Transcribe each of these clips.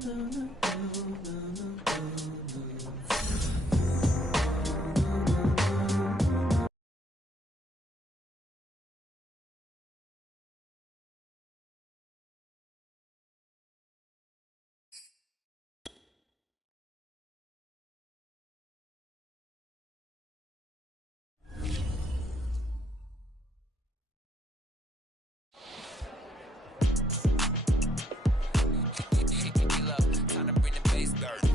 Time to bring the bass dirt.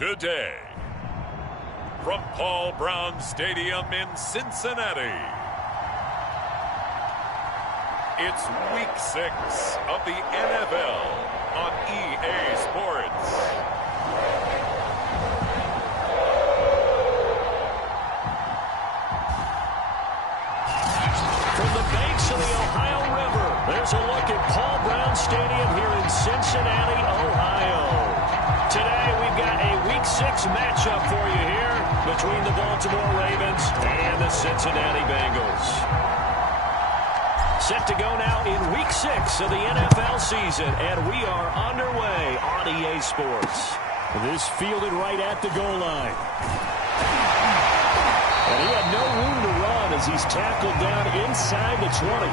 today. From Paul Brown Stadium in Cincinnati, it's Week 6 of the NFL on EA Sports. From the banks of the Ohio River, there's a look at Paul Brown Stadium here in Cincinnati, Ohio. Today, we've got a Week 6 matchup for you here between the Baltimore Ravens and the Cincinnati Bengals. Set to go now in Week 6 of the NFL season, and we are underway on EA Sports. This fielded right at the goal line. And he had no room to run as he's tackled down inside the 20.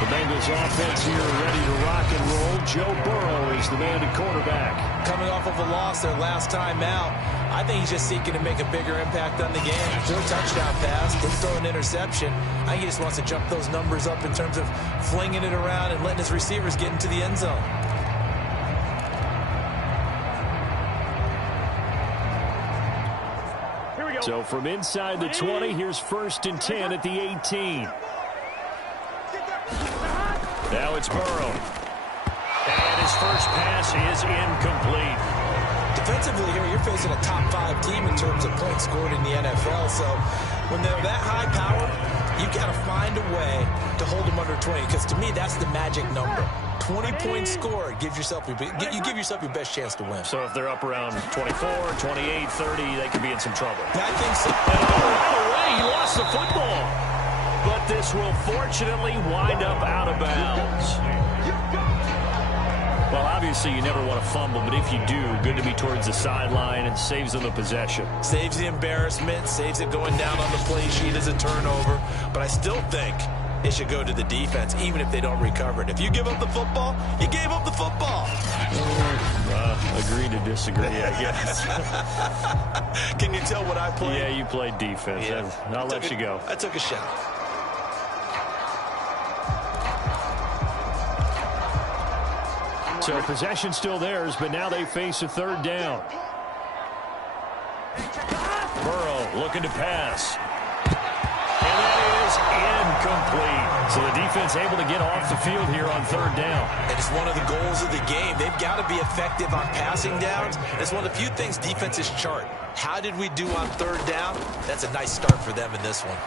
The Bengals offense here ready to rock and roll. Joe Burrow is the man at quarterback. Coming off of a loss their last time out, I think he's just seeking to make a bigger impact on the game. Throw a touchdown pass, didn't throw an interception. I think he just wants to jump those numbers up in terms of flinging it around and letting his receivers get into the end zone. Here we go. So from inside the 20, here's 1st and 10 at the 18. Now it's Burrow. And his first pass is incomplete. Defensively here, you're facing a top 5 team in terms of points scored in the NFL. So when they're that high power, you got to find a way to hold them under 20. Because to me, that's the magic number. 20 points scored, you give yourself your best chance to win. So if they're up around 24, 28, 30, they could be in some trouble. I think so. And right away, he lost the football. But this will fortunately wind up out of bounds. Well, obviously, you never want to fumble, but if you do, good to be towards the sideline and saves them the possession. Saves the embarrassment, saves it going down on the play sheet as a turnover. But I still think it should go to the defense, even if they don't recover it. If you give up the football, you gave up the football. Agree to disagree, I guess. Can you tell what I played? Yeah, you played defense. Yeah. I'll let you go. I took a shot. So possession still theirs, but now they face a 3rd down. Burrow looking to pass. And that is incomplete. So the defense able to get off the field here on 3rd down. And it's one of the goals of the game. They've got to be effective on passing downs. It's one of the few things defenses chart. How did we do on 3rd down? That's a nice start for them in this one.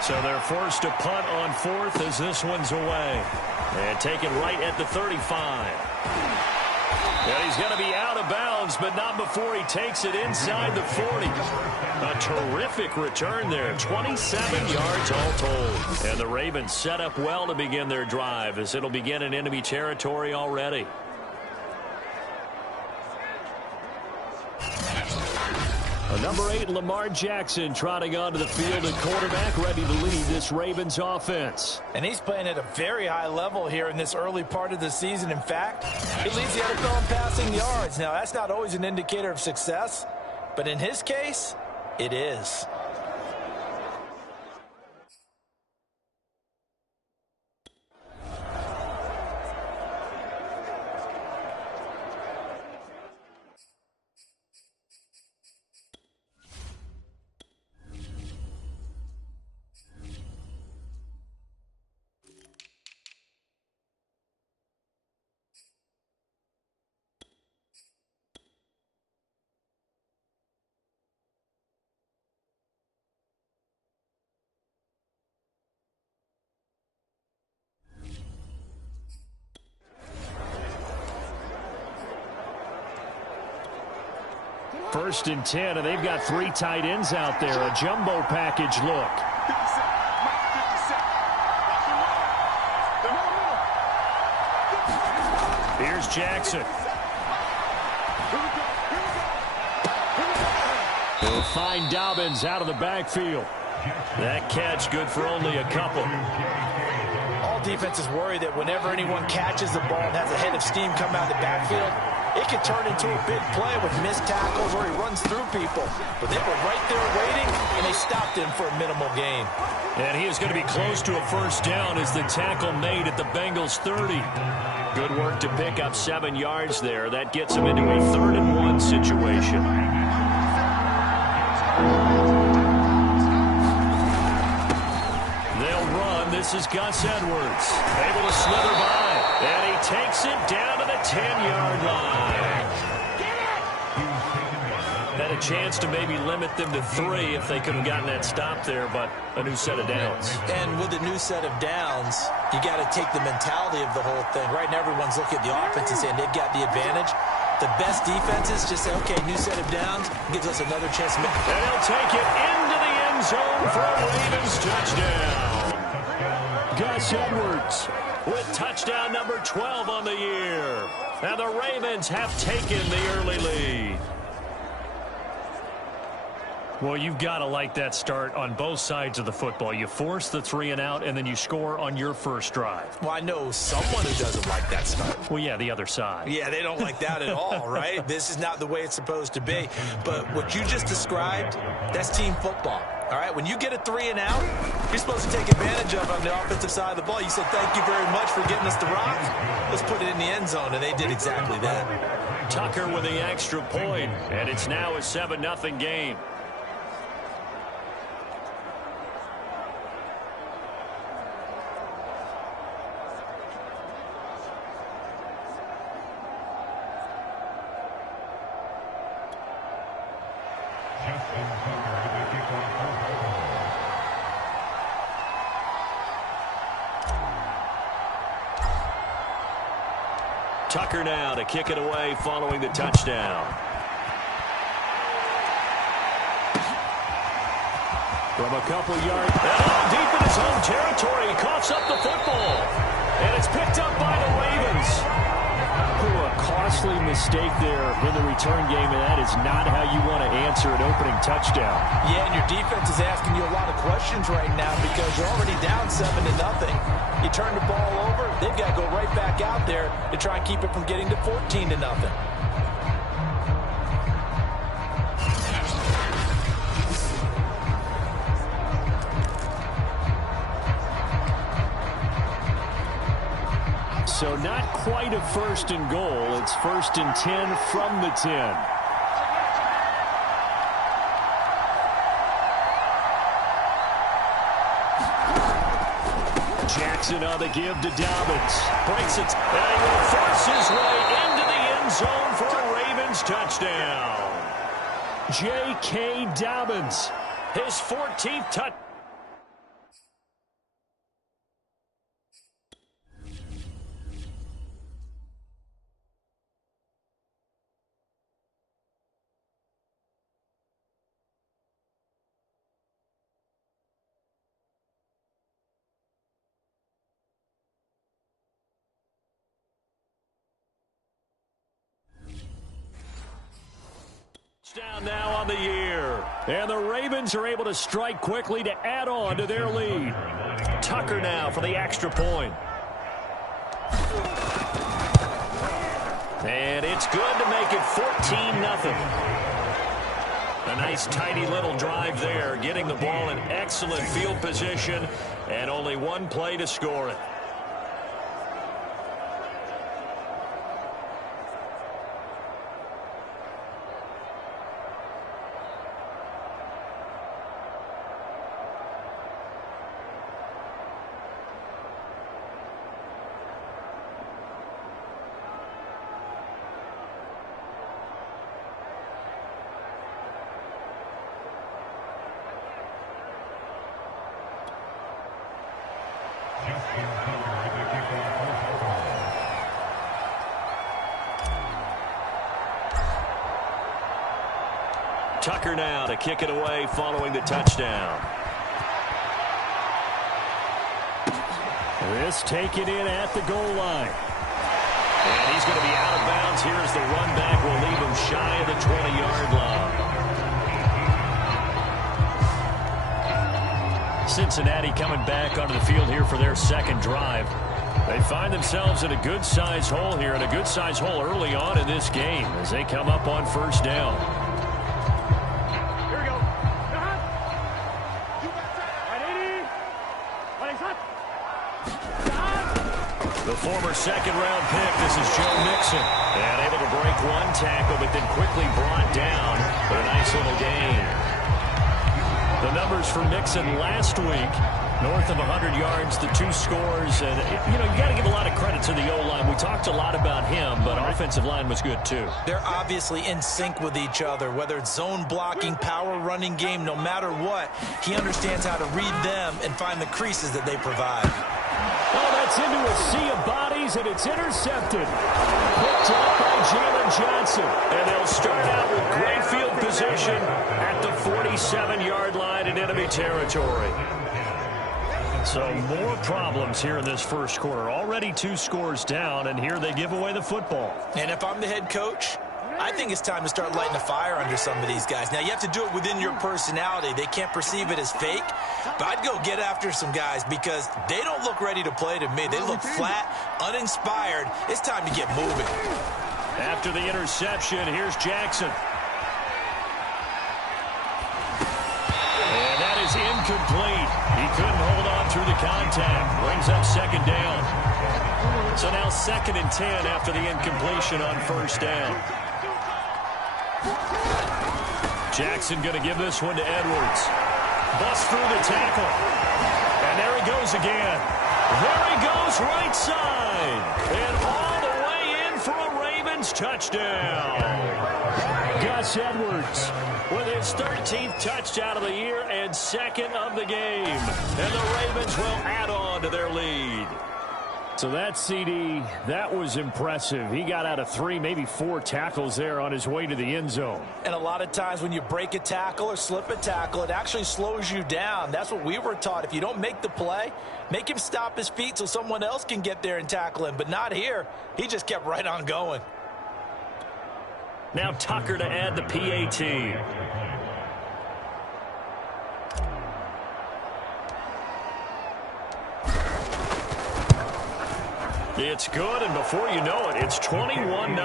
So they're forced to punt on 4th as this one's away. And taken right at the 35. And he's going to be out of bounds, but not before he takes it inside the 40. A terrific return there, 27 yards all told. And the Ravens set up well to begin their drive as it'll begin in enemy territory already. Number 8, Lamar Jackson, trotting onto the field at quarterback, ready to lead this Ravens offense. And he's playing at a very high level here in this early part of the season. In fact, he leads the NFL in passing yards. Now, that's not always an indicator of success, but in his case, it is. First and 10, and they've got 3 tight ends out there. A jumbo package look. Here's Jackson. They'll find Dobbins out of the backfield. That catch good for only a couple. All defenses worry that whenever anyone catches the ball and has a head of steam come out of the backfield, it can turn into a big play with missed tackles or he runs through people. But they were right there waiting, and they stopped him for a minimal gain. And he is going to be close to a first down as the tackle made at the Bengals 30. Good work to pick up 7 yards there. That gets them into a 3rd-and-1 situation. They'll run. This is Gus Edwards. Able to slither by. And he takes it down to the 10-yard line. Had a chance to maybe limit them to 3 if they could have gotten that stop there, but a new set of downs. And with a new set of downs, you got to take the mentality of the whole thing. Right now, everyone's looking at the offense and saying they've got the advantage. The best defenses just say, okay, new set of downs gives us another chance to make. And he'll take it into the end zone for a Ravens touchdown. Gus Edwards with touchdown number 12 on the year. And the Ravens have taken the early lead. Well, you've got to like that start on both sides of the football. You force the 3-and-out, and then you score on your first drive. Well, I know someone who doesn't like that start. Well, yeah, the other side. Yeah, they don't like that at all, right? This is not the way it's supposed to be. But what you just described, that's team football. All right, when you get a 3-and-out, you're supposed to take advantage of on the offensive side of the ball. You said, thank you very much for getting us the rock. Let's put it in the end zone, and they did exactly that. Tucker with the extra point, and it's now a 7-0 game. Tucker now to kick it away following the touchdown. From a couple yards. Deep in his own territory. He coughs up the football. And it's picked up by the Ravens. A costly mistake there in the return game, and that is not how you want to answer an opening touchdown. Yeah, and your defense is asking you a lot of questions right now because you're already down 7-0. You turn the ball over, they've got to go right back out there to try and keep it from getting to 14-0. So not quite a 1st and goal. It's 1st and 10 from the 10. Jackson on the give to Dobbins. Breaks it. And he will force his way into the end zone for a Ravens touchdown. J.K. Dobbins, his 14th touchdown. Down now on the year. And the Ravens are able to strike quickly to add on to their lead. Tucker now for the extra point. And it's good to make it 14-0. A nice tidy little drive there, getting the ball in excellent field position, and only one play to score it. Tucker now to kick it away following the touchdown. This taken in at the goal line. And he's going to be out of bounds here as the run back will leave him shy of the 20-yard line. Cincinnati coming back onto the field here for their second drive. They find themselves in a good-sized hole here, and a good-sized hole early on in this game as they come up on first down. The former second-round pick, this is Joe Mixon. And able to break one tackle, but then quickly brought down for a nice little gain. The numbers for Mixon last week, north of 100 yards, the 2 scores. And, you got to give a lot of credit to the O-line. We talked a lot about him, but offensive line was good, too. They're obviously in sync with each other, whether it's zone blocking, power running game, no matter what. He understands how to read them and find the creases that they provide. Oh, that's into a sea of bodies, and it's intercepted. Picked up by Jalen Johnson. And they'll start out with great field position at the 47-yard line in enemy territory. So more problems here in this first quarter. Already 2 scores down, and here they give away the football. And if I'm the head coach, I think it's time to start lighting a fire under some of these guys. Now, you have to do it within your personality. They can't perceive it as fake. But I'd go get after some guys because they don't look ready to play to me. They look flat, uninspired. It's time to get moving. After the interception, here's Jackson. And that is incomplete. He couldn't hold on through the contact. Brings up second down. So now 2nd and 10 after the incompletion on first down. Jackson going to give this one to Edwards. Busts through the tackle. And there he goes again. There he goes right side. And all the way in for a Ravens touchdown. Gus Edwards with his 13th touchdown of the year and 2nd of the game. And the Ravens will add on to their lead. So that CD, that was impressive. He got out of 3, maybe 4 tackles there on his way to the end zone. And a lot of times when you break a tackle or slip a tackle, it actually slows you down. That's what we were taught. If you don't make the play, make him stop his feet so someone else can get there and tackle him. But not here. He just kept right on going. Now Tucker to add the PAT. It's good, and before you know it, it's 21-0.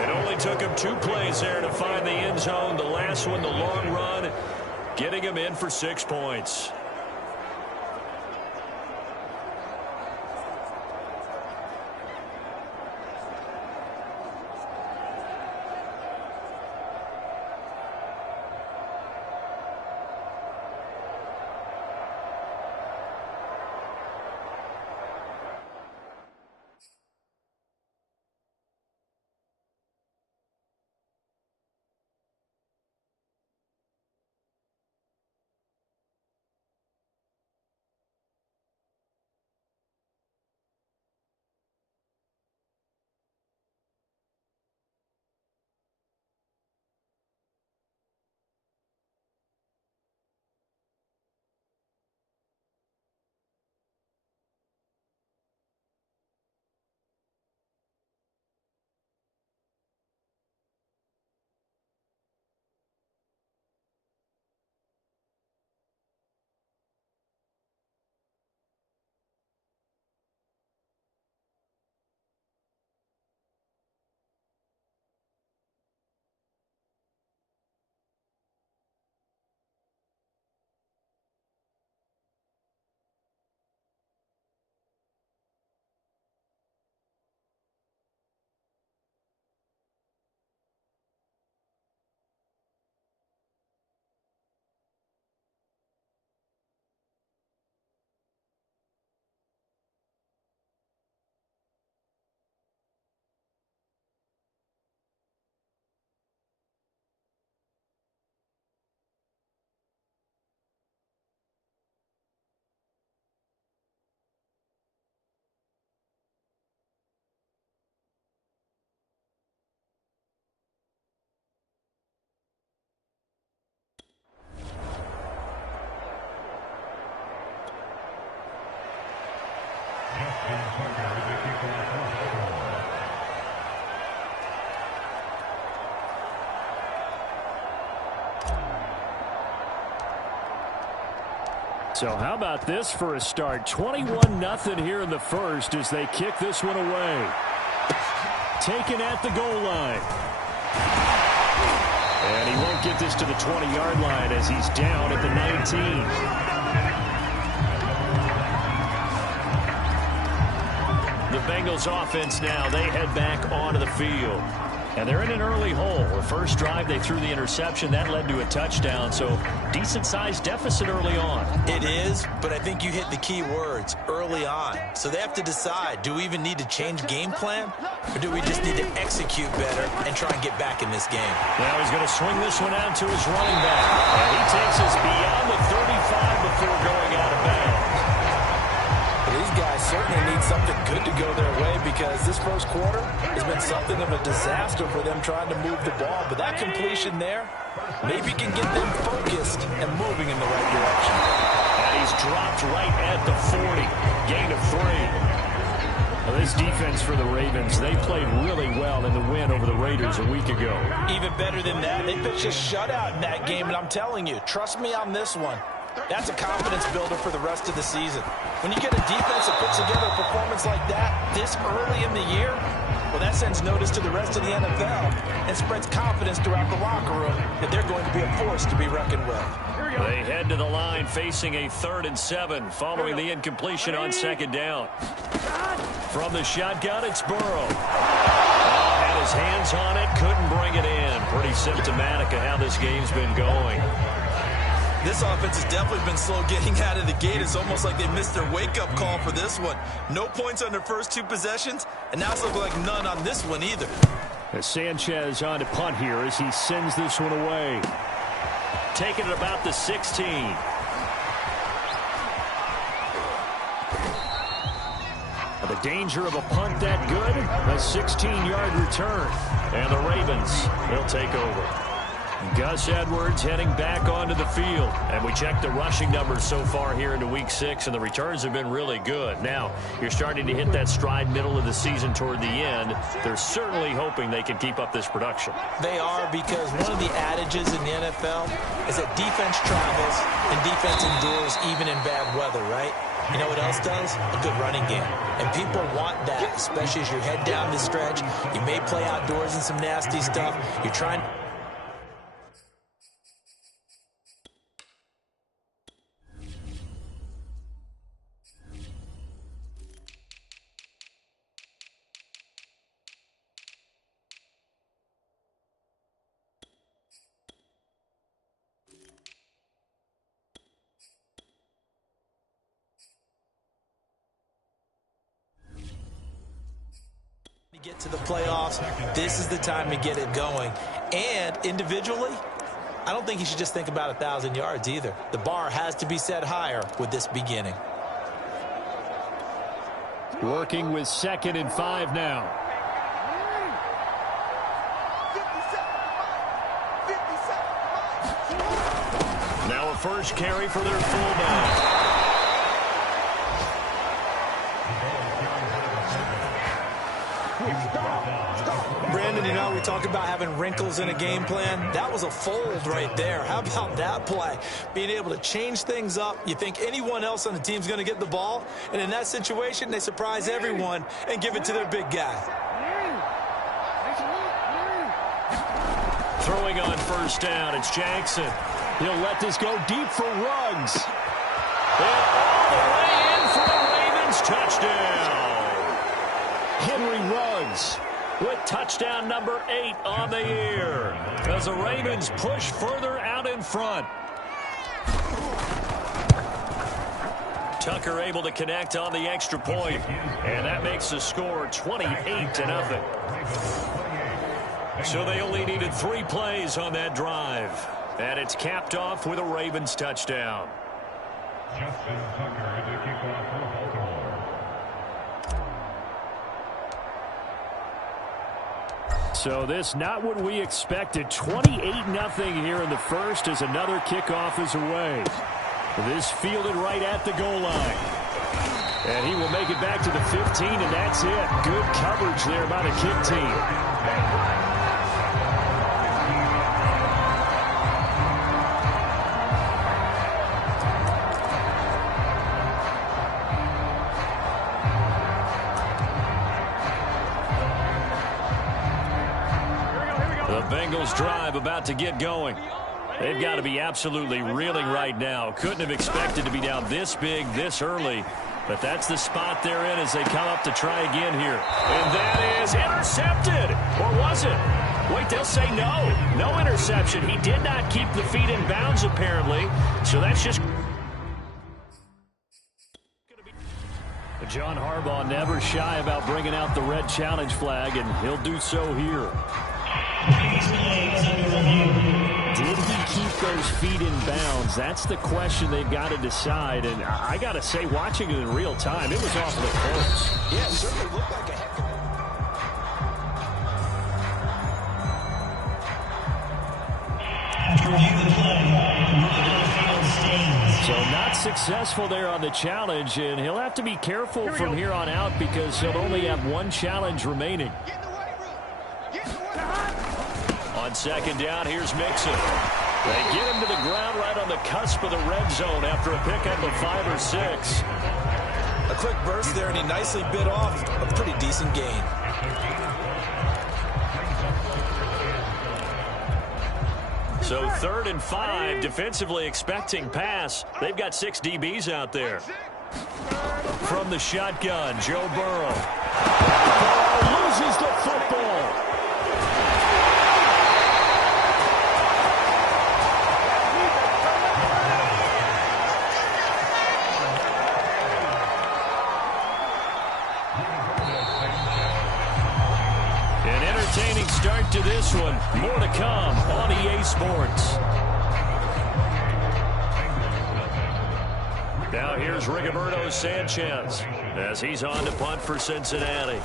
It only took him 2 plays there to find the end zone. The last one, the long run, getting him in for 6 points. So how about this for a start? 21-0 here in the first as they kick this one away. Taken at the goal line. And he won't get this to the 20-yard line as he's down at the 19. Bengals offense now, they head back onto the field. And they're in an early hole. The first drive, they threw the interception. That led to a touchdown, so decent-sized deficit early on. It is, but I think you hit the key words, early on. So they have to decide, do we even need to change game plan, or do we just need to execute better and try and get back in this game? Now he's going to swing this one out to his running back. And he takes us beyond the 35 before going out of bounds. These guys certainly need something good to go their way because this first quarter has been something of a disaster for them trying to move the ball. But that completion there maybe can get them focused and moving in the right direction. And he's dropped right at the 40. Gain of 3. Well, this defense for the Ravens, they played really well in the win over the Raiders a week ago. Even better than that, they pitched a shutout in that game. And I'm telling you, trust me on this one. That's a confidence builder for the rest of the season. When you get a defense that puts together a performance like that this early in the year, well, that sends notice to the rest of the NFL and spreads confidence throughout the locker room that they're going to be a force to be reckoned with. They head to the line facing a 3rd and 7 following the incompletion on 2nd down. From the shotgun, it's Burrow. Had his hands on it, couldn't bring it in. Pretty symptomatic of how this game's been going. This offense has definitely been slow getting out of the gate. It's almost like they missed their wake-up call for this one. No points on their first 2 possessions, and now it's looking like none on this one either. As Sanchez on to punt here as he sends this one away. Taking it about the 16. The danger of a punt that good, a 16-yard return. And the Ravens, they'll take over. Gus Edwards heading back onto the field. And we checked the rushing numbers so far here into Week 6, and the returns have been really good. Now, you're starting to hit that stride middle of the season toward the end. They're certainly hoping they can keep up this production. They are, because one of the adages in the NFL is that defense travels and defense endures even in bad weather, right? You know what else does? A good running game. And people want that, especially as you head down the stretch. You may play outdoors in some nasty stuff. You're trying... get to the playoffs. This is the time to get it going. And individually, I don't think you should just think about 1,000 yards either. The bar has to be set higher with this beginning. Working with 2nd and 5 now. Now a first carry for their fullback. Brandon, you know, we talk about having wrinkles in a game plan. That was a fold right there. How about that play? Being able to change things up. You think anyone else on the team's going to get the ball, and in that situation, they surprise everyone and give it to their big guy. Throwing on first down, it's Jackson. He'll let this go deep for Ruggs. And all the way in for the Ravens touchdown. Henry Ruggs with touchdown number 8 on the year as the Ravens push further out in front. Tucker able to connect on the extra point, and that makes the score 28-0. So they only needed 3 plays on that drive, and it's capped off with a Ravens touchdown. Justin Tucker to kick off for Baltimore. So this not what we expected. 28-0 here in the first as another kickoff is away. This fielded right at the goal line. And he will make it back to the 15, and that's it. Good coverage there by the kick team. Bengals drive about to get going. They've got to be absolutely reeling right now. Couldn't have expected to be down this big, this early. But that's the spot they're in as they come up to try again here. And that is intercepted. Or was it? Wait, they'll say no. No interception. He did not keep the feet in bounds, apparently. So that's just... John Harbaugh never shy about bringing out the red challenge flag, and he'll do so here. Did he keep those feet in bounds? That's the question they've got to decide. And I got to say, watching it in real time, it was awfully close. Yeah, it certainly looked like a heck of After review the play, so not successful there on the challenge, and he'll have to be careful from here on out because he'll only have one challenge remaining. On second down, here's Mixon. They get him to the ground right on the cusp of the red zone after a pickup of 5 or 6. a quick burst there, and he nicely bit off a pretty decent gain. So 3rd and 5, defensively expecting pass. They've got 6 DBs out there. From the shotgun, Joe Burrow. Burrow loses the football. An entertaining start to this one. More to come on EA Sports. Now here's Rigoberto Sanchez as he's on to punt for Cincinnati.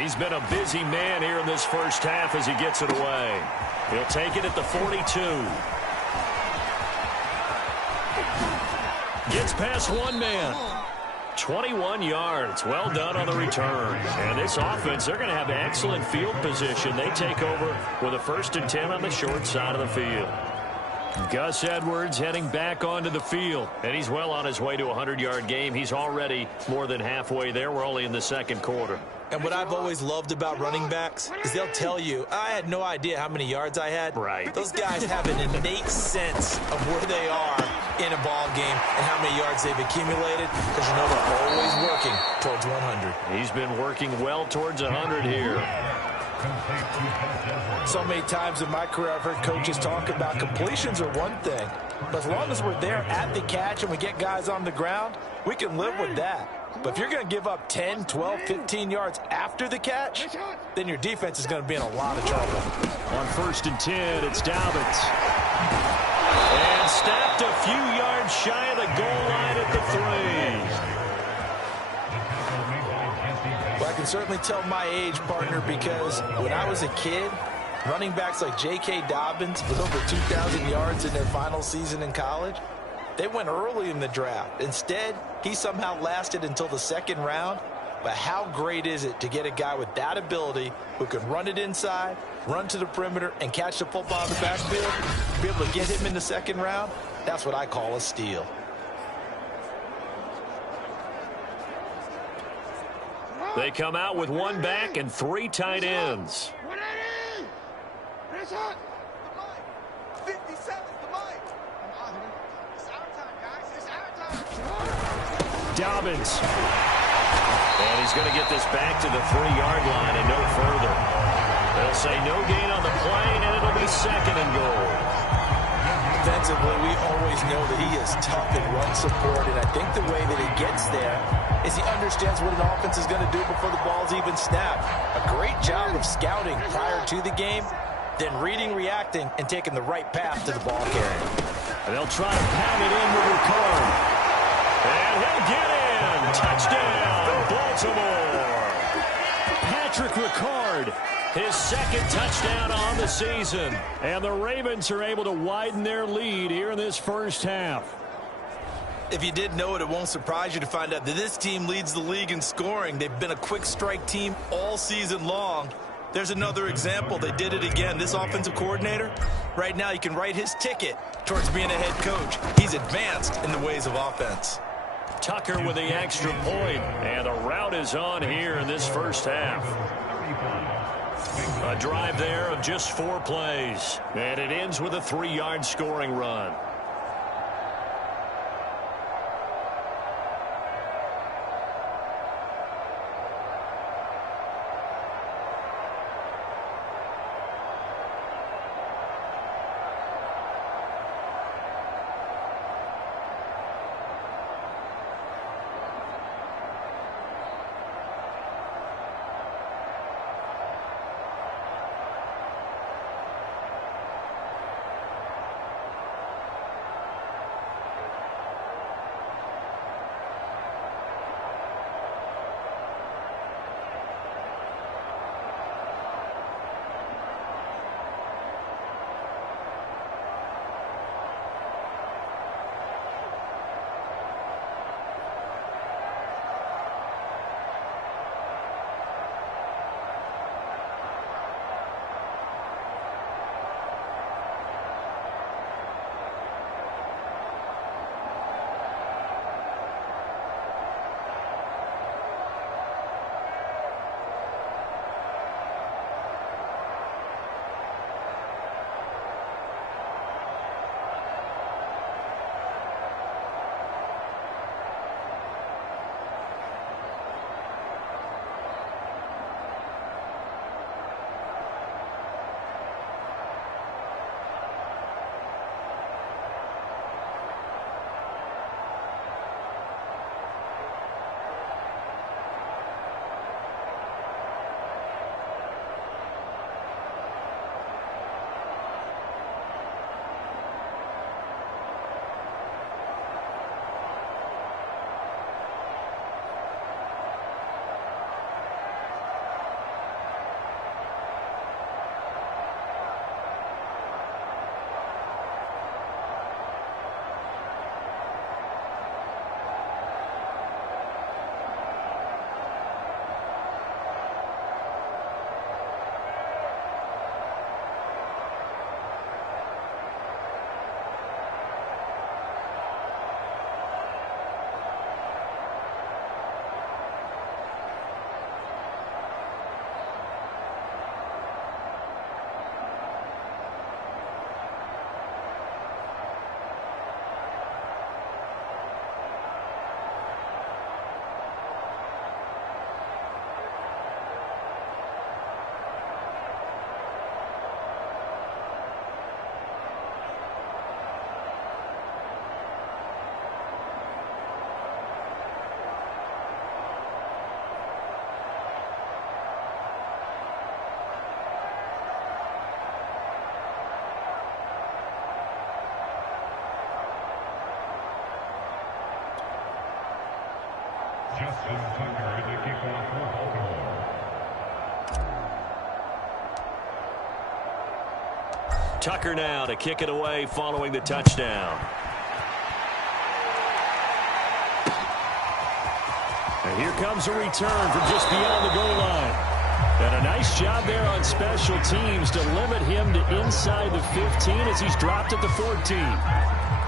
He's been a busy man here in this first half as he gets it away. He'll take it at the 42. Gets past one man. 21 yards. Well done on the return. And this offense, they're going to have excellent field position. They take over with a 1st and 10 on the short side of the field. Gus Edwards heading back onto the field, and he's well on his way to a 100-yard game. He's already more than halfway there. We're only in the 2nd quarter. And what I've always loved about running backs is they'll tell you, I had no idea how many yards I had. Right. Those guys have an innate sense of where they are in a ball game and how many yards they've accumulated, because you know they're always working towards 100. He's been working well towards 100 here. So many times in my career I've heard coaches talk about completions are one thing, but as long as we're there at the catch and we get guys on the ground, we can live with that. But if you're going to give up 10, 12, 15 yards after the catch, then your defense is going to be in a lot of trouble. On 1st and 10, it's Dobbins. And snapped a few yards shy of the goal line at the 3. Well, I can certainly tell my age, partner, because when I was a kid, running backs like J.K. Dobbins with over 2,000 yards in their final season in college, they went early in the draft. Instead, he somehow lasted until the 2nd round. But how great is it to get a guy with that ability who can run it inside, run to the perimeter, and catch the football in the backfield? Be able to get him in the 2nd round? That's what I call a steal. They come out with 1 back and 3 tight ends. Dobbins. And he's going to get this back to the 3-yard line and no further. They'll say no gain on the play, and it'll be 2nd and goal. Defensively, we always know that he is tough in run support, and I think the way that he gets there is he understands what an offense is going to do before the ball's even snapped. A great job of scouting prior to the game, then reading, reacting, and taking the right path to the ball carrier. And they'll try to pound it in with Ricard. And he'll get in. Touchdown, Baltimore. Patrick Ricard, his 2nd touchdown on the season. And the Ravens are able to widen their lead here in this first half. If you didn't know it, it won't surprise you to find out that this team leads the league in scoring. They've been a quick strike team all season long. There's another example. They did it again. This offensive coordinator, right now, he can write his ticket towards being a head coach. He's advanced in the ways of offense. Tucker with the extra point, and the route is on here in this first half. A drive there of just 4 plays, and it ends with a 3-yard scoring run. Tucker to kick off for Baltimore. Tucker now to kick it away following the touchdown. And here comes a return from just beyond the goal line. And a nice job there on special teams to limit him to inside the 15 as he's dropped at the 14.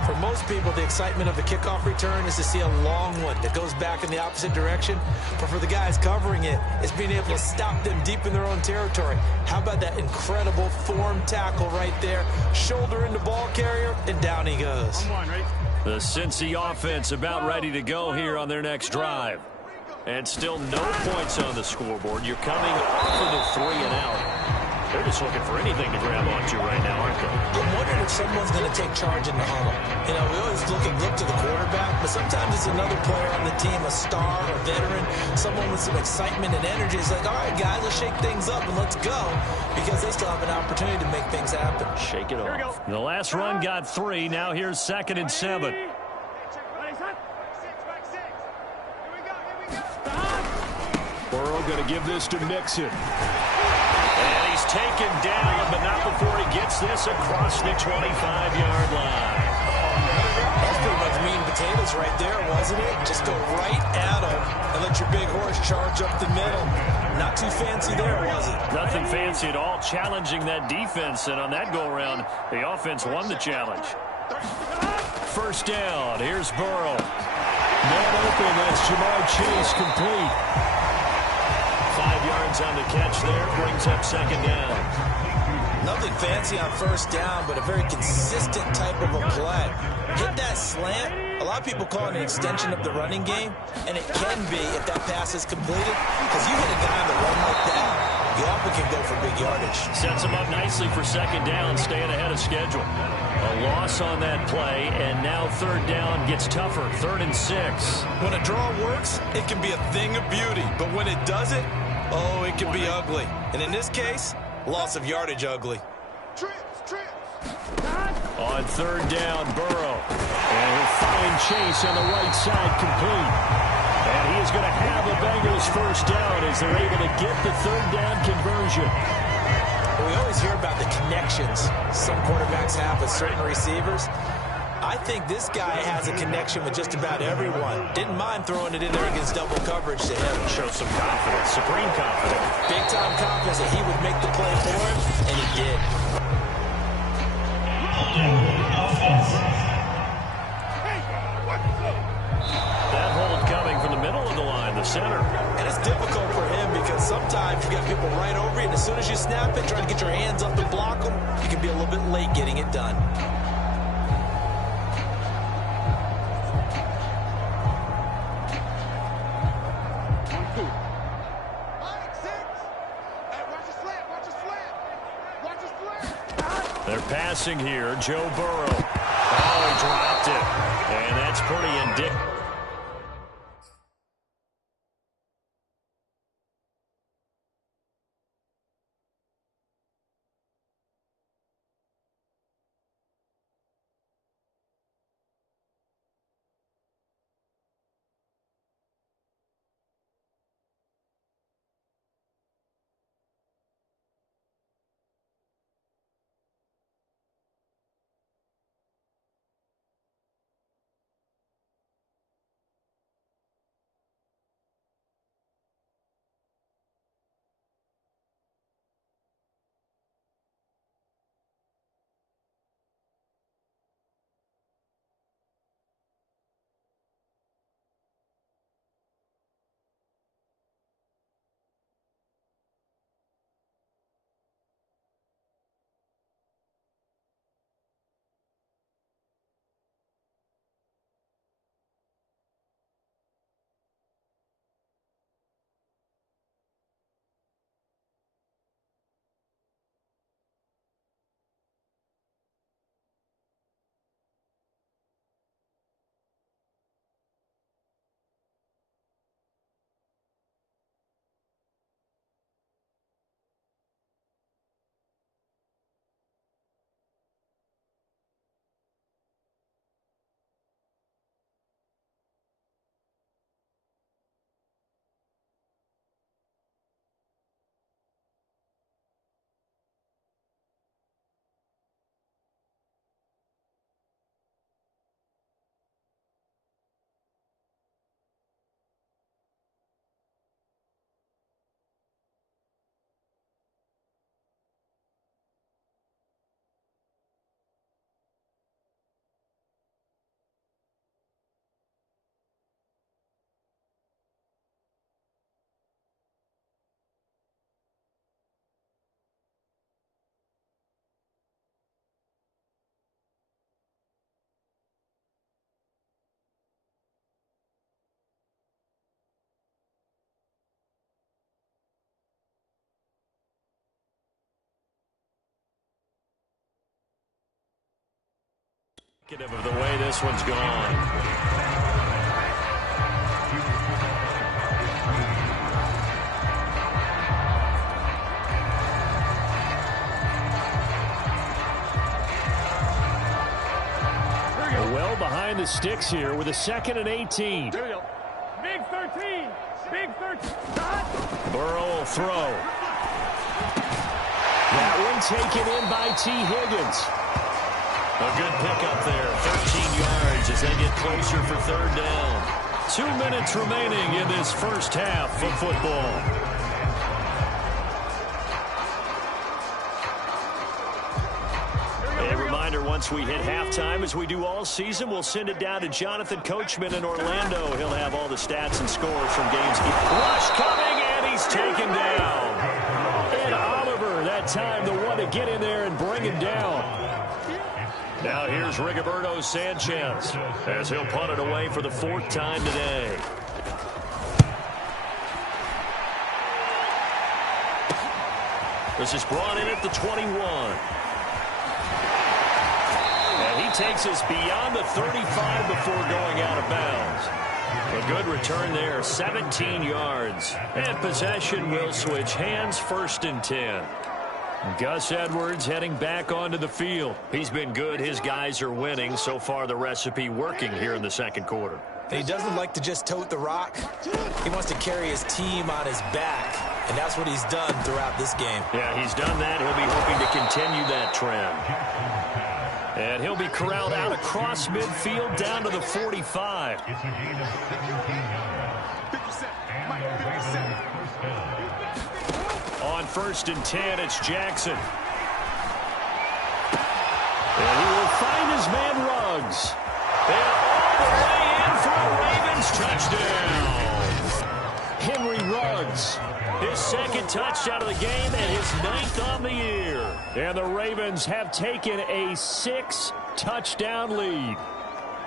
For most people, the excitement of a kickoff return is to see a long one that goes back in the opposite direction. But for the guys covering it, it's being able to stop them deep in their own territory. How about that incredible form tackle right there? Shoulder into ball carrier, and down he goes. The Cincy offense about ready to go here on their next drive. And still no points on the scoreboard. You're coming off of the 3 and out. They're just looking for anything to grab onto right now, aren't they? I'm wondering if someone's going to take charge in the huddle. You know, we always look to the quarterback, but sometimes it's another player on the team, a star, a veteran, someone with some excitement and energy. It's like, all right, guys, let's shake things up and let's go, because they still have an opportunity to make things happen. Shake it off. The last run got 3. Now here's 2nd and 7. Burrow going to give this to Mixon. And he's taken down, but not before he gets this across the 25-yard line. That's pretty much meat and potatoes right there, wasn't it? Just go right at him and let your big horse charge up the middle. Not too fancy there, was it? Nothing fancy at all, challenging that defense. And on that go-around, the offense won the challenge. First down, here's Burrow. Man open, that's Jamar Chase complete. 5 yards on the catch there, brings up 2nd down. Nothing fancy on first down, but a very consistent type of a play. Hit that slant. A lot of people call it an extension of the running game, and it can be if that pass is completed, because you hit a guy on the run like that, you often can go for big yardage. Sets him up nicely for 2nd down, staying ahead of schedule. A loss on that play, and now 3rd down gets tougher, 3rd and 6. When a draw works, it can be a thing of beauty, but when it doesn't, oh, it can be ugly. And in this case, loss of yardage ugly. On 3rd down, Burrow. And he'll find Chase on the right side complete. And he is going to have a Bengals first down as they're able to get the 3rd down conversion. We always hear about the connections some quarterbacks have with certain receivers. I think this guy has a connection with just about everyone. Didn't mind throwing it in there against double coverage to him. Show some confidence, supreme confidence. Big-time confidence that he would make the play for him, and he did. That hold coming from the middle of the line, the center. And it's difficult for him because sometimes you got people right over you, and as soon as you snap it, trying to get your hands up and block them, you can be a little bit late getting it done. They're passing here, Joe Burrow. Oh, he dropped it. And that's pretty indicative. Of the way this one's gone. Well behind the sticks here with a 2nd and 18. Here we go. Big 13. Big 13. Burrow will throw. That one taken in by T. Higgins. A good pickup there, 13 yards as they get closer for 3rd down. 2 minutes remaining in this first half of football. A reminder, once we hit halftime, as we do all season, we'll send it down to Jonathan Coachman in Orlando. He'll have all the stats and scores from games. Rush coming, and he's taken down. And Oliver, that time, the one to get in there and bring him down. Now here's Rigoberto Sanchez as he'll punt it away for the 4th time today. This is brought in at the 21. And he takes us beyond the 35 before going out of bounds. A good return there, 17 yards. And possession will switch hands, 1st and 10. Gus Edwards heading back onto the field. He's been good. His guys are winning. So far, the recipe working here in the 2nd quarter. He doesn't like to just tote the rock. He wants to carry his team on his back, and that's what he's done throughout this game. Yeah, he's done that. He'll be hoping to continue that trend. And he'll be corralled out across midfield down to the 45. It's a gain of 17 yards. On 1st and 10, it's Jackson. And he will find his man Ruggs. And all the way in for a Ravens touchdown. Henry Ruggs, his 2nd touchdown of the game and his 9th on the year. And the Ravens have taken a 6-touchdown lead.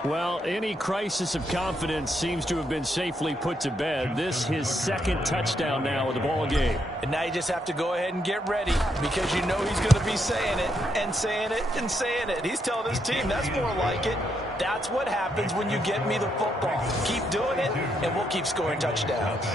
Well, any crisis of confidence seems to have been safely put to bed. This his 2nd touchdown now in the ball game. And now you just have to go ahead and get ready because you know he's going to be saying it and saying it and saying it. He's telling his team that's more like it. That's what happens when you get me the football. Keep doing it, and we'll keep scoring touchdowns.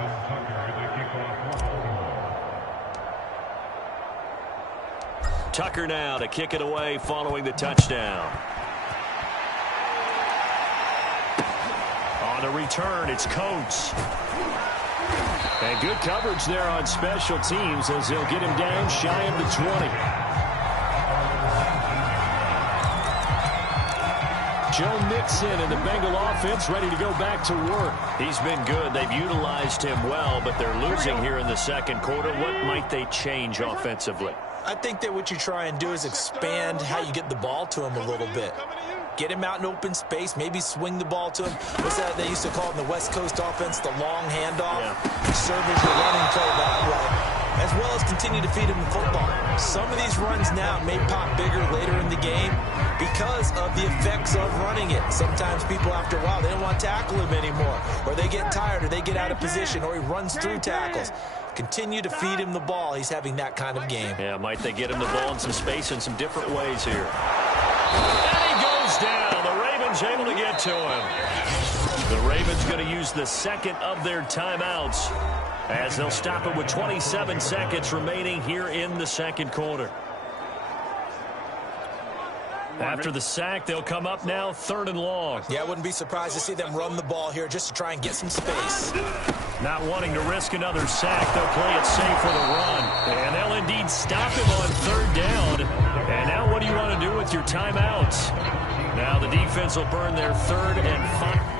Justin Tucker, the kickoff. Tucker now to kick it away following the touchdown. On the return, it's Coates. And good coverage there on special teams as they'll get him down shy of the 20. Joe Mixon and the Bengal offense ready to go back to work. He's been good. They've utilized him well, but they're losing here in the second quarter. What might they change offensively? I think that what you try and do is expand how you get the ball to him a little bit. Get him out in open space, maybe swing the ball to him. What's that they used to call in the West Coast offense, the long handoff? Yeah. Serve as your running play that way, as well as continue to feed him the football. Some of these runs now may pop bigger later in the game because of the effects of running it. Sometimes people, after a while, they don't want to tackle him anymore, or they get tired, or they get out of position, or he runs through tackles. Continue to feed him the ball. He's having that kind of game. Yeah, might they get him the ball in some space in some different ways here. And he goes down. The Ravens able to get to him. The Ravens going to use the second of their timeouts as they'll stop it with 27 seconds remaining here in the second quarter. After the sack, they'll come up now 3rd and long. Yeah, I wouldn't be surprised to see them run the ball here just to try and get some space. Not wanting to risk another sack, they'll play it safe for the run. And they'll indeed stop him on 3rd down. And now what do you want to do with your timeouts? Now the defense will burn their 3rd and 5.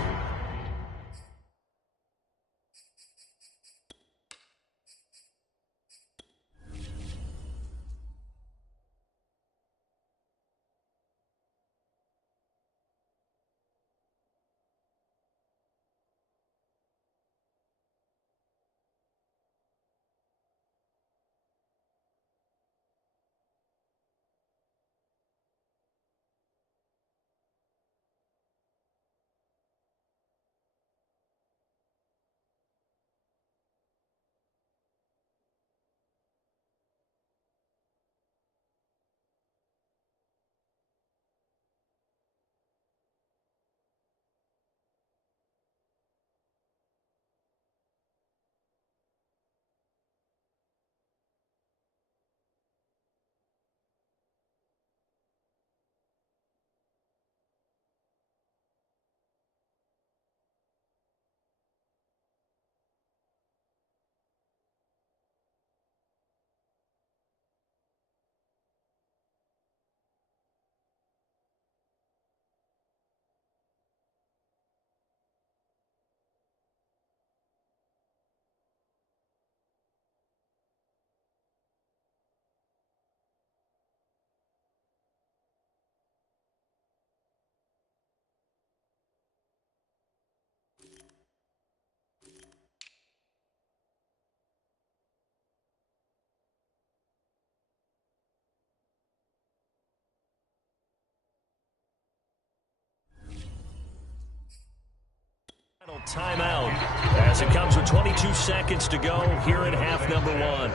Timeout as it comes with 22 seconds to go here in half number 1.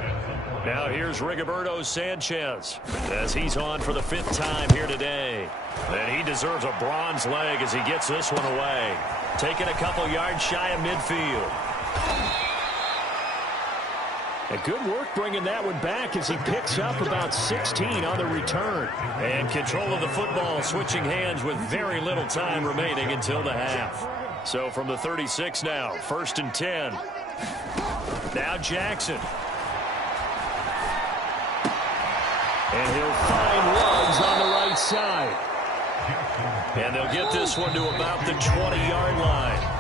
Now here's Rigoberto Sanchez as he's on for the 5th time here today. And he deserves a bronze leg as he gets this one away. Taking a couple yards shy of midfield. And good work bringing that one back as he picks up about 16 on the return. And control of the football switching hands with very little time remaining until the half. So from the 36 now, 1st and 10. Now Jackson. And he'll find Ruggs on the right side. And they'll get this one to about the 20-yard line.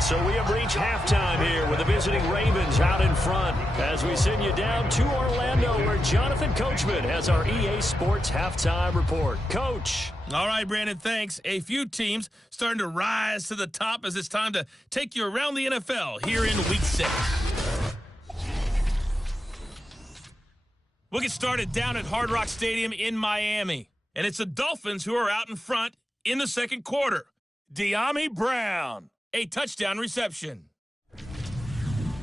So we have reached halftime here with the visiting Ravens out in front as we send you down to Orlando where Jonathan Coachman has our EA Sports halftime report. Coach. All right, Brandon, thanks. A few teams starting to rise to the top as it's time to take you around the NFL here in Week 6. We'll get started down at Hard Rock Stadium in Miami. And it's the Dolphins who are out in front in the second quarter. De'Ami Brown, a touchdown reception.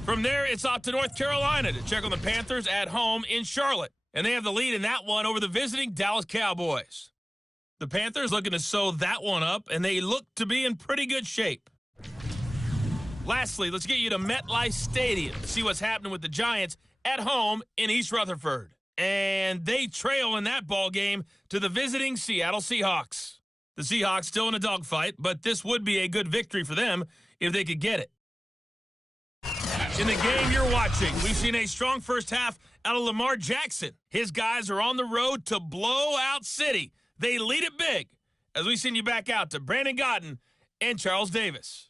From there, it's off to North Carolina to check on the Panthers at home in Charlotte. And they have the lead in that one over the visiting Dallas Cowboys. The Panthers looking to sew that one up, and they look to be in pretty good shape. Lastly, let's get you to MetLife Stadium to see what's happening with the Giants at home in East Rutherford. And they trail in that ball game to the visiting Seattle Seahawks. The Seahawks still in a dogfight, but this would be a good victory for them if they could get it. In the game you're watching, we've seen a strong first half out of Lamar Jackson. His guys are on the road to blow out City. They lead it big as we send you back out to Brandon Godden and Charles Davis.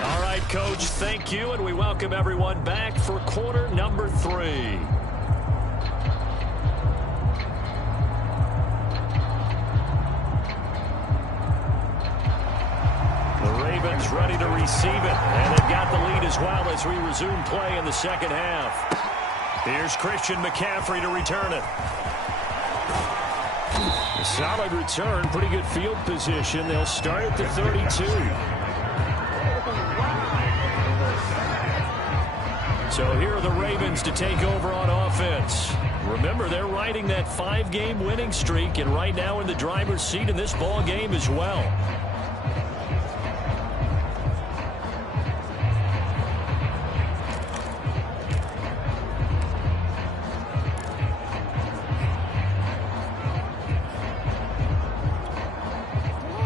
All right, Coach, thank you, and we welcome everyone back for quarter number 3. The Ravens ready to receive it, and they've got the lead as well as we resume play in the second half. Here's Christian McCaffrey to return it. A solid return, pretty good field position. They'll start at the 32. So here are the Ravens to take over on offense. Remember, they're riding that 5-game winning streak, and right now in the driver's seat in this ball game as well.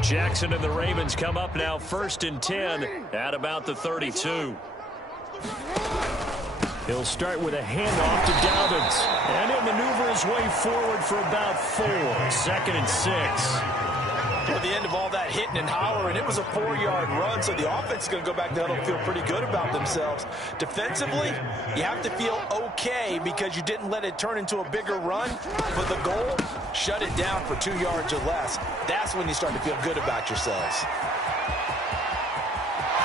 Jackson and the Ravens come up now 1st and 10 at about the 32. He'll start with a handoff to Dobbins, and he'll maneuver his way forward for about 4. 2nd and 6. At the end of all that hitting and hollering, it was a 4-yard run, so the offense is going to go back to huddle and feel pretty good about themselves. Defensively, you have to feel okay because you didn't let it turn into a bigger run. But the goal, shut it down for 2 yards or less. That's when you start to feel good about yourselves.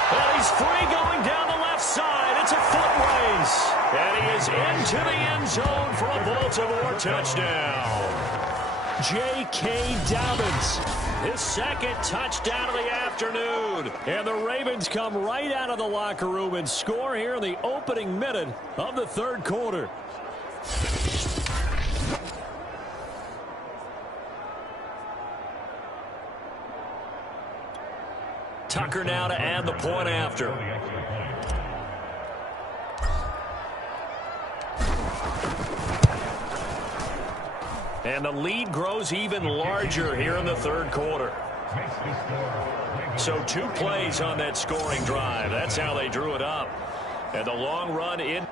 Well, he's free going down the left side. It's a foot race. And he is into the end zone for a Baltimore touchdown. J.K. Dobbins, his 2nd touchdown of the afternoon. And the Ravens come right out of the locker room and score here in the opening minute of the 3rd quarter. Tucker now to add the point after. And the lead grows even larger here in the 3rd quarter. So 2 plays on that scoring drive. That's how they drew it up. And the long run in.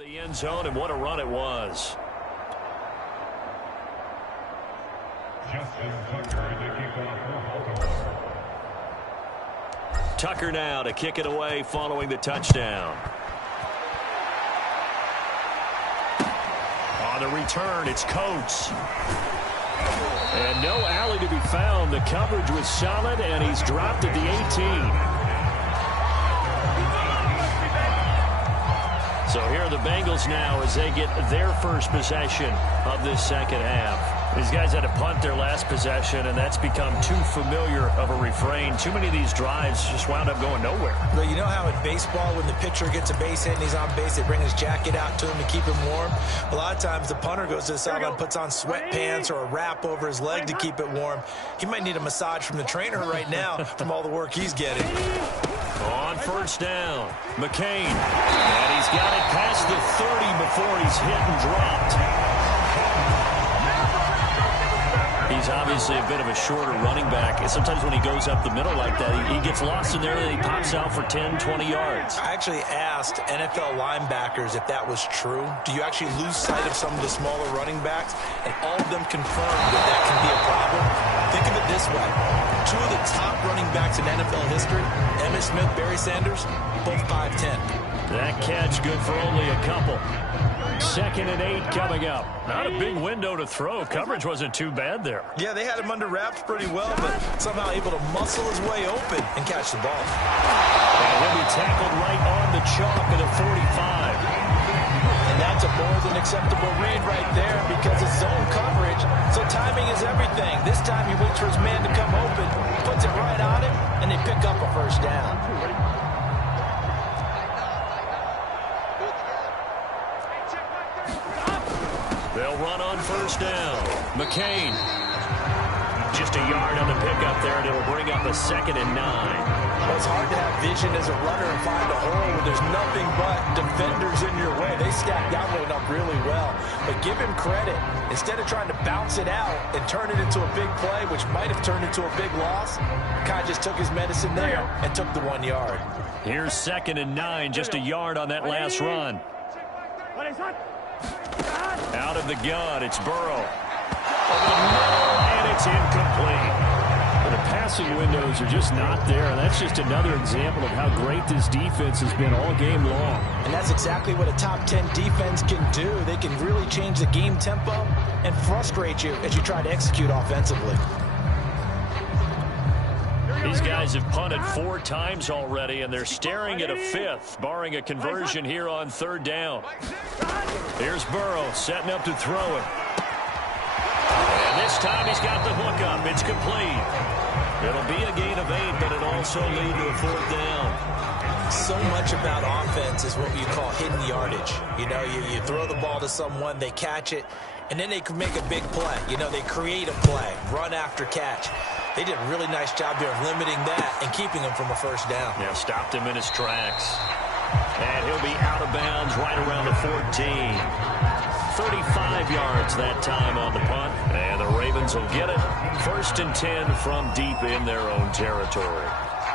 The end zone, and what a run it was. Justin Tucker to kick off for Baltimore. Tucker now to kick it away following the touchdown. On the return, it's Coates. And no alley to be found. The coverage was solid, and he's dropped at the 18. So here are the Bengals now as they get their first possession of this second half. These guys had to punt their last possession, and that's become too familiar of a refrain. Too many of these drives just wound up going nowhere. Well, you know how in baseball, when the pitcher gets a base hit and he's on base, they bring his jacket out to him to keep him warm? A lot of times the punter goes to the sideline, puts on sweatpants or a wrap over his leg to keep it warm. He might need a massage from the trainer right now from all the work he's getting. On first down, McCain. And he's got it past the 30 before he's hit and dropped. He's obviously a bit of a shorter running back. Sometimes when he goes up the middle like that, he gets lost in there and he pops out for 10, 20 yards. I actually asked NFL linebackers if that was true. Do you actually lose sight of some of the smaller running backs? And all of them confirmed that that can be a problem. Think of it this way. Two of the top running backs in NFL history, Emmitt Smith, Barry Sanders, both 5'10". That catch good for only a couple. 2nd and 8 coming up. Not a big window to throw. Coverage wasn't too bad there. Yeah, they had him under wraps pretty well, but somehow able to muscle his way open and catch the ball. And he'll be tackled right on the chalk at a 45. And that's a more than acceptable read right there because it's zone coverage, so timing is everything. This time he waits for his man to come open, puts it right on him, and they pick up a first down. They'll run on first down. McCain. Just a yard on the pickup there, and it'll bring up a 2nd and 9. Well, it's hard to have vision as a runner and find a hole when there's nothing but defenders in your way. They stacked that one up really well. But give him credit. Instead of trying to bounce it out and turn it into a big play, which might have turned into a big loss, kind of just took his medicine there and took the 1 yard. Here's 2nd and 9, just a yard on that last run. Out of the gun, it's Burrow. And it's incomplete. The passing windows are just not there, and that's just another example of how great this defense has been all game long. And that's exactly what a top 10 defense can do. They can really change the game tempo and frustrate you as you try to execute offensively. These guys have punted 4 times already, and they're staring at a 5th, barring a conversion here on 3rd down. Here's Burrow setting up to throw it. And this time he's got the hook up. It's complete. It'll be a gain of 8, but it'll also lead to a 4th down. So much about offense is what you call hidden yardage. You know, you throw the ball to someone, they catch it, and then they can make a big play. You know, they create a play, run after catch. They did a really nice job there of limiting that and keeping him from a first down. Yeah, stopped him in his tracks. And he'll be out of bounds right around the 14. 35 yards that time on the punt. And the Ravens will get it. 1st and 10 from deep in their own territory.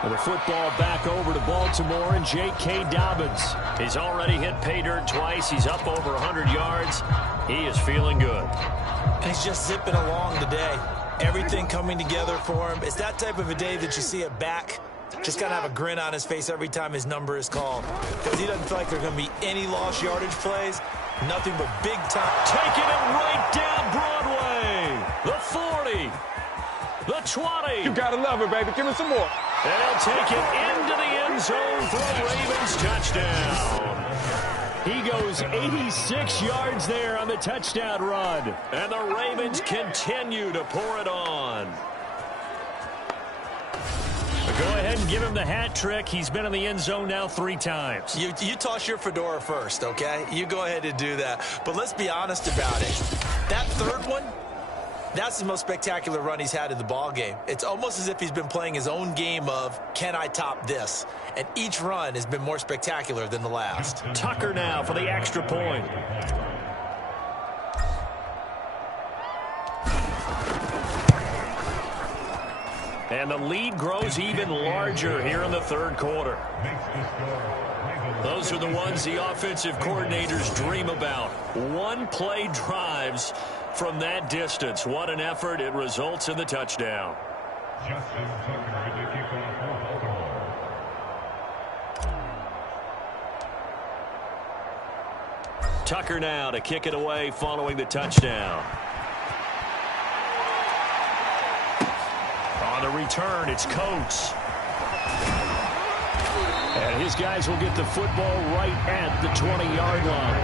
And the football back over to Baltimore and J.K. Dobbins. He's already hit pay dirt twice. He's up over 100 yards. He is feeling good. And he's just zipping along today. Everything coming together for him. It's that type of a day that you see a back just kind of have a grin on his face every time his number is called. Because he doesn't feel like there are going to be any lost yardage plays. Nothing but big time. Taking it right down Broadway. The 40. The 20. You gotta love it, baby. Give me some more. And he'll take it into the end zone for a Ravens touchdown. He goes 86 yards there on the touchdown run. And the Ravens continue to pour it on. Go ahead and give him the hat trick. He's been in the end zone now 3 times. You toss your fedora first, okay? You go ahead and do that. But let's be honest about it. That 3rd one, that's the most spectacular run he's had in the ball game. It's almost as if he's been playing his own game of, can I top this? And each run has been more spectacular than the last. Tucker now for the extra point. And the lead grows even larger here in the third quarter. Those are the ones the offensive coordinators dream about. One-play drives from that distance. What an effort. It results in the touchdown. Justin Tucker to kick off for Baltimore. Tucker now to kick it away following the touchdown. On the return, it's Coates. And his guys will get the football right at the 20-yard line.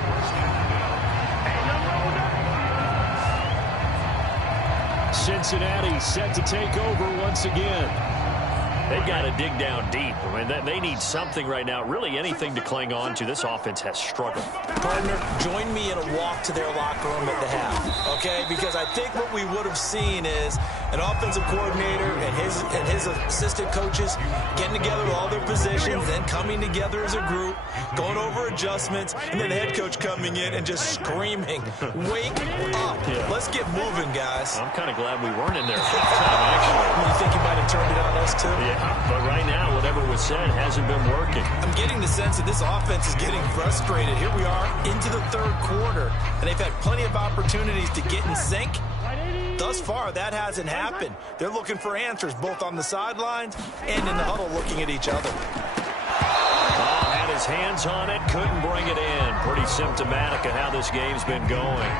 Cincinnati set to take over once again. They've got to dig down deep. I mean, they need something right now, really anything to cling on to. This offense has struggled. Partner, join me in a walk to their locker room at the half, okay? Because I think what we would have seen is an offensive coordinator and his assistant coaches getting together with all their positions, then coming together as a group, going over adjustments, and then the head coach coming in and just screaming, "Wake up! Let's get moving, guys." I'm kind of glad we weren't in there. Actually. You think you might have turned it on us, too? Yeah, but right now, whatever was said hasn't been working. I'm getting the sense that this offense is getting frustrated. Here we are into the third quarter, and they've had plenty of opportunities to get in sync. Thus far, that hasn't happened. They're looking for answers both on the sidelines and in the huddle looking at each other. Oh, had his hands on it, couldn't bring it in. Pretty symptomatic of how this game's been going.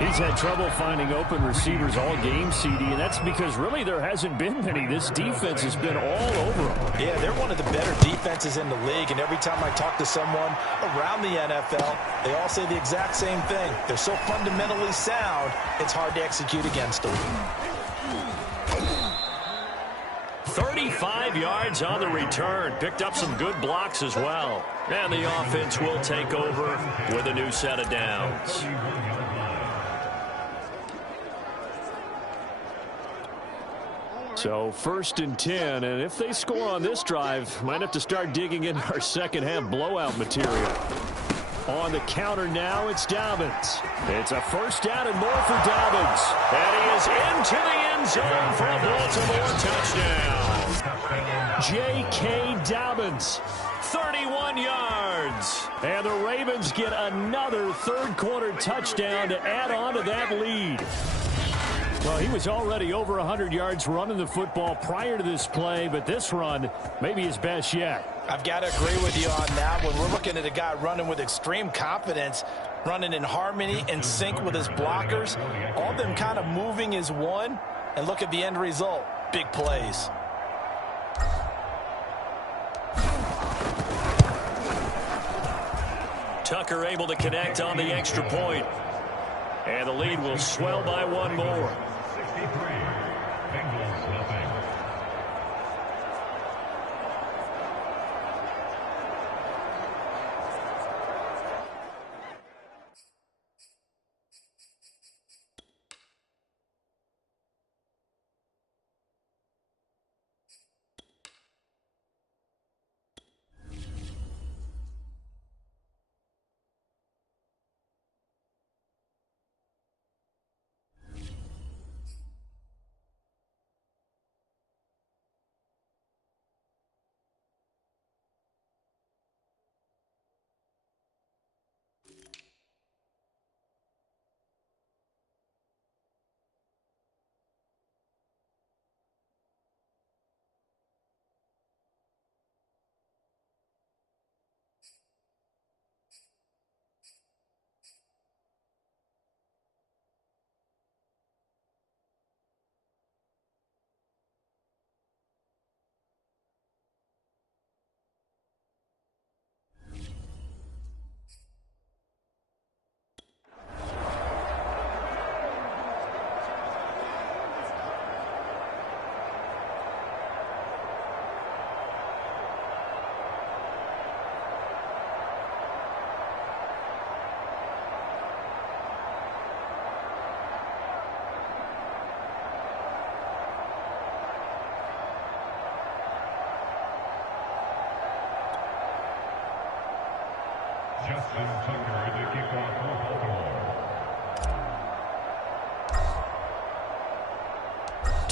He's had trouble finding open receivers all game, CD, and that's because really there hasn't been many. This defense has been all over them. Yeah, they're one of the better defenses in the league, and every time I talk to someone around the NFL, they all say the exact same thing. They're so fundamentally sound, it's hard to execute against them. 35 yards on the return. Picked up some good blocks as well. And the offense will take over with a new set of downs. So 1st and 10, and if they score on this drive, might have to start digging in our second half blowout material. On the counter now, it's Dobbins. It's a first down and more for Dobbins. And he is into the end zone for a Baltimore touchdown. J.K. Dobbins, 31 yards. And the Ravens get another third quarter touchdown to add on to that lead. Well, he was already over 100 yards running the football prior to this play, but this run may be his best yet. I've got to agree with you on that one. We're looking at a guy running with extreme confidence, running in harmony and sync with his blockers. All of them kind of moving as one. And look at the end result. Big plays. Tucker able to connect on the extra point. And the lead will swell by one more. 63, Bengals nothing. Justin Tucker to kick off for Baltimore.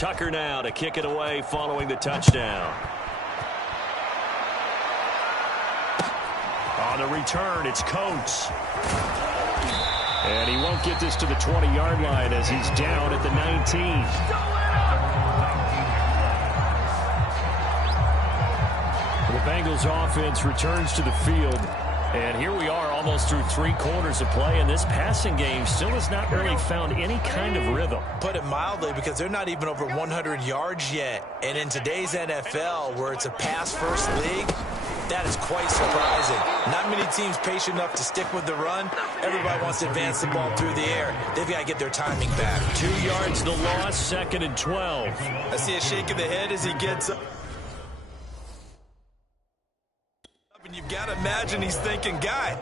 Tucker now to kick it away following the touchdown. On the return, it's Coates. And he won't get this to the 20-yard line as he's down at the 19. The Bengals offense returns to the field. And here we are almost through 3 quarters of play, and this passing game still has not really found any kind of rhythm. Put it mildly, because they're not even over 100 yards yet. And in today's NFL, where it's a pass-first league, that is quite surprising. Not many teams patient enough to stick with the run. Everybody wants to advance the ball through the air. They've got to get their timing back. 2 yards the loss, 2nd and 12. I see a shake of the head as he gets up. And you've got to imagine he's thinking, guy.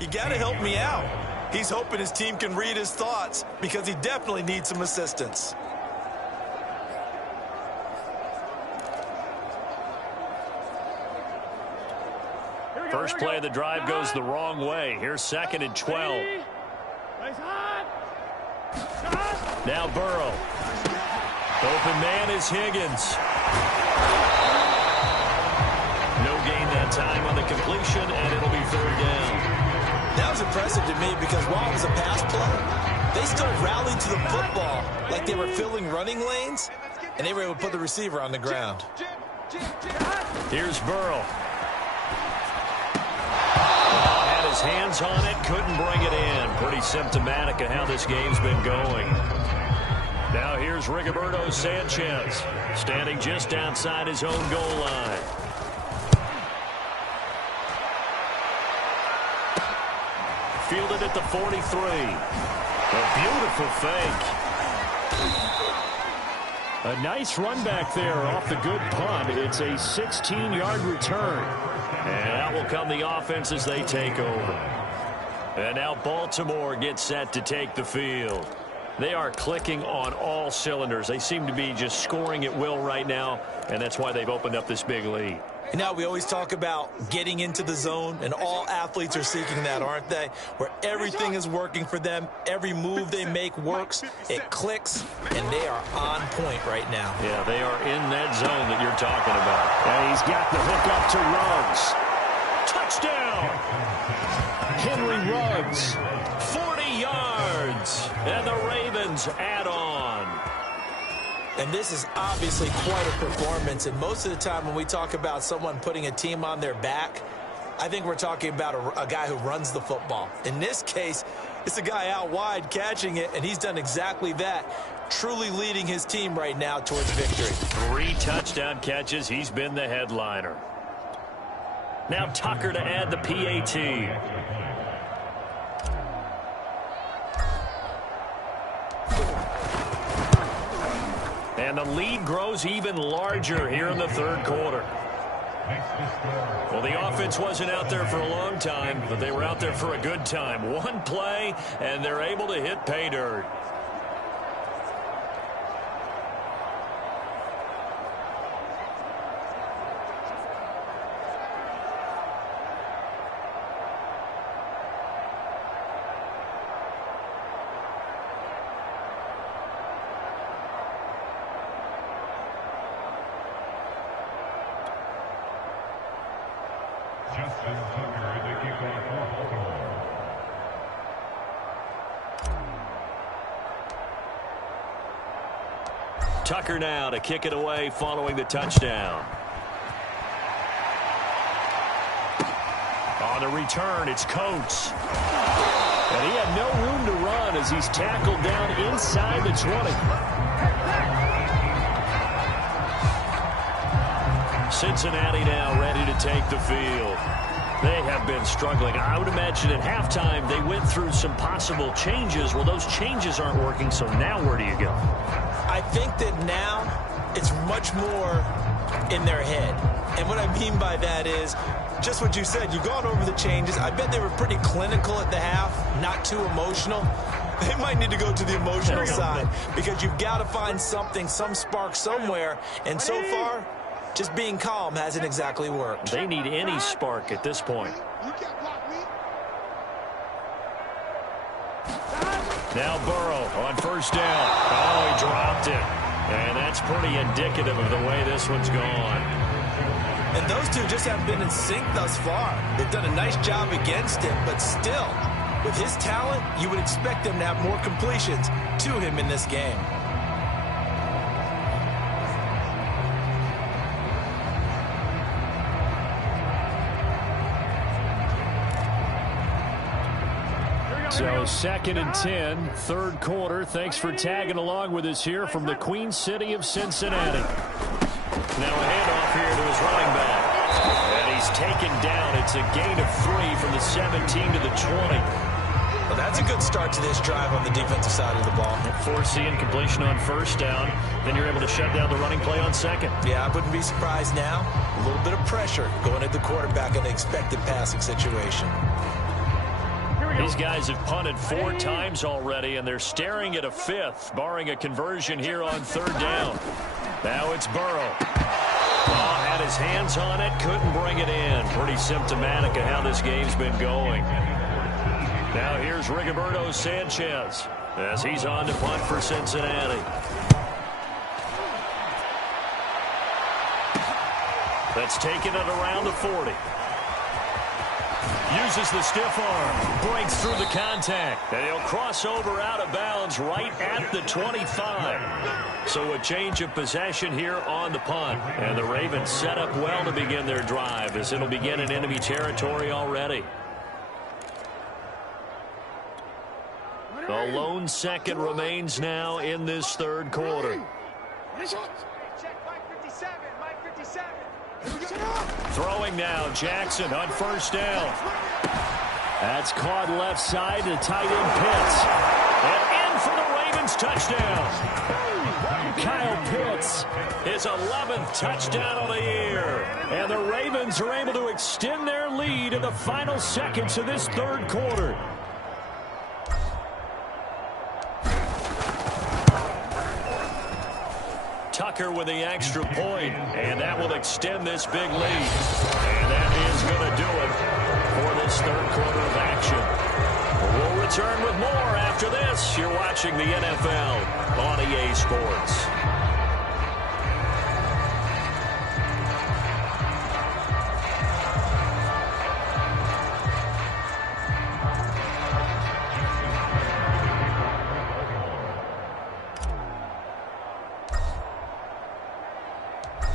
You got to help me out. He's hoping his team can read his thoughts because he definitely needs some assistance. First play of the drive goes the wrong way. Here's 2nd and 12. Now Burrow. Open man is Higgins. No gain that time on the completion, and it'll be 3rd down. That was impressive to me because while it was a pass play, they still rallied to the football like they were filling running lanes, and they were able to put the receiver on the ground. Here's Burrow. Had his hands on it, couldn't bring it in. Pretty symptomatic of how this game's been going. Now here's Rigoberto Sanchez, standing just outside his own goal line. Fielded at the 43. A beautiful fake. A nice run back there off the good punt. It's a 16-yard return. And out will come the offense as they take over. And now Baltimore gets set to take the field. They are clicking on all cylinders. They seem to be just scoring at will right now, and that's why they've opened up this big lead. And now we always talk about getting into the zone, and all athletes are seeking that, aren't they? Where everything is working for them, every move they make works, it clicks, and they are on point right now. Yeah, they are in that zone that you're talking about. And he's got the hook up to Ruggs. Touchdown! Henry Ruggs. 40 yards, and the Ravens add on. And this is obviously quite a performance. And most of the time when we talk about someone putting a team on their back, I think we're talking about a guy who runs the football. In this case, it's a guy out wide catching it, and he's done exactly that, truly leading his team right now towards victory. 3 touchdown catches. He's been the headliner. Now Tucker to add the PAT. And the lead grows even larger here in the 3rd quarter. Well, the offense wasn't out there for a long time, but they were out there for a good time. One play, and they're able to hit pay dirt. Tucker now to kick it away following the touchdown. On the return, it's Coates. And he had no room to run as he's tackled down inside the 20. Cincinnati now ready to take the field. They have been struggling. I would imagine at halftime they went through some possible changes. Well, those changes aren't working, so now where do you go? I think that now it's much more in their head. And what I mean by that is just what you said. You've gone over the changes. I bet they were pretty clinical at the half, not too emotional. They might need to go to the emotional side because you've got to find something, some spark somewhere. And so far, just being calm hasn't exactly worked. They need any spark at this point. Now Burrow on first down. Oh, he dropped it. And that's pretty indicative of the way this one's gone. And those two just haven't been in sync thus far. They've done a nice job against him, but still, with his talent, you would expect them to have more completions to him in this game. So 2nd and 10, third quarter. Thanks for tagging along with us here from the Queen City of Cincinnati. Now a handoff here to his running back. And he's taken down. It's a gain of 3 from the 17 to the 20. Well, that's a good start to this drive on the defensive side of the ball. Force the incompletion on first down. Then you're able to shut down the running play on second. Yeah, I wouldn't be surprised now. A little bit of pressure going at the quarterback in an expected passing situation. These guys have punted 4 times already, and they're staring at a 5th, barring a conversion here on third down. Now it's Burrow. Oh, had his hands on it, couldn't bring it in. Pretty symptomatic of how this game's been going. Now here's Rigoberto Sanchez as he's on to punt for Cincinnati. That's taken it around the 40. Uses the stiff arm, breaks through the contact, and he'll cross over out of bounds right at the 25. So a change of possession here on the punt. And the Ravens set up well to begin their drive as it'll begin in enemy territory already. The lone second remains now in this third quarter. Throwing now, Jackson on first down. That's caught left side to tight end Pitts. And in for the Ravens touchdown. Kyle Pitts, his 11th touchdown of the year. And the Ravens are able to extend their lead in the final seconds of this third quarter. Tucker with the extra point, and that will extend this big lead. And that is going to do it for this third quarter of action. We'll return with more after this. You're watching the NFL on EA Sports.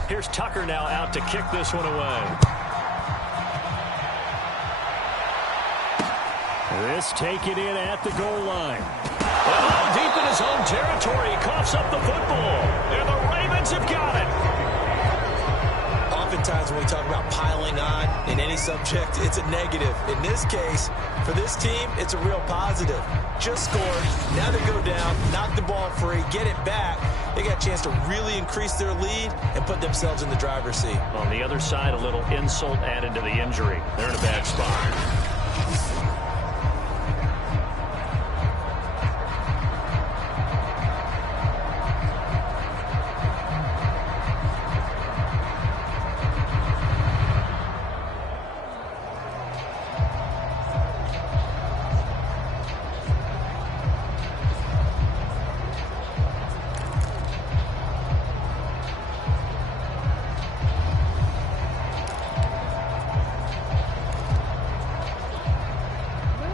Here's Tucker now out to kick this one away. This taken in at the goal line. Well, deep in his own territory, he coughs up the football. And the Ravens have got it. Oftentimes when we talk about piling on in any subject, it's a negative. In this case, for this team, it's a real positive. Just scored. Now they go down, knock the ball free, get it back. They got a chance to really increase their lead and put themselves in the driver's seat. On the other side, a little insult added to the injury. They're in a bad spot.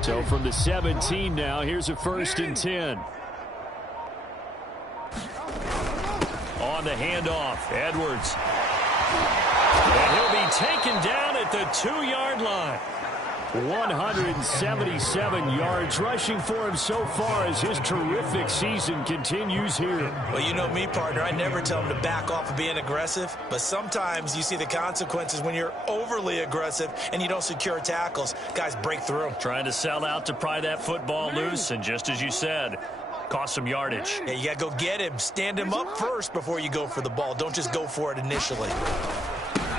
So from the 17 now, here's a 1st and 10. On the handoff, Edwards. And he'll be taken down at the 2-yard line. 177 yards rushing for him so far as his terrific season continues here. Well, you know me, partner. I never tell him to back off of being aggressive, but sometimes you see the consequences when you're overly aggressive and you don't secure tackles. Guys break through. Trying to sell out to pry that football loose, and just as you said, cost some yardage. Yeah, you got to go get him. Stand him up first before you go for the ball. Don't just go for it initially.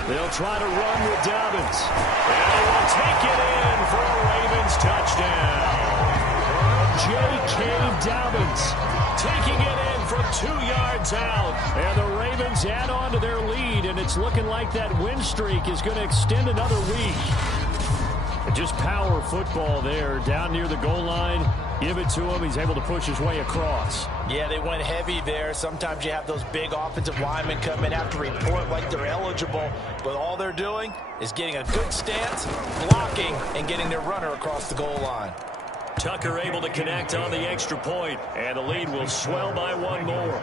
They'll try to run with Dobbins. And they will take it in for a Ravens touchdown. J.K. Dobbins taking it in from 2 yards out. And the Ravens add on to their lead, and it's looking like that win streak is going to extend another week. And just power football there down near the goal line. Give it to him. He's able to push his way across. Yeah, they went heavy there. Sometimes you have those big offensive linemen come in, have to report like they're eligible, but all they're doing is getting a good stance, blocking, and getting their runner across the goal line. Tucker able to connect on the extra point, and the lead will swell by one more.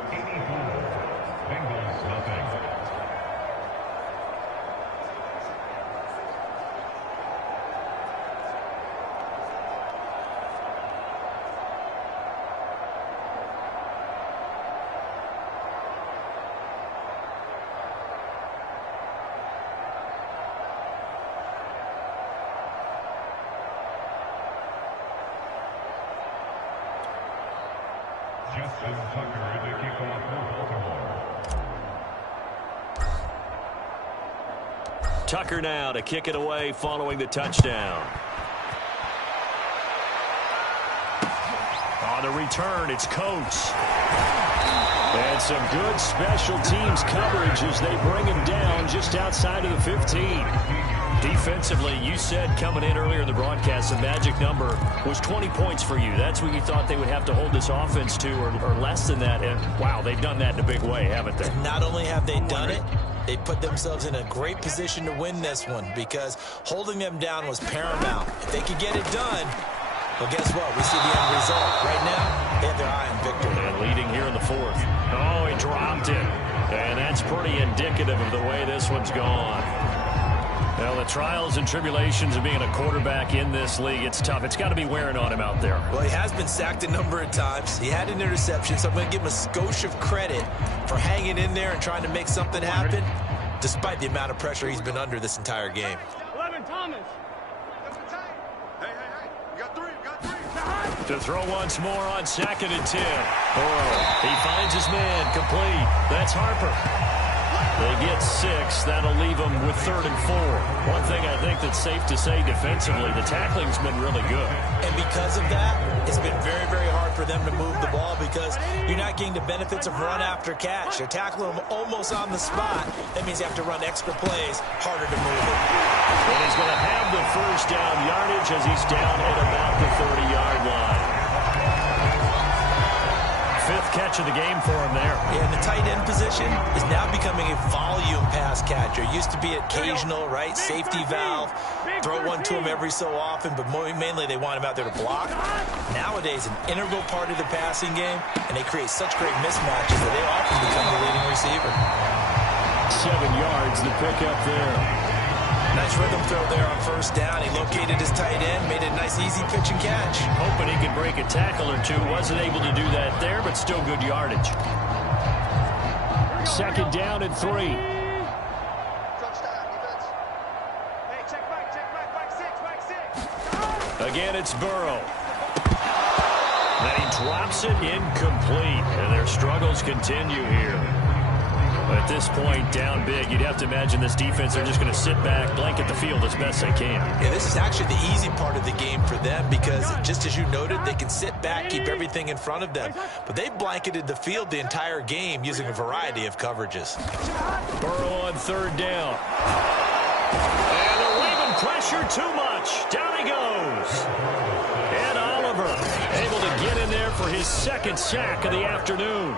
Tucker now to kick it away following the touchdown. On the return, it's Coates. And some good special teams coverage as they bring him down just outside of the 15. Defensively, you said coming in earlier in the broadcast, the magic number was 20 points for you. That's what you thought they would have to hold this offense to, or less than that. And, wow, they've done that in a big way, haven't they? Not only have they done it, they put themselves in a great position to win this one because holding them down was paramount. If they could get it done, well, guess what? We see the end result. Right now, they have their eye on victory. And leading here in the fourth. Oh, he dropped it. And that's pretty indicative of the way this one's gone. Well, the trials and tribulations of being a quarterback in this league, it's tough. It's got to be wearing on him out there. Well, he has been sacked a number of times. He had an interception, so I'm going to give him a skosh of credit for hanging in there and trying to make something happen, despite the amount of pressure he's been under this entire game. 11, Thomas. Hey, you got three. To throw once more on 2nd and 10. He finds his man complete. That's Harper. They get 6. That'll leave them with 3rd and 4. One thing I think that's safe to say defensively, the tackling's been really good. And because of that, it's been very, very hard for them to move the ball because you're not getting the benefits of run after catch. They're tackling them almost on the spot. That means you have to run extra plays, harder to move it. And he's going to have the first down yardage as he's down at about the 30-yard line. 5th catch of the game for him there. Yeah, and the tight end position is now becoming a volume pass catcher. Used to be occasional, right? Safety valve. Throw one to him every so often, but mainly they want him out there to block. Nowadays, an integral part of the passing game, and they create such great mismatches that they often become the leading receiver. 7 yards, the pickup there. Nice rhythm throw there on 1st down. He located his tight end, made a nice easy pitch and catch. Hoping he could break a tackle or two. Wasn't able to do that there, but still good yardage. 2nd down and 3. Hey, check back, 6. Again, it's Burrow. Then he drops it incomplete, and their struggles continue here. At this point, down big, you'd have to imagine this defense, they're just going to sit back, blanket the field as best they can. Yeah, this is actually the easy part of the game for them because, just as you noted, they can sit back, keep everything in front of them. But they've blanketed the field the entire game using a variety of coverages. Burrow on 3rd down. And the Raven pressure too much. Down he goes. And Oliver able to get in there for his 2nd sack of the afternoon.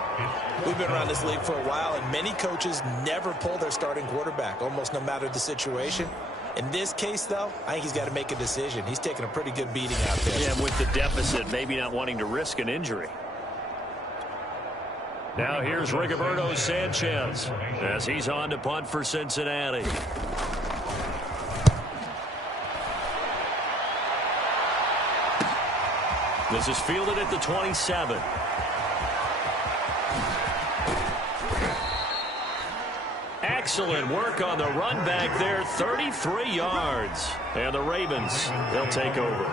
We've been around this league for a while, and many coaches never pull their starting quarterback, almost no matter the situation. In this case, though, I think he's got to make a decision. He's taking a pretty good beating out there. Yeah, with the deficit, maybe not wanting to risk an injury. Now here's Rigoberto Sanchez as he's on to punt for Cincinnati. This is fielded at the 27. Excellent work on the run back there, 33 yards. And the Ravens, they'll take over.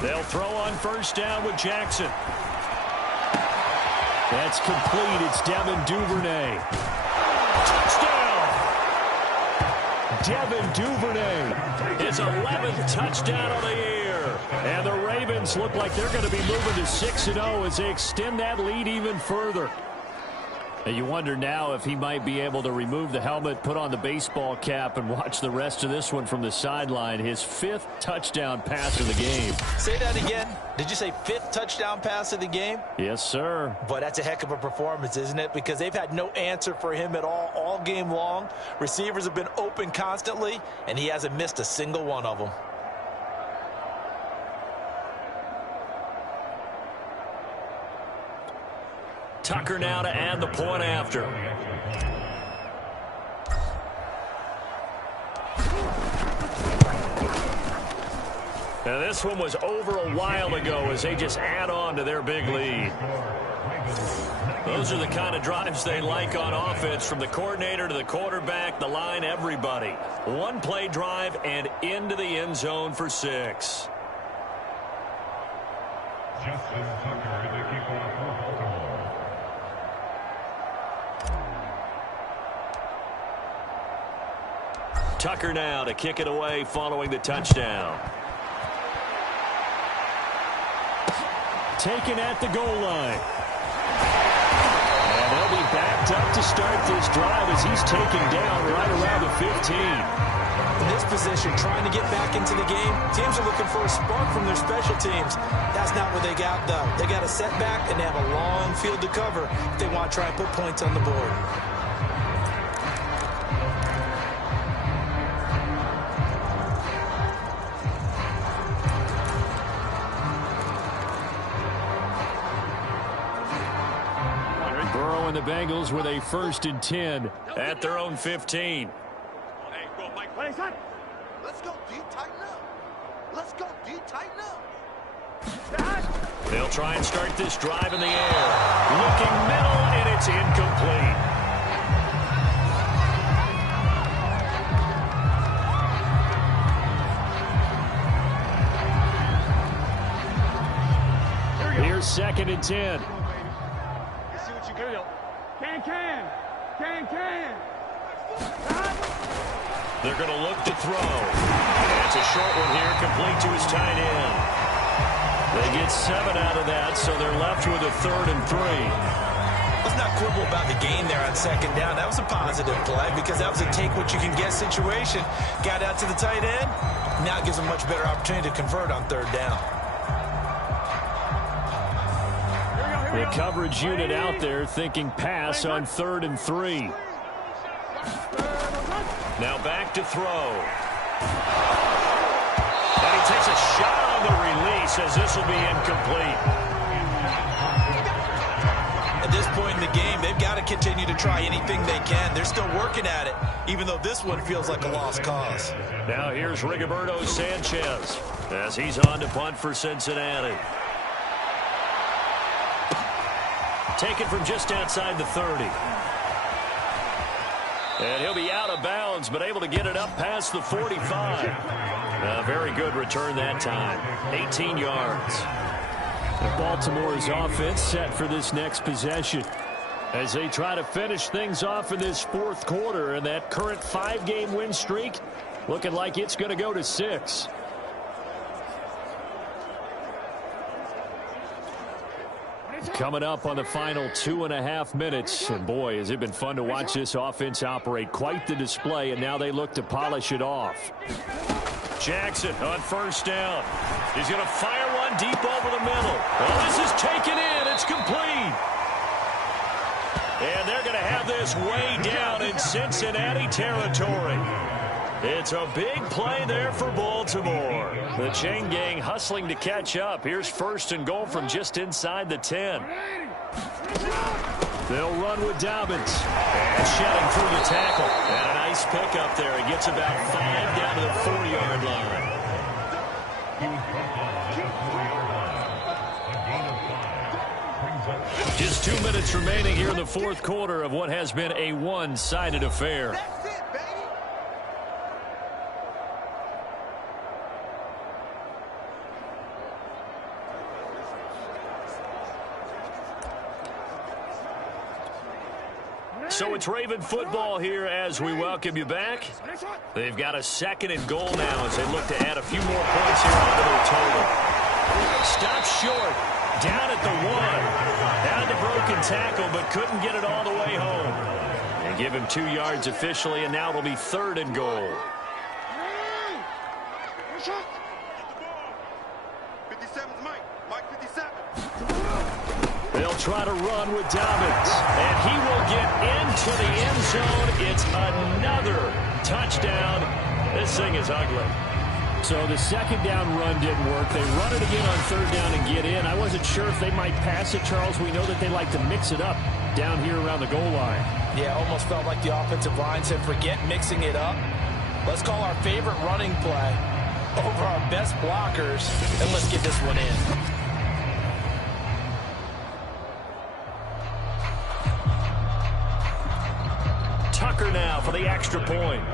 They'll throw on first down with Jackson. That's complete. It's Devin Duvernay. Touchdown! Devin Duvernay. His 11th touchdown of the year. And the Ravens look like they're going to be moving to 6-0 as they extend that lead even further. And you wonder now if he might be able to remove the helmet, put on the baseball cap, and watch the rest of this one from the sideline. His 5th touchdown pass of the game. Say that again. Did you say 5th touchdown pass of the game? Yes, sir. But that's a heck of a performance, isn't it? Because they've had no answer for him at all game long. Receivers have been open constantly, and he hasn't missed a single one of them. Tucker now to add the point after. Now this one was over a while ago as they just add on to their big lead. Those are the kind of drives they like on offense, from the coordinator to the quarterback, the line, everybody. One play drive and into the end zone for 6. Justin Tucker, the kickoff for Baltimore. Tucker now to kick it away following the touchdown. Taken at the goal line. And they'll be backed up to start this drive as he's taken down right around the 15. In this position, trying to get back into the game, teams are looking for a spark from their special teams. That's not what they got, though. They got a setback, and they have a long field to cover if they want to try and put points on the board. Burrow and the Bengals with a 1st and 10 at their own 15. Hey, go, Mike. Let's go, D. Tighten up. Let's go, D. Tighten up. They'll try and start this drive in the air. Looking middle, and it's incomplete. Here's 2nd and 10. Can. They're going to look to throw. And it's a short one here, complete to his tight end. They get 7 out of that, so they're left with a 3rd and 3. Let's not quibble about the gain there on 2nd down. That was a positive play because that was a take-what-you-can-get situation. Got out to the tight end. Now gives a much better opportunity to convert on 3rd down. The coverage unit out there thinking pass on 3rd and 3. Now back to throw. And he takes a shot on the release as this will be incomplete. At this point in the game, they've got to continue to try anything they can. They're still working at it, even though this one feels like a lost cause. Now here's Rigoberto Sanchez as he's on to punt for Cincinnati. Taken from just outside the 30. And he'll be out of bounds, but able to get it up past the 45. A very good return that time. 18 yards. Baltimore's offense set for this next possession as they try to finish things off in this 4th quarter, and that current 5-game win streak looking like it's going to go to 6. Coming up on the final 2.5 minutes. And boy, has it been fun to watch this offense operate. Quite the display, and now they look to polish it off. Jackson on first down. He's going to fire one deep over the middle. Oh, this is taken in. It's complete. And they're going to have this way down in Cincinnati territory. It's a big play there for Baltimore. The chain gang hustling to catch up. Here's first and goal from just inside the 10. They'll run with Dobbins. And shedding through the tackle. And a nice pickup there. He gets about 5 down to the 4-yard line. Just 2 minutes remaining here in the fourth quarter of what has been a one-sided affair. That's it, baby. So it's Raven football here as we welcome you back. They've got a second and goal now as they look to add a few more points here onto their total. Stop short. Down at the 1. Had the broken tackle, but couldn't get it all the way home. And give him 2 yards officially, and now it'll be third and goal. 57's Mike. Mike 57. They'll try to run with Dobbins. And he will get into the end zone. It's another touchdown. This thing is ugly. So the second down run didn't work. They run it again on third down and get in. I wasn't sure if they might pass it, Charles. We know that they like to mix it up down here around the goal line. Yeah, almost felt like the offensive line said, forget mixing it up. Let's call our favorite running play over our best blockers, and let's get this one in. Tucker now for the extra point.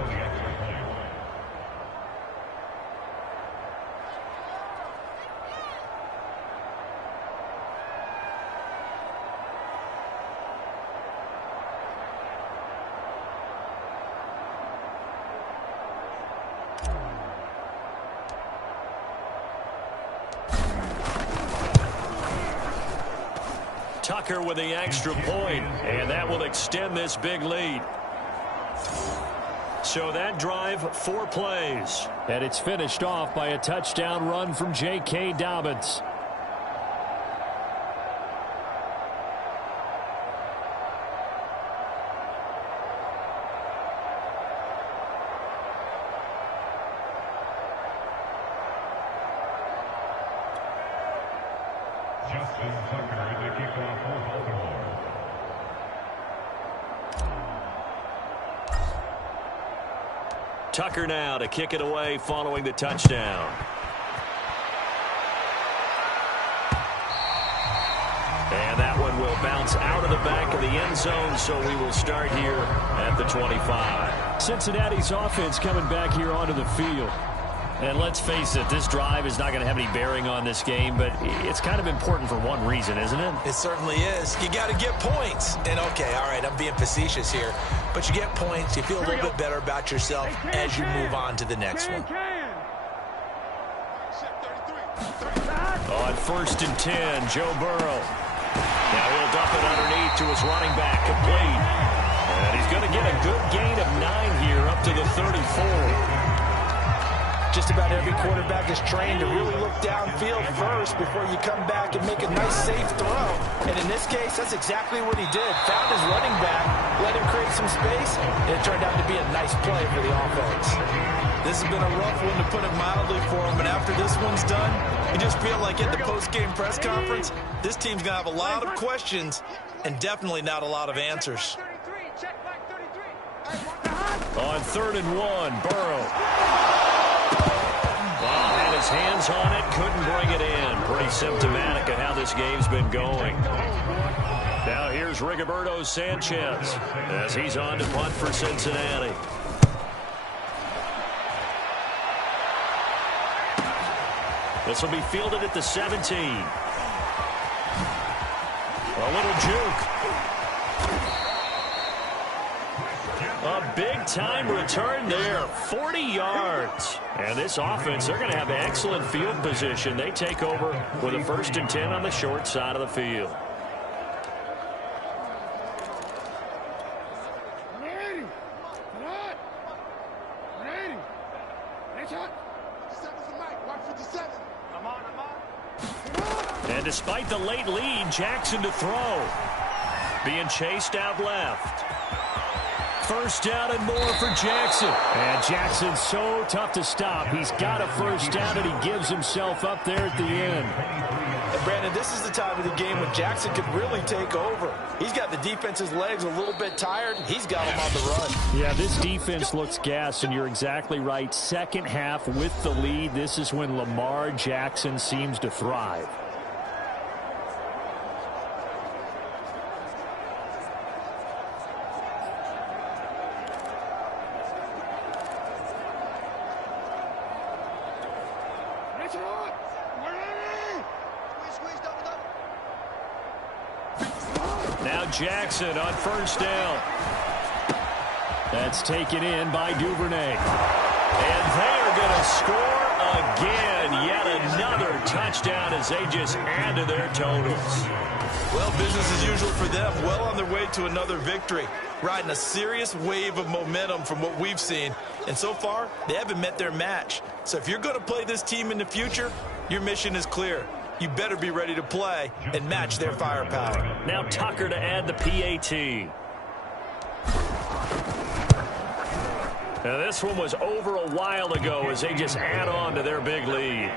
Tucker with the extra point, and that will extend this big lead. So that drive, 4 plays. And it's finished off by a touchdown run from J.K. Dobbins. Justin Tucker, the kickoff for Baltimore. Tucker now to kick it away following the touchdown. And that one will bounce out of the back of the end zone, so we will start here at the 25. Cincinnati's offense coming back here onto the field. And let's face it, this drive is not going to have any bearing on this game, but it's kind of important for one reason, isn't it? It certainly is. You got to get points. And, okay, all right, I'm being facetious here. But you get points, you feel a little bit better about yourself as you move on to the next one. On first and 10, Joe Burrow. Now he'll dump it underneath to his running back, complete. And he's going to get a good gain of 9 here up to the 34. Just about every quarterback is trained to really look downfield first before you come back and make a nice, safe throw. And in this case, that's exactly what he did. Found his running back, let him create some space, and it turned out to be a nice play for the offense. This has been a rough one, to put it mildly, for him. And after this one's done, you just feel like at the post-game press conference, this team's going to have a lot of questions and definitely not a lot of answers. On third and 1, Burrow. Had his hands on it, couldn't bring it in. Pretty symptomatic of how this game's been going. Now here's Rigoberto Sanchez as he's on to punt for Cincinnati. This will be fielded at the 17. A little juke. A big-time return there, 40 yards. And this offense, they're going to have excellent field position. They take over with a first and 10 on the short side of the field. And despite the late lead, Jackson to throw. Being chased out left. First down and more for Jackson. And Jackson's so tough to stop. He's got a first down, and he gives himself up there at the end. And Brandon, this is the time of the game when Jackson could really take over. He's got the defense's legs a little bit tired. He's got him on the run. Yeah, this defense looks gassed, and you're exactly right. Second half with the lead, this is when Lamar Jackson seems to thrive. Now Jackson on first down. That's taken in by Duvernay. And they are going to score again. Yet another touchdown as they just add to their totals. Well, business as usual for them. Well on their way to another victory. Riding a serious wave of momentum from what we've seen. And so far, they haven't met their match. So if you're going to play this team in the future, your mission is clear. You better be ready to play and match their firepower. Now Tucker to add the PAT. Now this one was over a while ago as they just add on to their big lead.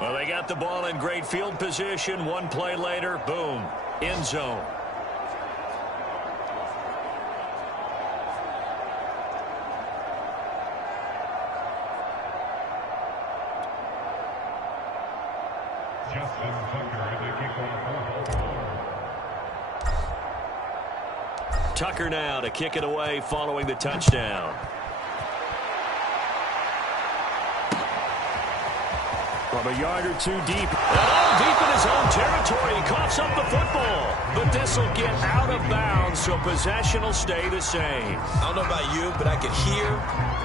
Well, they got the ball in great field position. One play later, boom, end zone. Justin Tucker, the kickoff for Baltimore. Tucker now to kick it away following the touchdown. From a yard or two deep. Deep in his own territory. He coughs up the football. But this will get out of bounds, so possession will stay the same. I don't know about you, but I could hear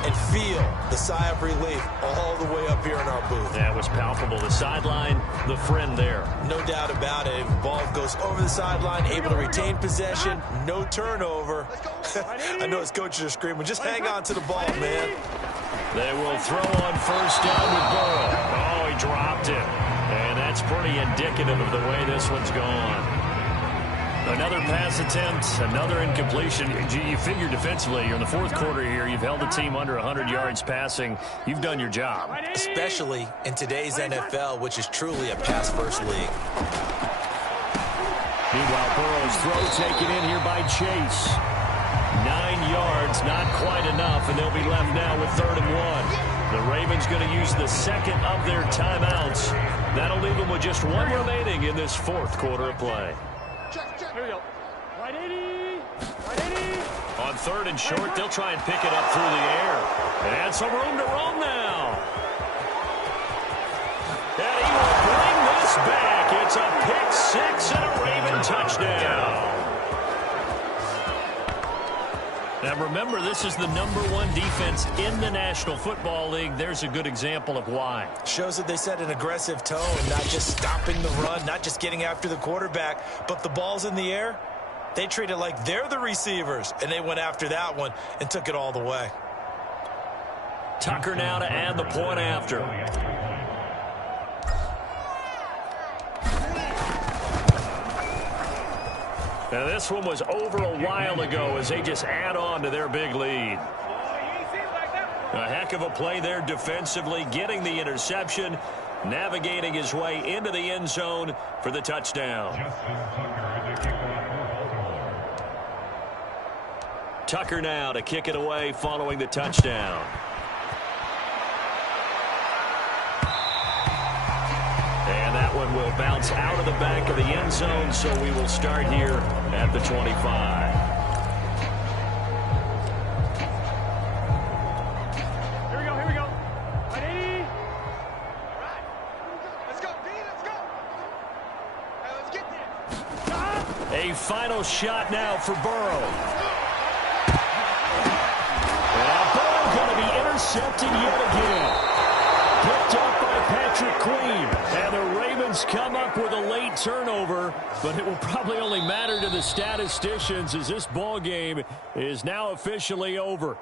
and feel the sigh of relief all the way up here in our booth. That was palpable. The sideline, the friend there. No doubt about it. The ball goes over the sideline, able to retain possession, no turnover. I know his coaches are screaming, just hang on to the ball, man. They will throw on first down with Burrow. Oh, he dropped it. And that's pretty indicative of the way this one's gone. Another pass attempt, another incompletion. You figure defensively, you're in the fourth quarter here. You've held the team under 100 yards passing. You've done your job. Especially in today's NFL, which is truly a pass-first league. Meanwhile, Burrow's throw taken in here by Chase. 9 yards, not quite enough, and they'll be left now with 3rd and 1. The Ravens going to use the second of their timeouts. That'll leave them with just one remaining in this fourth quarter of play. Here we go. Right 80. Right 80. On 3rd and short, they'll try and pick it up through the air. And some room to roam now. And he will bring this back. It's a pick six and a Raven touchdown. Now remember, this is the #1 defense in the National Football League. There's a good example of why. Shows that they set an aggressive tone, not just stopping the run, not just getting after the quarterback, but the ball's in the air. They treat it like they're the receivers, and they went after that one and took it all the way. Tucker now to add the point after. Now this one was over a while ago as they just add on to their big lead. A heck of a play there defensively, getting the interception, navigating his way into the end zone for the touchdown. Justin Tucker, the kickoff for Baltimore. Tucker now to kick it away following the touchdown. And that one will bounce out of the back of the end zone, so we will start here at the 25. Here we go. Here we go. Right 80. Right. Let's go, D. Let's go. Hey, let's get there. A final shot now for Burrow. And Burrow going to be intercepted yet again. Picked up by Patrick Queen. And the Ravens come up with a late turnover, but it will probably only matter to the statisticians as this ball game is now officially over.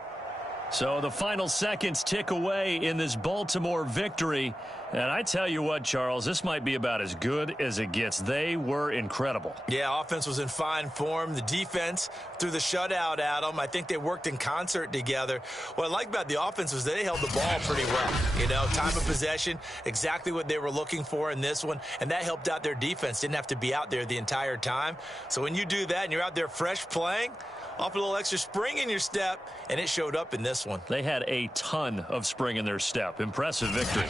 So the final seconds tick away in this Baltimore victory. And I tell you what, Charles, this might be about as good as it gets. They were incredible. Yeah, offense was in fine form. The defense threw the shutout at them. I think they worked in concert together. What I like about the offense was they held the ball pretty well. You know, time of possession, exactly what they were looking for in this one, and that helped out their defense. Didn't have to be out there the entire time. So when you do that and you're out there fresh playing, off a little extra spring in your step, and it showed up in this one. They had a ton of spring in their step. Impressive victory.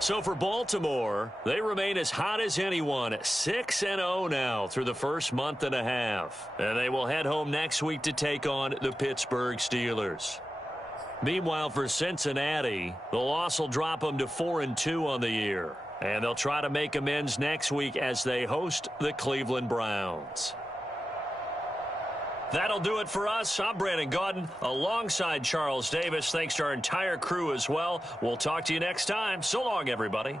So for Baltimore, they remain as hot as anyone, 6-0 now through the first month and a half. And they will head home next week to take on the Pittsburgh Steelers. Meanwhile, for Cincinnati, the loss will drop them to 4-2 on the year. And they'll try to make amends next week as they host the Cleveland Browns. That'll do it for us. I'm Brandon Gaudin alongside Charles Davis. Thanks to our entire crew as well. We'll talk to you next time. So long, everybody.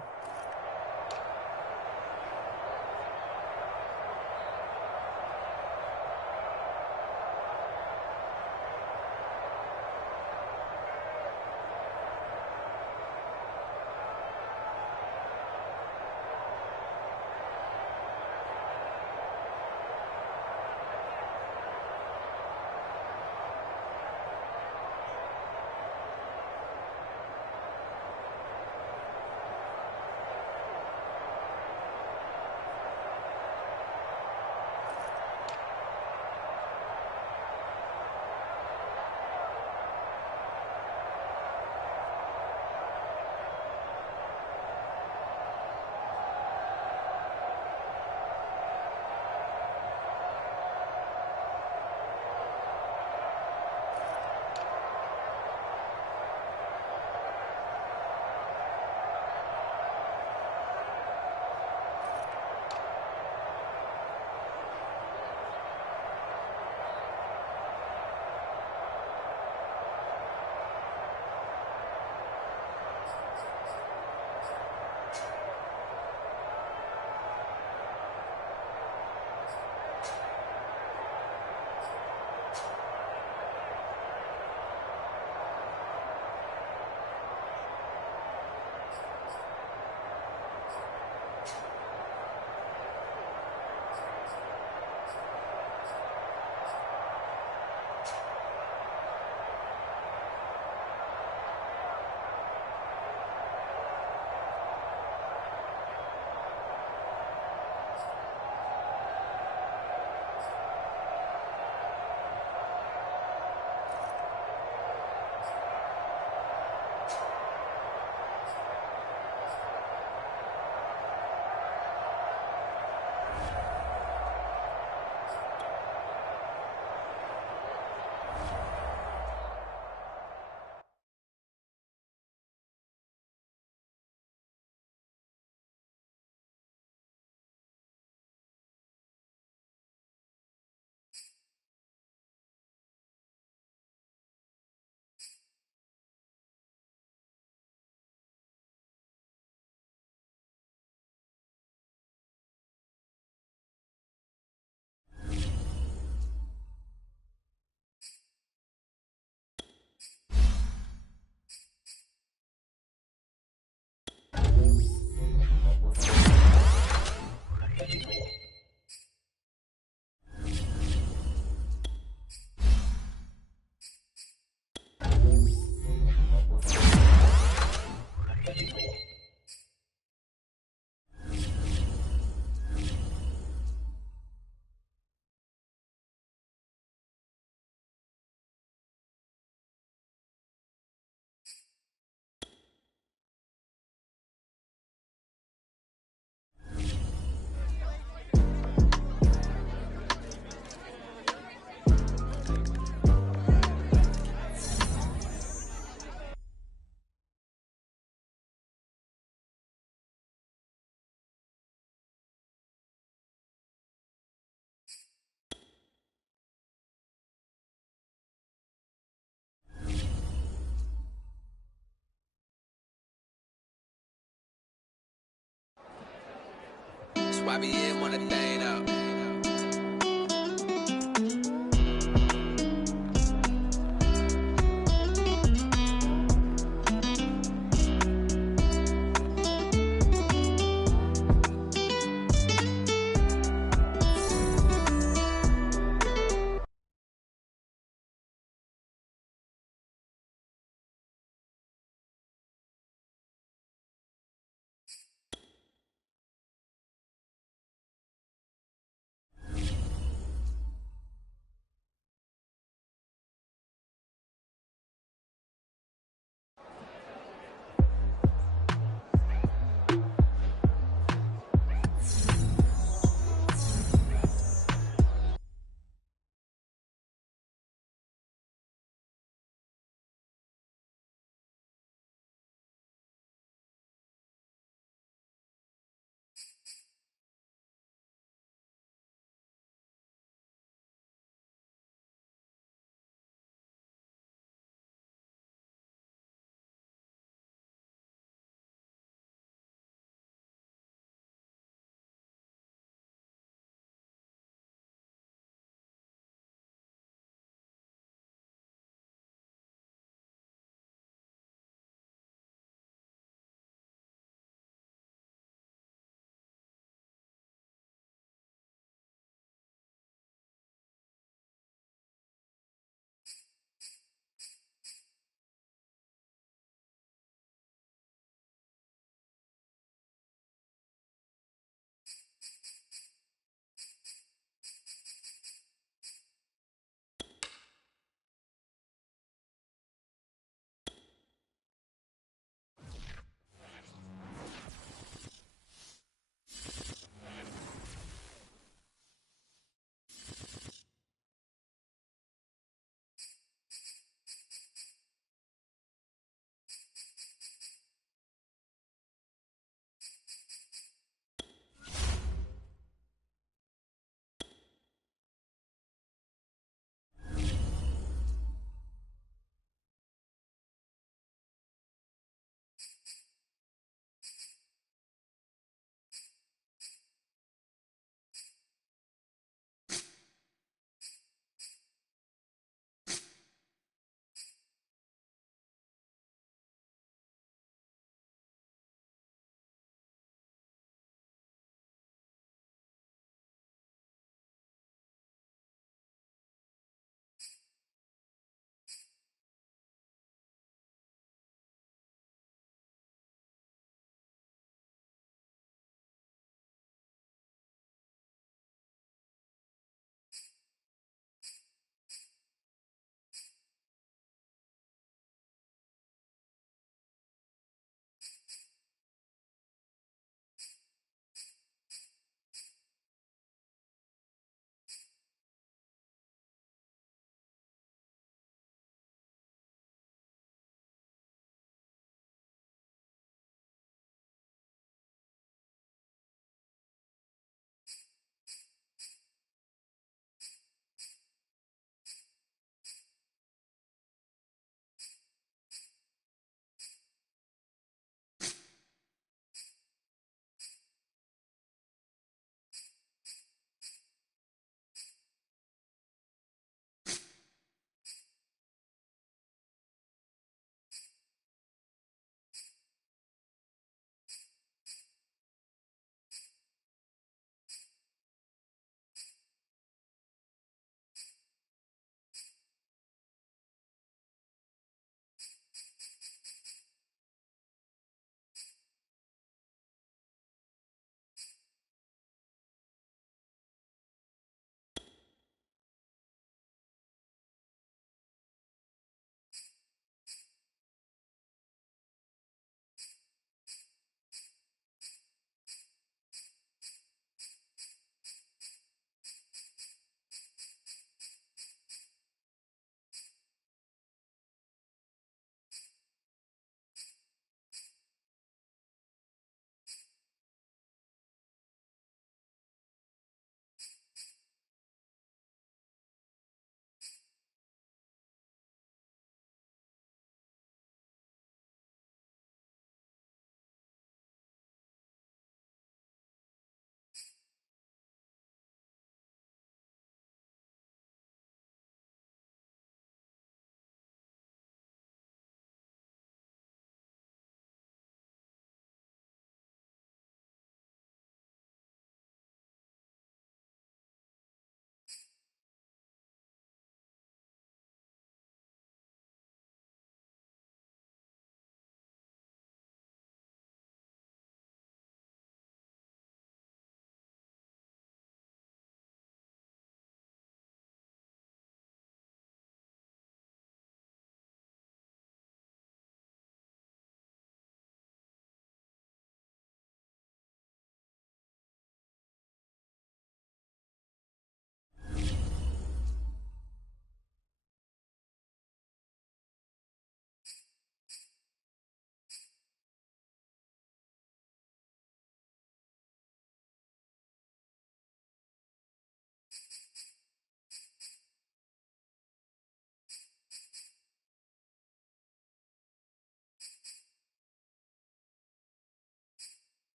Why be in one thing up?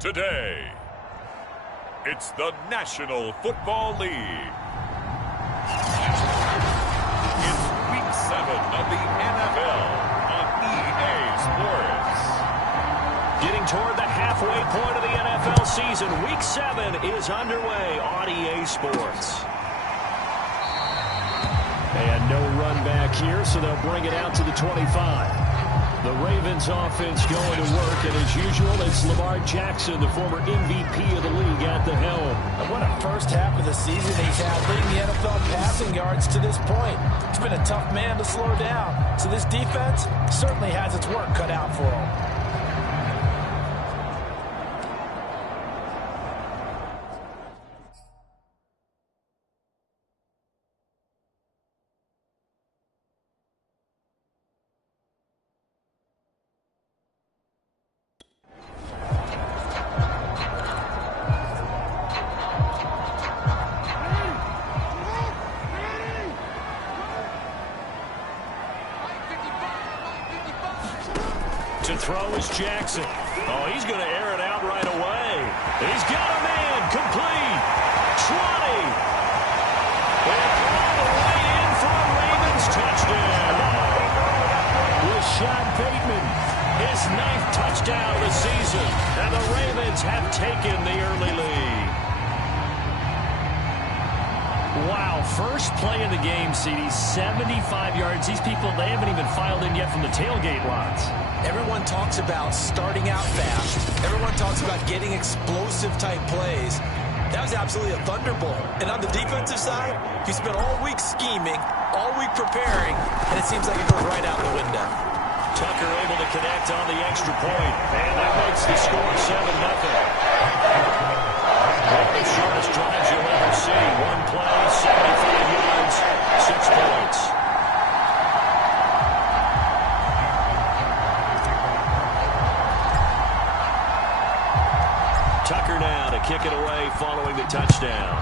Today, it's the National Football League. It's Week 7 of the NFL on EA Sports. Getting toward the halfway point of the NFL season, Week 7 is underway on EA Sports. And no run back here, so they'll bring it out to the 25. The Ravens offense going to work, and as usual, it's Lamar Jackson, the former MVP of the league, at the helm. And what a first half of the season he's had, leading the NFL passing yards to this point. He's been a tough man to slow down, so this defense certainly has its work cut out for him. To throw is Jackson. Oh, he's going to air it out right away. He's got a man complete. 20. And all the way in for a Ravens touchdown. Rashad Bateman, his 9th touchdown of the season. And the Ravens have taken the early lead. Wow, first play of the game, CD, 75 yards. These people, they haven't even filed in yet from the tailgate lots. Everyone talks about starting out fast. Everyone talks about getting explosive-type plays. That was absolutely a thunderbolt. And on the defensive side, he spent all week scheming, all week preparing, and it seems like it goes right out the window. Tucker able to connect on the extra point, and that makes the score 7-0. One of the shortest drives you'll ever see. One play, 75 yards, 6 points. Tucker now to kick it away following the touchdown.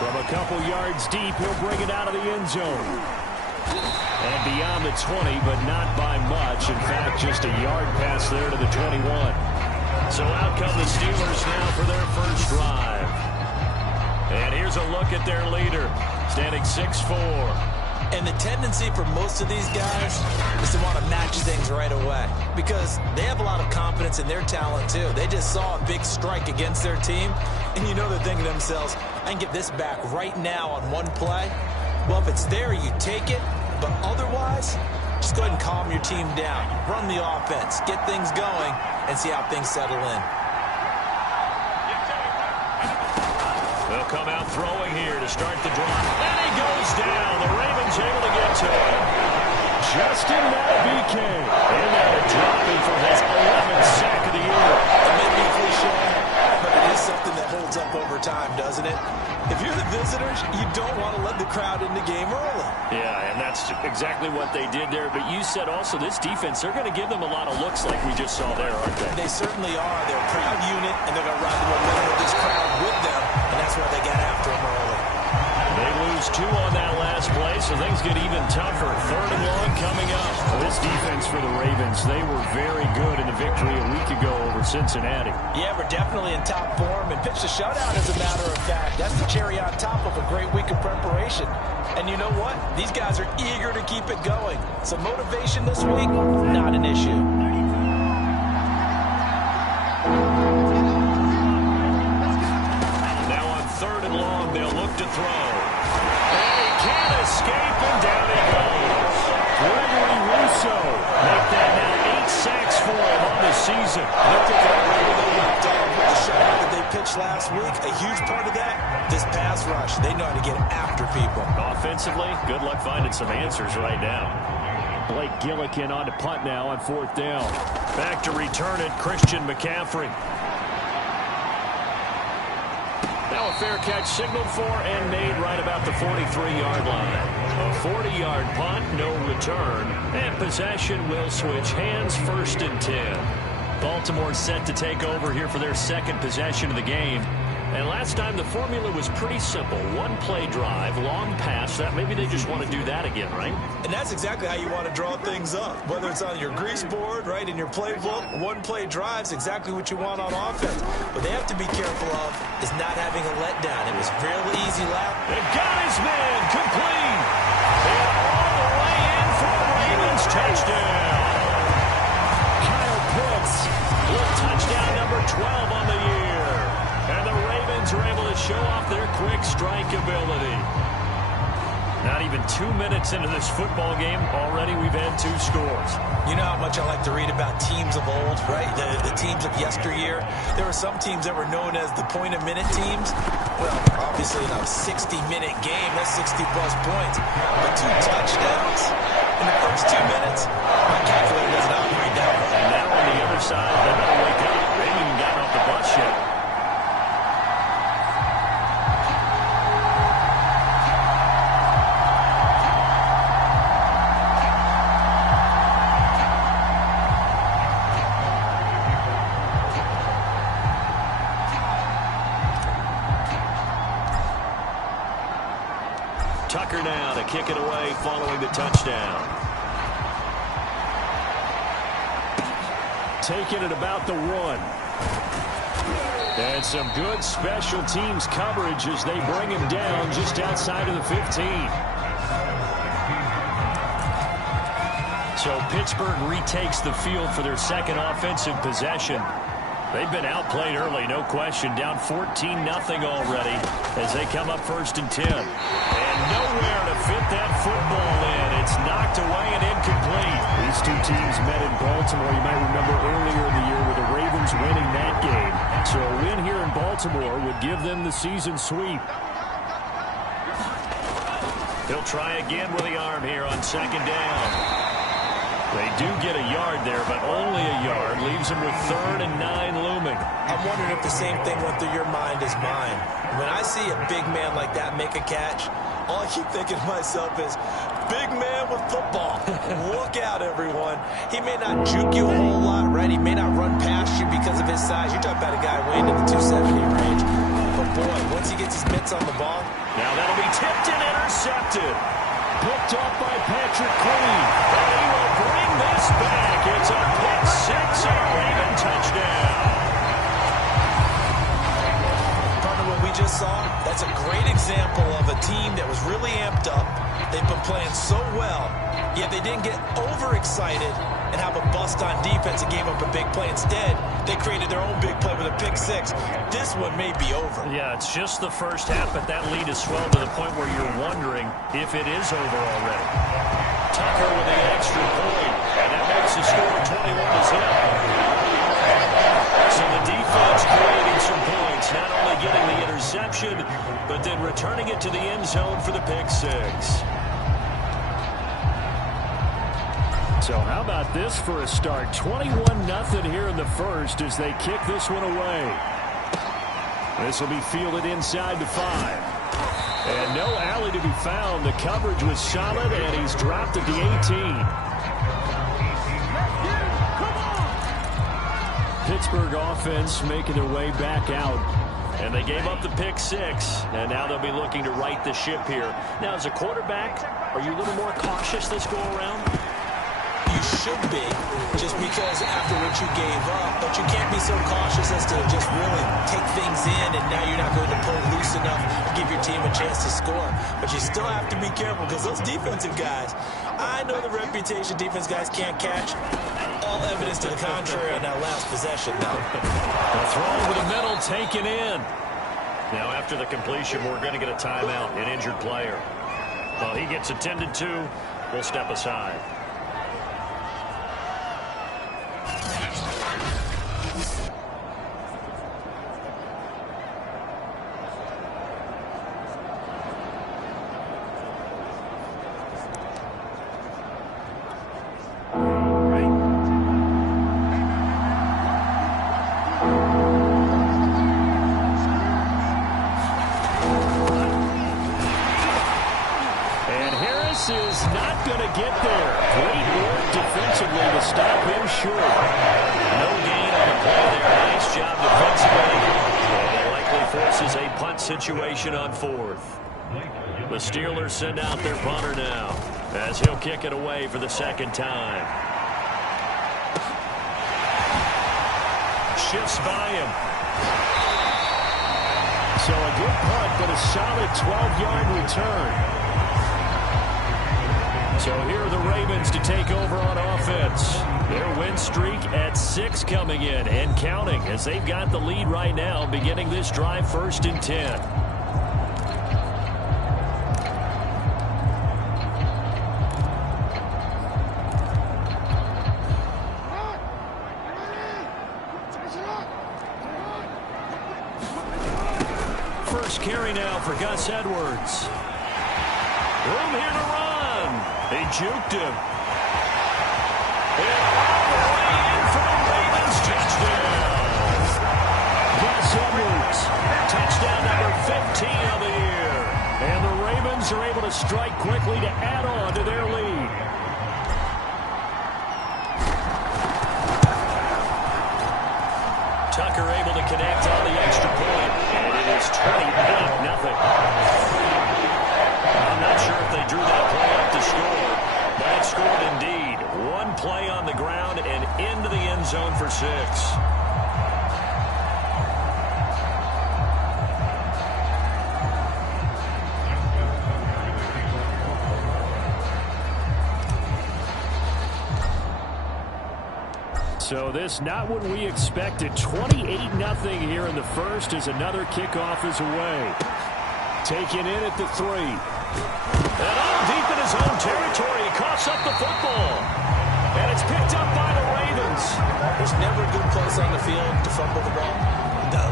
From a couple yards deep, he'll bring it out of the end zone. And beyond the 20, but not by much. In fact, just a yard pass there to the 21. So out come the Steelers now for their first drive. And here's a look at their leader, standing 6'4". And the tendency for most of these guys is to want to match things right away because they have a lot of confidence in their talent, too. They just saw a big strike against their team, and you know they're thinking to themselves, I can get this back right now on one play. Well, if it's there, you take it. But otherwise, just go ahead and calm your team down. Run the offense, get things going, and see how things settle in. They'll come out throwing here to start the drive. And he goes down. The Ravens able to get to him. Justin Malbike in there dropping for his 11th sack of the year. It may be cliche, but it is something that holds up over time, doesn't it? If you're the visitors, you don't want to let the crowd in the game early. Yeah, and that's exactly what they did there. But you said also this defense, they're going to give them a lot of looks like we just saw there, aren't they? They certainly are. They're a proud unit, and they're going to ride the momentum of this crowd with them, and that's why they got after them early. They lose 2 on that last play, so things get even tougher. 3rd and long coming up. This defense for the Ravens, they were very good in the victory a week ago over Cincinnati. Yeah, we're definitely in top form and pitched a shutout, as a matter of fact. That's the cherry on top of a great week of preparation. And you know what? These guys are eager to keep it going. So motivation this week, not an issue. Now on 3rd and long, they'll look to throw. And he can't escape, and down he goes. Gregory Rousseau make that now 8 sacks for him on the season. They're picking up right where they left off with the shutout that they pitched last week. A huge part of that, this pass rush. They know how to get after people. Offensively, good luck finding some answers right now. Blake Gillikin on to punt now on 4th down. Back to return it, Christian McCaffrey. Now a fair catch signaled for and made right about the 43-yard line. A 40-yard punt, no return, and possession will switch hands, 1st and 10. Baltimore set to take over here for their 2nd possession of the game. And last time the formula was pretty simple. One-play drive, long pass. That maybe they just want to do that again, right? And that's exactly how you want to draw things up. Whether it's on your grease board, right, in your playbook, one-play drive's exactly what you want on offense. What they have to be careful of is not having a letdown. It was a real easy lap. They got his man complete. And all the way in for a Ravens touchdown. Kyle Pitts with touchdown number 12 on the year. And the Ravens are able to show off their quick strike ability. Not even 2 minutes into this football game, already we've had 2 scores. You know how much I like to read about teams of old, right? The teams of yesteryear. There were some teams that were known as the point-a-minute teams. Well, obviously in a 60-minute game, that's 60-plus points. But 2 touchdowns in the first 2 minutes? My calculator doesn't operate that way. And now on the other side, they better wake up. They haven't even gotten off the bus yet. Tucker now to kick it away following the touchdown. Taking it about the 1. And some good special teams coverage as they bring him down just outside of the 15. So Pittsburgh retakes the field for their second offensive possession. They've been outplayed early, no question. Down 14-0 already as they come up 1st and 10. And nowhere to fit that football in. It's knocked away and incomplete. These 2 teams met in Baltimore. You might remember earlier in the year with the Ravens winning that game. So a win here in Baltimore would give them the season sweep. He'll try again with the arm here on 2nd down. They do get a yard there, but only a yard. Leaves them with 3rd and 9 looming. I'm wondering if the same thing went through your mind as mine. When I see a big man like that make a catch, all I keep thinking to myself is, big man with football. Look out, everyone. He may not juke you a whole lot, right? He may not run past you because of his size. You're talking about a guy weighing in the 270 range. But, boy, once he gets his mitts on the ball. Now that'll be tipped and intercepted. Picked up by Patrick Queen. And he will bring this back. It's a pick 6 and a Raven touchdown. Partner, what we just saw, that's a great example of a team that was really amped up. They've been playing so well, yet they didn't get overexcited and have a bust on defense and gave up a big play. Instead, they created their own big play with a pick 6. This one may be over. Yeah, it's just the first half, but that lead has swelled to the point where you're wondering if it is over already. Tucker with the extra point, and that makes the score 21 to 0. So the defense creating some points, not only getting the interception, but then returning it to the end zone for the pick 6. So how about this for a start? 21-0 here in the first as they kick this one away. This will be fielded inside the 5. And no alley to be found. The coverage was solid, and he's dropped at the 18. Pittsburgh offense making their way back out. And they gave up the pick 6, and now they'll be looking to right the ship here. Now, as a quarterback, are you a little more cautious this go around? You should be, just because after what you gave up, but you can't be so cautious as to just really take things in, and now you're not going to pull loose enough to give your team a chance to score. But you still have to be careful because those defensive guys, I know the reputation defense guys can't catch. All evidence to the contrary on that last possession, though. The throw over the middle taken in. Now after the completion, we're going to get a timeout, an injured player. Well, he gets attended to. We'll step aside. Is not going to get there. Great work defensively to stop him short. No gain on the play there. Nice job defensively. And it likely forces punt situation on 4th. The Steelers send out their punter now as he'll kick it away for the second time. Shifts by him. So a good punt, but a solid 12-yard return. So here are the Ravens to take over on offense. Their win streak at 6 coming in and counting as they've got the lead right now beginning this drive 1st and 10. First carry now for Gus Edwards. Room here to run. They juked him. And all the way in for the Ravens touchdown. Gus Edwards, touchdown number 15 of the year. And the Ravens are able to strike quickly to add on to their lead. Tucker able to connect on the extra point. And it is 28-0. I'm not sure if they drew that play up to score, but it scored indeed. One play on the ground and into the end zone for 6. So this not what we expected. 28-0 here in the first as another kickoff is away. Taken in at the 3. And all deep in his own territory, he coughs up the football. And it's picked up by the Ravens. There's never a good place on the field to fumble the ball.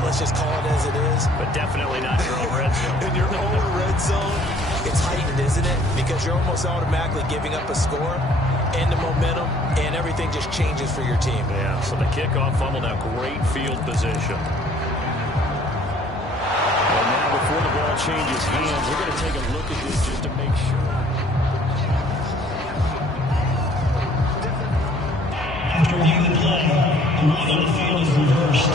Let's just call it as it is. But definitely not your own red zone. In your own red zone, it's heightened, isn't it? Because you're almost automatically giving up a score and the momentum, and everything just changes for your team. Yeah, so the kickoff fumble, now great field position. And now before the ball changes hands, we're going to take a look at this just to make sure. After reviewing the play, the ruling on the field is reversed.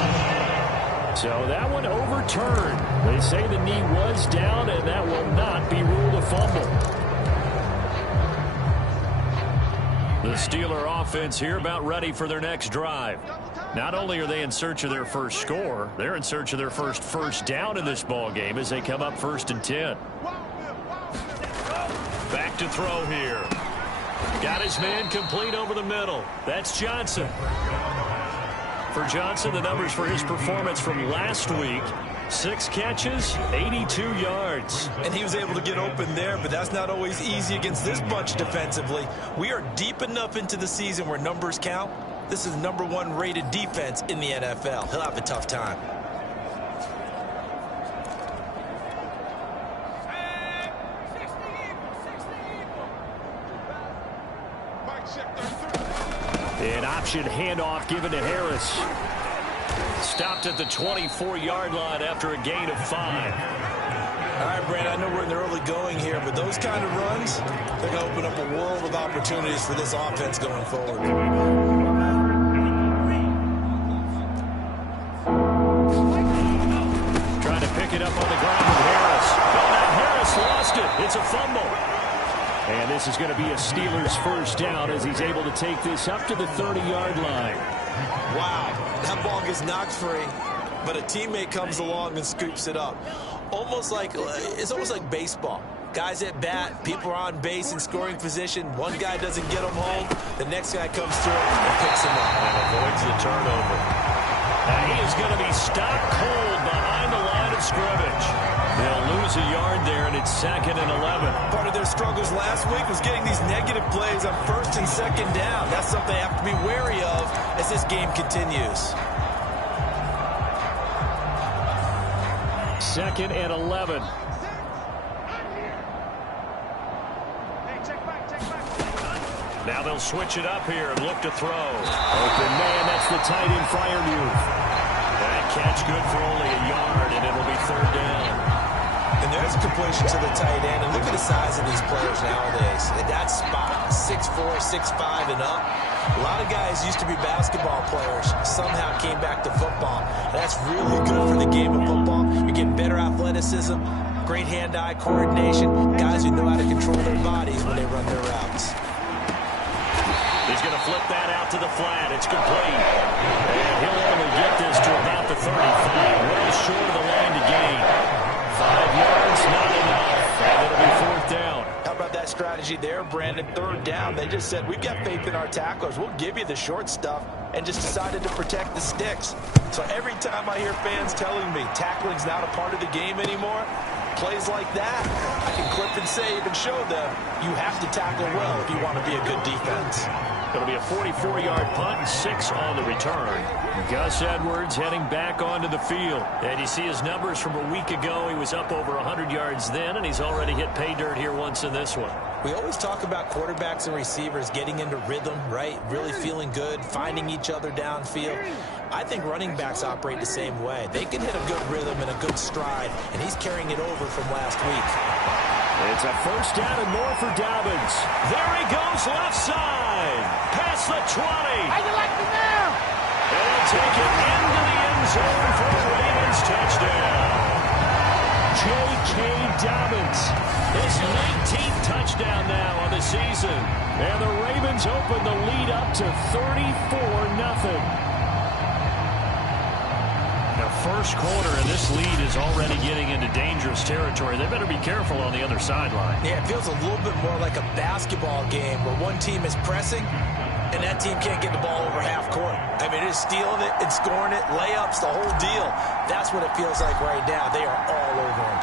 So that one overturned. They say the knee was down, and that will not be ruled a fumble. The Steeler offense here about ready for their next drive. Not only are they in search of their first score, they're in search of their first down in this ball game as they come up 1st and 10. Back to throw here. Got his man complete over the middle. That's Johnson. For Johnson, the numbers for his performance from last week: 6 catches, 82 yards. And he was able to get open there, but that's not always easy against this bunch defensively. We are deep enough into the season where numbers count. This is #1 rated defense in the NFL. He'll have a tough time. An option handoff given to Harris. Stopped at the 24-yard line after a gain of 5. All right, Brand, I know we're in the early going here, but those kind of runs, they're going to open up a world of opportunities for this offense going forward. Trying to pick it up on the ground with Harris. Oh, now Harris lost it. It's a fumble. And this is going to be a Steelers first down as he's able to take this up to the 30-yard line. Wow, that ball gets knocked free, but a teammate comes along and scoops it up. It's almost like baseball. Guys at bat, people are on base in scoring position. One guy doesn't get them home. The next guy comes through and picks him up. And avoids the turnover. Now he is going to be stopped cold behind the line of scrimmage. They'll lose a yard there, and it's 2nd and 11. Part of their struggles last week was getting these negative plays on 1st and 2nd down. That's something they have to be wary of as this game continues. 2nd and 11. Now they'll switch it up here and look to throw. Open man, that's the tight end Freiermuth. That catch good for only a yard, and it'll be 3rd down. And there's a completion to the tight end. And look at the size of these players nowadays. That spot, 6'4", 6'5", and up. A lot of guys used to be basketball players, somehow came back to football. That's really good for the game of football. You're getting better athleticism, great hand-eye coordination, guys who know how to control their bodies when they run their routes. He's going to flip that out to the flat. It's complete. And he'll only get this to about the 35. Well short of the line to gain. 5 yards, not enough. And it'll be 4th down. How about that strategy there, Brandon? 3rd down. They just said, we've got faith in our tacklers. We'll give you the short stuff, and just decided to protect the sticks. So every time I hear fans telling me tackling's not a part of the game anymore, plays like that, I can clip and save and show them you have to tackle well if you want to be a good defense. It'll be a 44-yard punt and 6 on the return. Gus Edwards heading back onto the field. And you see his numbers from a week ago. He was up over 100 yards then, and he's already hit pay dirt here once in this one. We always talk about quarterbacks and receivers getting into rhythm, right? Really feeling good, finding each other downfield. I think running backs operate the same way. They can hit a good rhythm and a good stride, and he's carrying it over from last week. It's a 1st down and more for Dobbins. There he goes left side. Past the 20. How you like me now? And he'll take it into the end zone for a Ravens touchdown. J.K. Dobbins. His 19th touchdown now on the season. And the Ravens open the lead up to 34-0. First quarter, and this lead is already getting into dangerous territory. They better be careful on the other sideline. Yeah, it feels a little bit more like a basketball game where one team is pressing and that team can't get the ball over half court. I mean, they're stealing it and scoring it, layups, the whole deal. That's what it feels like right now. They are all over him.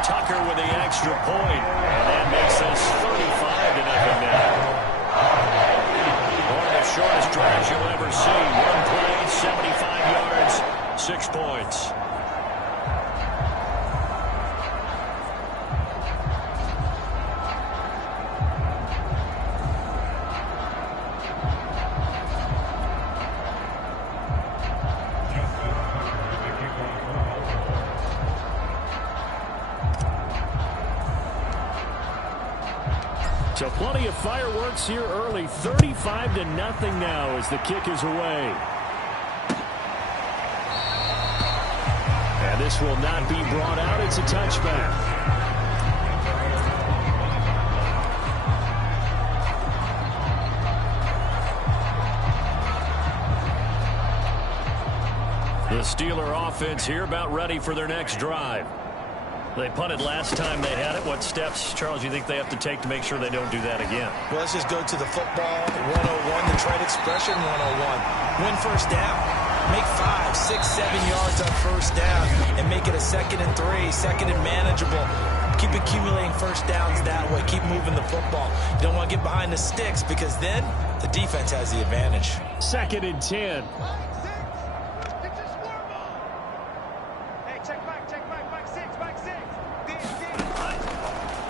Tucker with the extra point, and that makes us 35-0 now. Shortest drives you'll ever see. 1 play, 75 yards, 6 points. So plenty of fireworks here early. 35-0 now as the kick is away. And this will not be brought out. It's a touchback. The Steeler offense here about ready for their next drive. They punted last time they had it. What steps, Charles, you think they have to take to make sure they don't do that again? Well, let's just go to the football 101, the trade expression 101. Win first down. Make 5, 6, 7 yards on first down and make it a 2nd and 3, 2nd and manageable. Keep accumulating first downs that way. Keep moving the football. You don't want to get behind the sticks because then the defense has the advantage. 2nd and 10.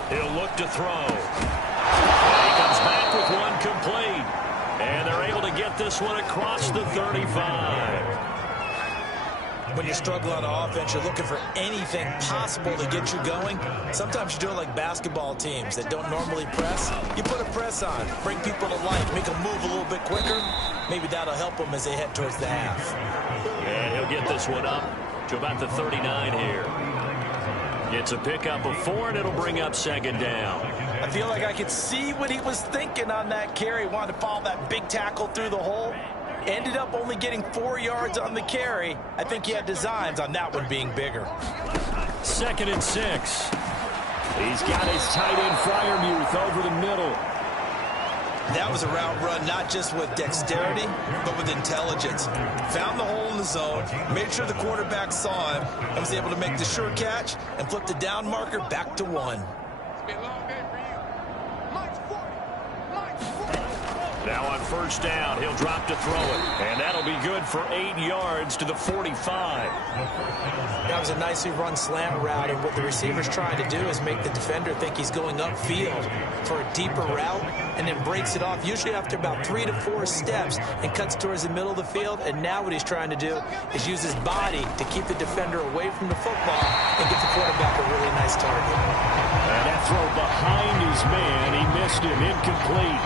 He'll look to throw. And he comes back with one complete. And they're able to get this one across the 35. When you struggle on offense, you're looking for anything possible to get you going. Sometimes you do it like basketball teams that don't normally press. You put a press on, bring people to life, make them move a little bit quicker. Maybe that'll help them as they head towards the half. And he'll get this one up to about the 39 here. Gets a pickup of 4, and it'll bring up 2nd down. I feel like I could see what he was thinking on that carry. Wanted to follow that big tackle through the hole. Ended up only getting 4 yards on the carry. I think he had designs on that one being bigger. 2nd and 6. He's got his tight end Freiermuth over the middle. That was a route run not just with dexterity, but with intelligence. Found the hole in the zone, made sure the quarterback saw him, and was able to make the sure catch and flip the down marker back to 1. It's been a long day for you. Mike's 40. Mike's 40. Now on first down, he'll drop to throw it. And that'll be good for 8 yards to the 45. That was a nicely run slant route, and what the receiver's trying to do is make the defender think he's going upfield for a deeper route, and then breaks it off, usually after about 3 to 4 steps, and cuts towards the middle of the field. And now what he's trying to do is use his body to keep the defender away from the football and get the quarterback a really nice target. And that throw behind his man, he missed him, incomplete.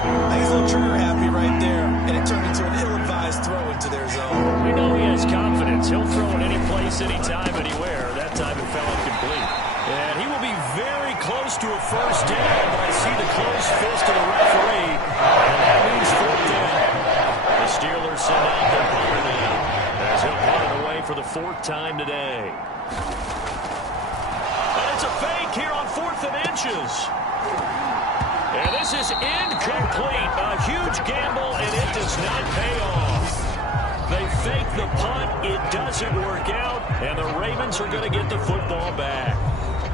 He's a little trigger happy right there, and it turned into an ill-advised throw into their zone. We know he has confidence. He'll throw it any place, anytime, anywhere. That time it fell incomplete. And he will be very close to a first down, but I see the closed fist of the referee, and that means fourth down. The Steelers send out their punter now, as he'll punt it away for the 4th time today. And it's a fake here on 4th and inches. And this is incomplete. A huge gamble, and it does not pay off. They fake the punt. It doesn't work out, and the Ravens are going to get the football back.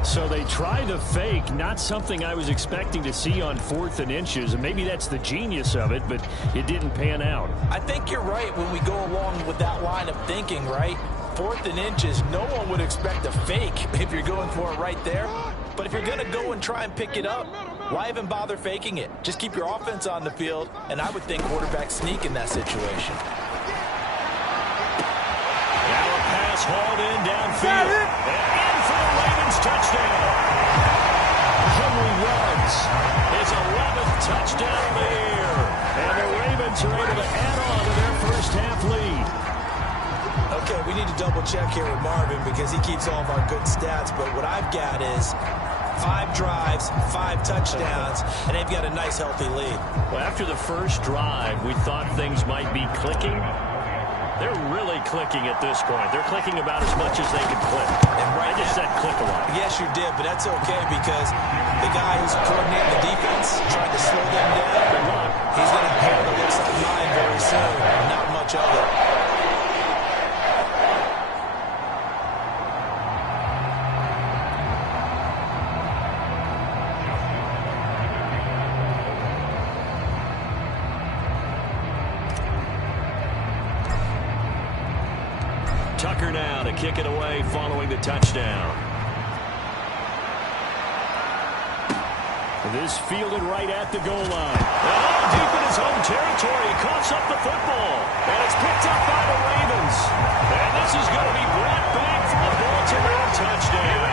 So they tried the fake, not something I was expecting to see on 4th and inches. And maybe that's the genius of it, but it didn't pan out. I think you're right when we go along with that line of thinking, right? 4th and inches, no one would expect a fake if you're going for it right there. But if you're going to go and try and pick it up, why even bother faking it? Just keep your offense on the field, and I would think quarterback sneak in that situation. Now a pass hauled in downfield. And in for the Ravens touchdown. Henry runs. His 11th touchdown of the year. And the Ravens are able to add on to their first half lead. Okay, we need to double check here with Marvin because he keeps all of our good stats, but what I've got is 5 drives, 5 touchdowns, and they've got a nice, healthy lead. Well, after the first drive, we thought things might be clicking. They're really clicking at this point. They're clicking about as much as they can click. And right I just said click a lot. Yes, you did, but that's okay because the guy who's coordinating the defense, trying to slow them down, he's going to have hair that looks like mine very soon. Not much of it. Tucker now to kick it away following the touchdown. This fielded right at the goal line. Oh, deep in his own territory. He coughs up the football. And it's picked up by the Ravens. And this is going to be brought back for a Baltimore touchdown.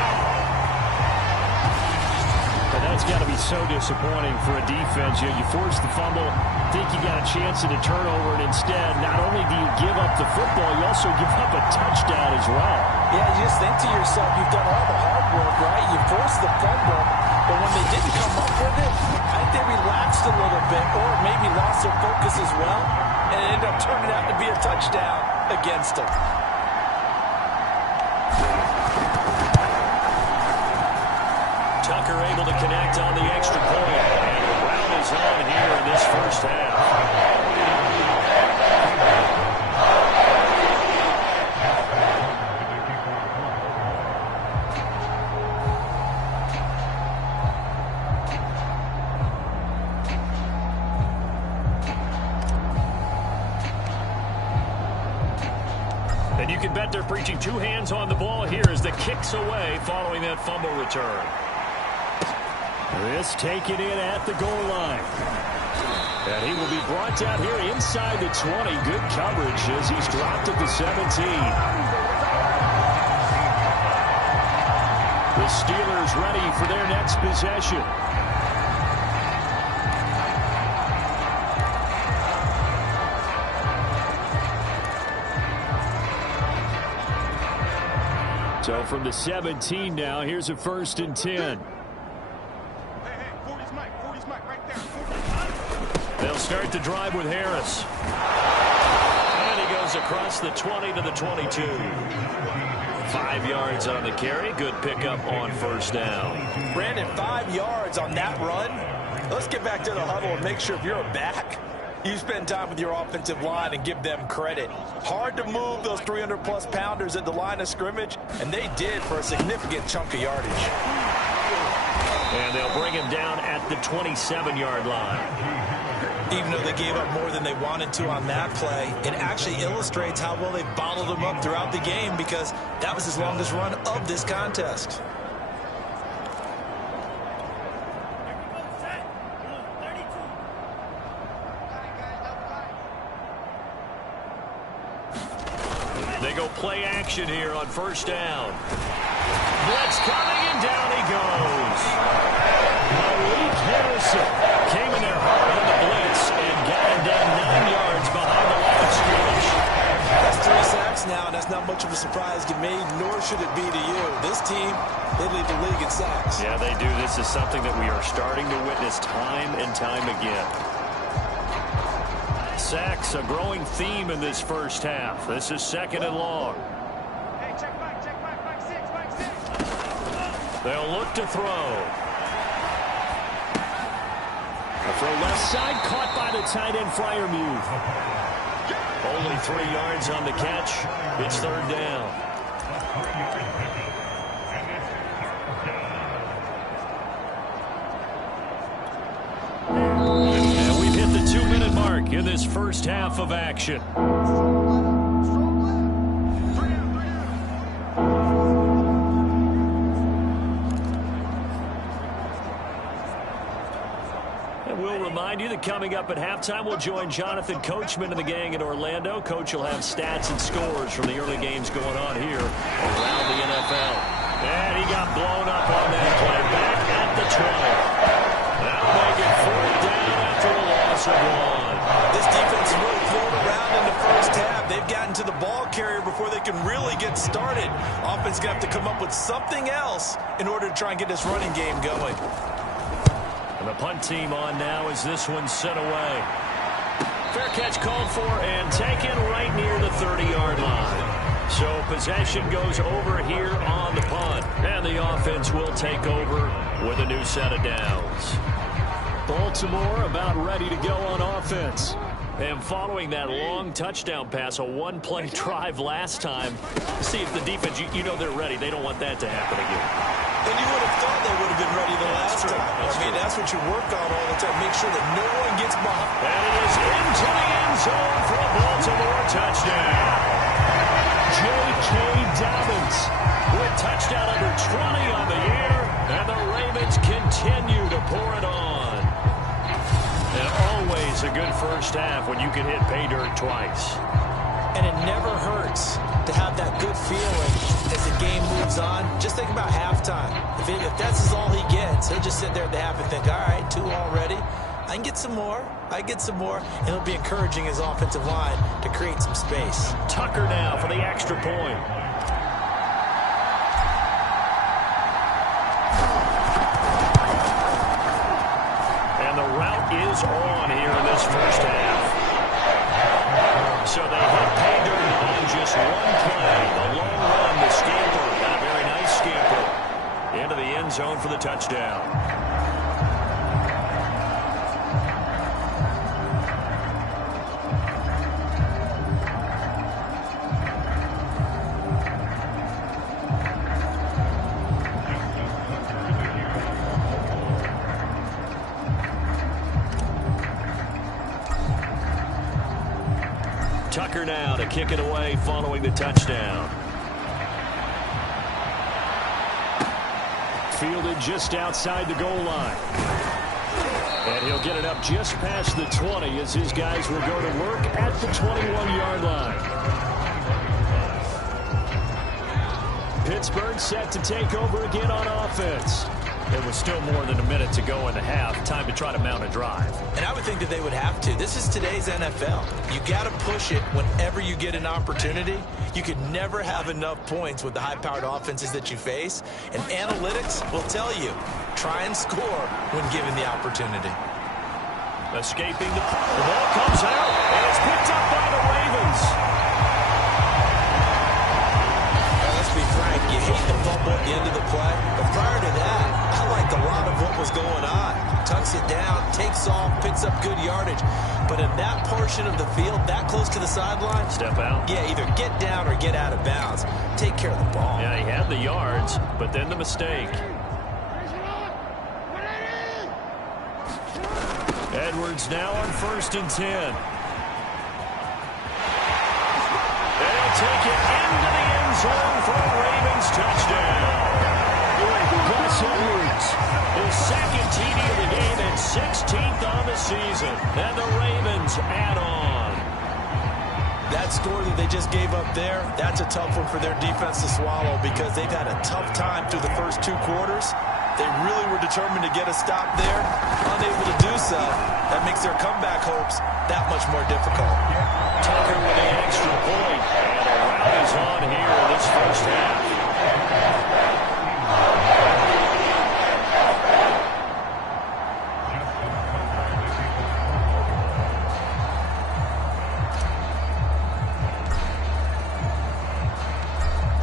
And that's got to be so disappointing for a defense. You force the fumble, think you got a chance at a turnover, and instead, not only do you give up the football, you also give up a touchdown as well. Yeah, you just think to yourself, you've done all the hard work, right? You forced the fumble, but when they didn't come up with it, I think they relaxed a little bit or maybe lost their focus as well, and it ended up turning out to be a touchdown against them. Tucker able to connect on the extra point. And the round is on here in this first half. And you can bet they're preaching 2 hands on the ball here as the kick's away following that fumble return. This taken in at the goal line. And he will be brought down here inside the 20. Good coverage as he's dropped at the 17. The Steelers ready for their next possession. So from the 17 now, here's a 1st and 10. They'll start the drive with Harris. And he goes across the 20 to the 22. 5 yards on the carry. Good pickup on first down. Brandon, 5 yards on that run. Let's get back to the huddle and make sure if you're a back, you spend time with your offensive line and give them credit. Hard to move those 300-plus pounders at the line of scrimmage, and they did for a significant chunk of yardage. And they'll bring him down at the 27-yard line. Even though they gave up more than they wanted to on that play, it actually illustrates how well they bottled them up throughout the game because that was his longest run of this contest. They go play action here on first down. Blitz coming, and down he goes. Malik Harrison came in there hard on the blitz and got him down 9 yards behind the line of scrimmage. That's 3 sacks now, and that's not much of a surprise to me, nor should it be to you. This team, they lead the league in sacks. Yeah, they do. This is something that we are starting to witness time and time again. Sacks, a growing theme in this first half. This is 2nd and long. Hey, check back, 6. They'll look to throw. A throw left side, caught by the tight end, Freiermuth. Only 3 yards on the catch. It's 3rd down. And we've hit the 2-minute mark in this first half of action. We'll remind you that coming up at halftime, we'll join Jonathan Coachman and the gang in Orlando. Coach will have stats and scores from the early games going on here around the NFL. And he got blown up on that play. Back at the 20. That'll make it 4th down after a loss of 1. This defense is really thrown around in the first half. They've gotten to the ball carrier before they can really get started. Offense going to have to come up with something else in order to try and get this running game going. And the punt team on now as this one's sent away. Fair catch called for and taken right near the 30-yard line. So possession goes over here on the punt. And the offense will take over with a new set of downs. Baltimore about ready to go on offense. And following that long touchdown pass, a one-play drive last time, see if the defense, you know they're ready. They don't want that to happen again. And you would have thought they would have been ready the last time. I mean, that's what you work on all the time. Make sure that no one gets behind. And it is into the end zone for a Baltimore touchdown. J.K. Dobbins with touchdown number 20 on the year. And the Ravens continue to pour it on. And always a good first half when you can hit pay dirt twice. And it never hurts to have that good feeling as the game moves on. Just think about halftime. If that's all he gets, he'll just sit there at the half and think, all right, 2 already. I can get some more. And it'll be encouraging his offensive line to create some space. Tucker now for the extra point. And the route is on here in this first half. So they hit pay dirt on just one play. The long run, the scamper, a very nice scamper into the end zone for the touchdown. Tucker now to kick it away following the touchdown. Fielded just outside the goal line. And he'll get it up just past the 20 as his guys will go to work at the 21-yard line. Pittsburgh set to take over again on offense. There was still more than a minute to go in the half. Time to try to mount a drive. And I would think that they would have to. This is today's NFL. You got to push it whenever you get an opportunity. You could never have enough points with the high-powered offenses that you face. And analytics will tell you, try and score when given the opportunity. Escaping the ball comes out, and it's picked up by the Ravens. Let's be frank, you hate the fumble at the end of the play. But prior to that, I liked a lot of what was going on. Tucks it down, takes off, picks up good yardage. But in that portion of the field, that close to the sideline, step out. Yeah, either get down or get out of bounds. Take care of the ball. Yeah, he had the yards, but then the mistake. And Edwards now on 1st and 10. And he'll take it into the end zone for a Ravens touchdown. Gus Edwards, his second TD of the game and 16th on the season. And the Ravens add on. That score that they just gave up there, that's a tough one for their defense to swallow because they've had a tough time through the first 2 quarters. They really were determined to get a stop there, unable to do so. That makes their comeback hopes that much more difficult. Tucker with the extra point, and a rout is on here in this first half.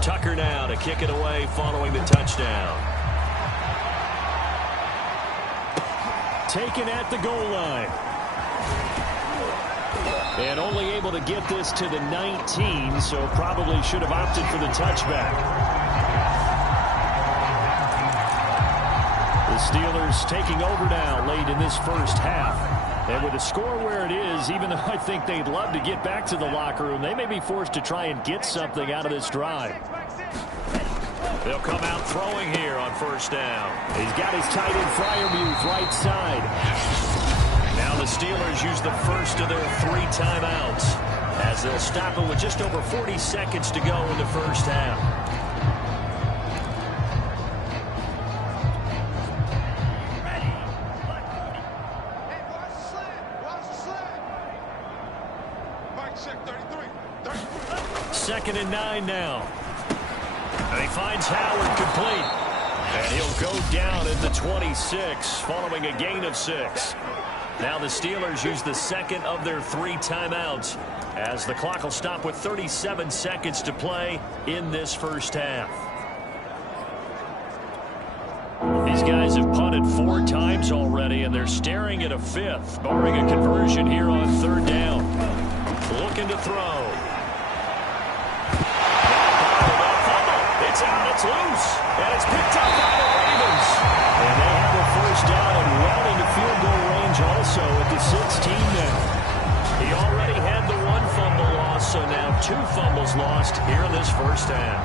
Tucker now to kick it away following the touchdown. Taken at the goal line. And only able to get this to the 19, so probably should have opted for the touchback. The Steelers taking over now late in this first half. And with the score where it is, even though I think they'd love to get back to the locker room, they may be forced to try and get something out of this drive. They'll come out throwing here on 1st down. He's got his tight end Freiermuth right side. Now the Steelers use the first of their 3 timeouts as they'll stop it with just over 40 seconds to go in the first half. Second and 9 now. And he finds Howard complete. And he'll go down at the 26 following a gain of 6. Now the Steelers use the second of their 3 timeouts as the clock will stop with 37 seconds to play in this first half. These guys have punted 4 times already, and they're staring at a 5th, barring a conversion here on 3rd down. Looking to throw. It's out, it's loose, and it's picked up by the Ravens. And they have a 1st down and well into field goal range also at the 16 now. He already had the 1 fumble loss, so now 2 fumbles lost here in this first half.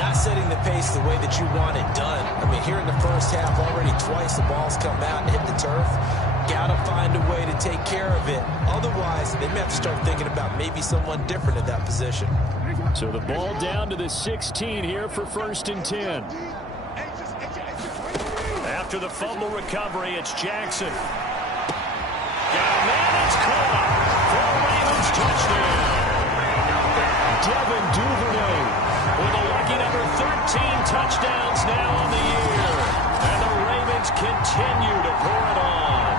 Not setting the pace the way that you want it done. I mean, here in the first half, already twice the ball's come out and hit the turf. Got to find a way to take care of it. Otherwise, they may have to start thinking about maybe someone different at that position. So the ball down to the 16 here for 1st and 10. After the fumble recovery, it's Jackson. And then it's caught for a Ravens touchdown. Devin Duvernay with a lucky number 13 touchdowns now on the year. And the Ravens continue to pour it on.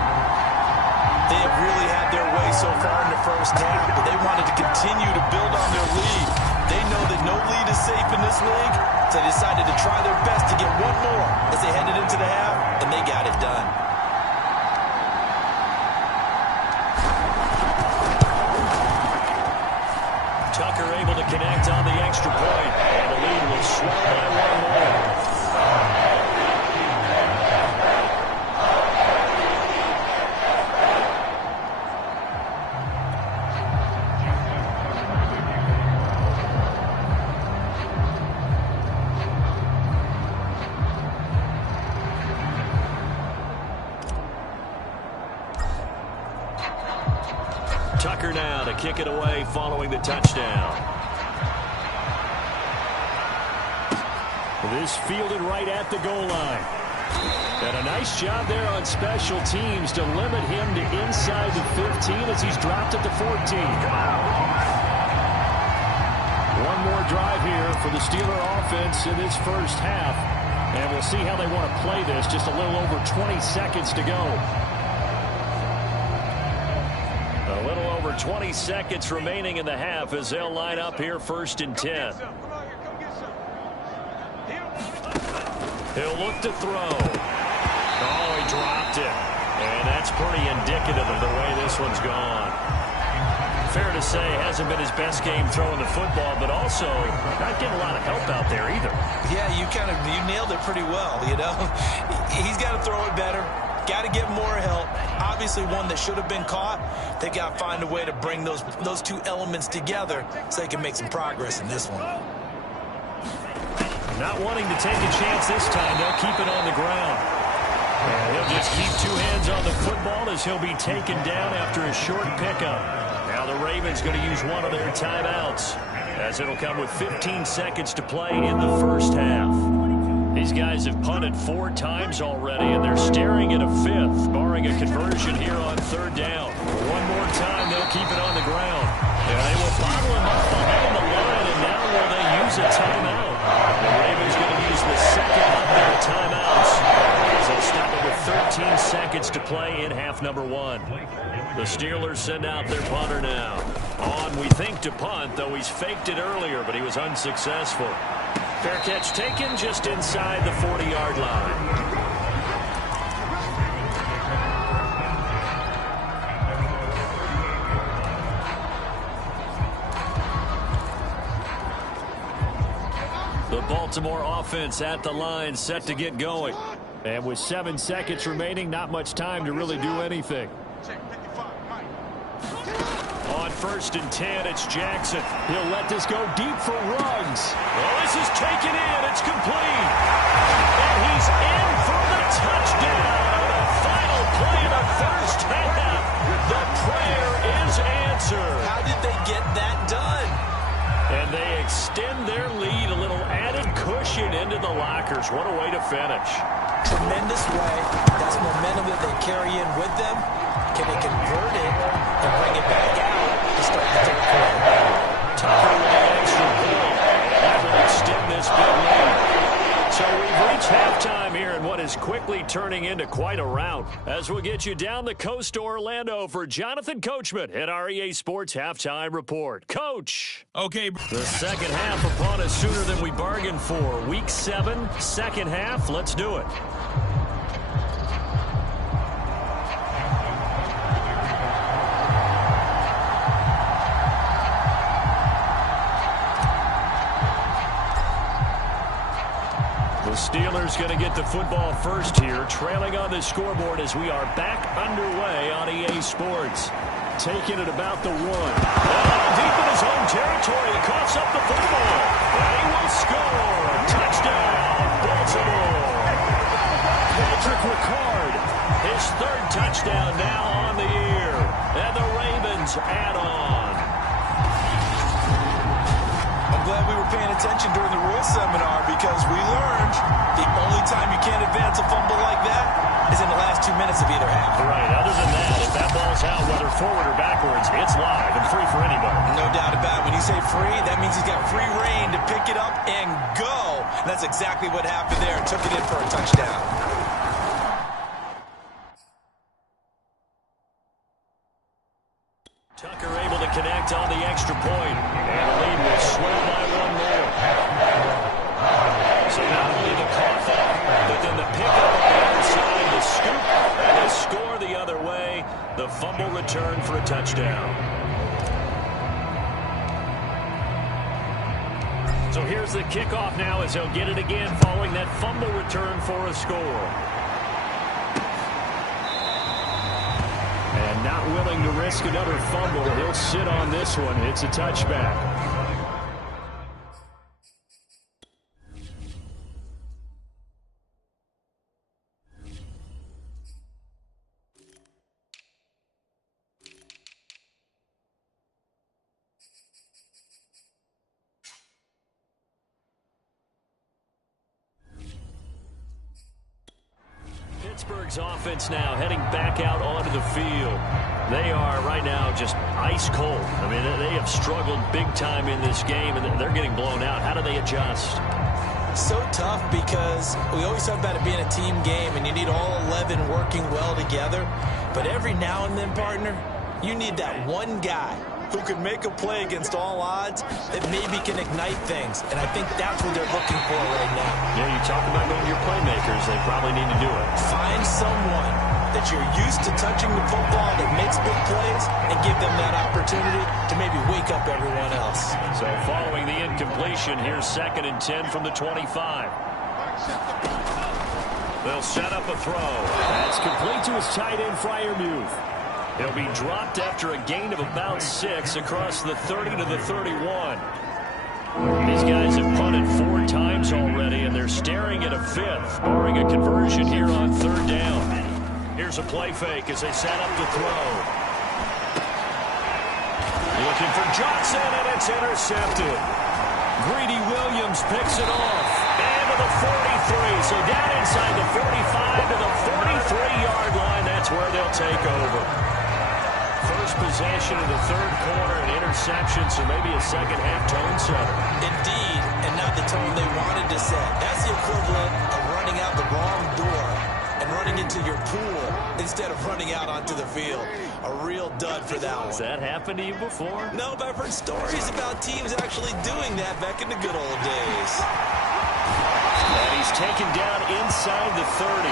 They have really had their way so far in the first half, but they wanted to continue to build on their lead. They know that no lead is safe in this league, so they decided to try their best to get 1 more as they headed into the half, and they got it done. Tucker able to connect on the extra point, and the lead will swell by 1 more. Tucker now to kick it away following the touchdown. This fielded right at the goal line. And a nice job there on special teams to limit him to inside the 15 as he's dropped at the 14. One more drive here for the Steeler offense in this first half. And we'll see how they want to play this. Just a little over 20 seconds to go. 20 seconds remaining in the half as they'll line up here 1st and 10. He'll look to throw. Oh, he dropped it. And that's pretty indicative of the way this one's gone. Fair to say, hasn't been his best game throwing the football, but also not getting a lot of help out there either. Yeah, you nailed it pretty well, you know. He's got to throw it better. Got to get more help. Obviously one that should have been caught. They got to find a way to bring those two elements together so they can make some progress in this one. Not wanting to take a chance this time, they'll keep it on the ground. And he'll just keep two hands on the football as he'll be taken down after a short pickup. Now the Ravens going to use one of their timeouts, as it'll come with 15 seconds to play in the first half. These guys have punted 4 times already, and they're staring at a 5th, barring a conversion here on 3rd down. One more time, they'll keep it on the ground. And they will bottle him up behind the line, and now will they use a timeout? The Ravens going to use the second of their timeouts, as they'll stop it with 13 seconds to play in half number 1. The Steelers send out their punter now. On, we think, to punt, though he's faked it earlier, but he was unsuccessful. Fair catch taken just inside the 40-yard line. The Baltimore offense at the line, set to get going. And with 7 seconds remaining, not much time to really do anything. On 1st and 10, it's Jackson. He'll let this go deep for Ruggs. Well, this is taken in. It's complete. And he's in for the touchdown. The final play of the first half. The prayer is answered. How did they get that done? And they extend their lead, a little added cushion into the lockers. What a way to finish. Tremendous way. That's momentum that they carry in with them. Can they convert it and bring it back out to start the 3rd quarter? Tucker with the extra point. That will extend this big lead. So we've reached halftime here in what is quickly turning into quite a rout, as we'll get you down the coast to Orlando for Jonathan Coachman at our EA Sports Halftime Report. Coach! Okay. The second half upon us sooner than we bargained for. Week 7, second half. Let's do it. The Steelers going to get the football first here, trailing on the scoreboard as we are back underway on EA Sports. Taking it about the 1. Deep in his own territory, he coughs up the football. And he will score. Touchdown, Baltimore. Patrick Ricard, his 3rd touchdown now on the year. And the Ravens add on. I'm glad we were paying attention during the rules seminar, because we learned the only time you can't advance a fumble like that is in the last 2 minutes of either half. Right. Other than that, if that ball's out, whether forward or backwards, it's live and free for anybody. No doubt about it. When you say free, that means he's got free reign to pick it up and go. And that's exactly what happened there. Took it in for a touchdown. Tucker able to connect on the extra point. And the lead will swell by 1 more. So not only the cough up, but then the pickup on the other side, the scoop, and the score the other way. The fumble return for a touchdown. So here's the kickoff now as they'll get it again following that fumble return for a score. And not willing to risk another fumble, he'll sit on this one. It's a touchback. Pittsburgh's offense now heading back out onto the field. They are right now just ice cold. I mean, they have struggled big time in this game, and they're getting blown out. How do they adjust? So tough, because we always talk about it being a team game, and you need all 11 working well together. But every now and then, partner, you need that one guy who can make a play against all odds that maybe can ignite things. And I think that's what they're looking for right now. Yeah, you talk about going to your playmakers. They probably need to do it. Find someone that you're used to touching the football that makes big plays and give them that opportunity to maybe wake up everyone else. So following the incompletion, here's 2nd and 10 from the 25. They'll set up a throw. That's complete to his tight end, Freiermuth. He'll be dropped after a gain of about 6 across the 30 to the 31. These guys have punted 4 times already, and they're staring at a 5th, barring a conversion here on 3rd down. Here's a play fake as they set up to throw. Looking for Johnson, and it's intercepted. Greedy Williams picks it off. And to the 43, so down inside the 45 to the 43-yard line. That's where they'll take over. First possession of the 3rd quarter, an interception, so maybe a second-half tone setter. Indeed, and not the tone they wanted to set. That's the equivalent of running out the wrong door and running into your pool instead of running out onto the field. A real dud for that one. Has that happened to you before? No, but I've heard stories about teams actually doing that back in the good old days. And he's taken down inside the 30.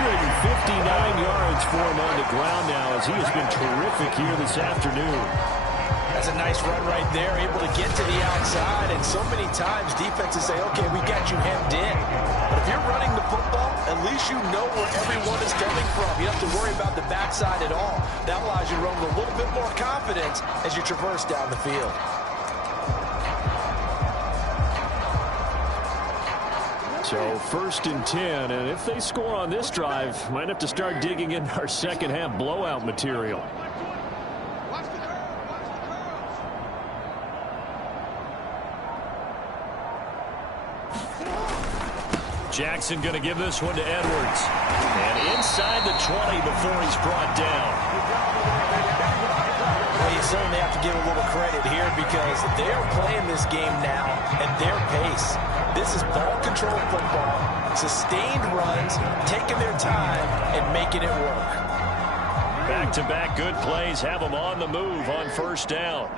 159 yards for him on the ground now as he has been terrific here this afternoon. That's a nice run right there, able to get to the outside, and so many times defenses say, okay, we got you hemmed in. But if you're running the football, at least you know where everyone is coming from. You don't have to worry about the backside at all. That allows you to run with a little bit more confidence as you traverse down the field. So 1st and 10, and if they score on this drive, might have to start digging in our second-half blowout material. Jackson going to give this one to Edwards. And inside the 20 before he's brought down. Well, you certainly have to give a little credit here because they're playing this game now at their pace. This is ball control football, sustained runs, taking their time and making it work. Back-to-back good plays have them on the move on 1st down.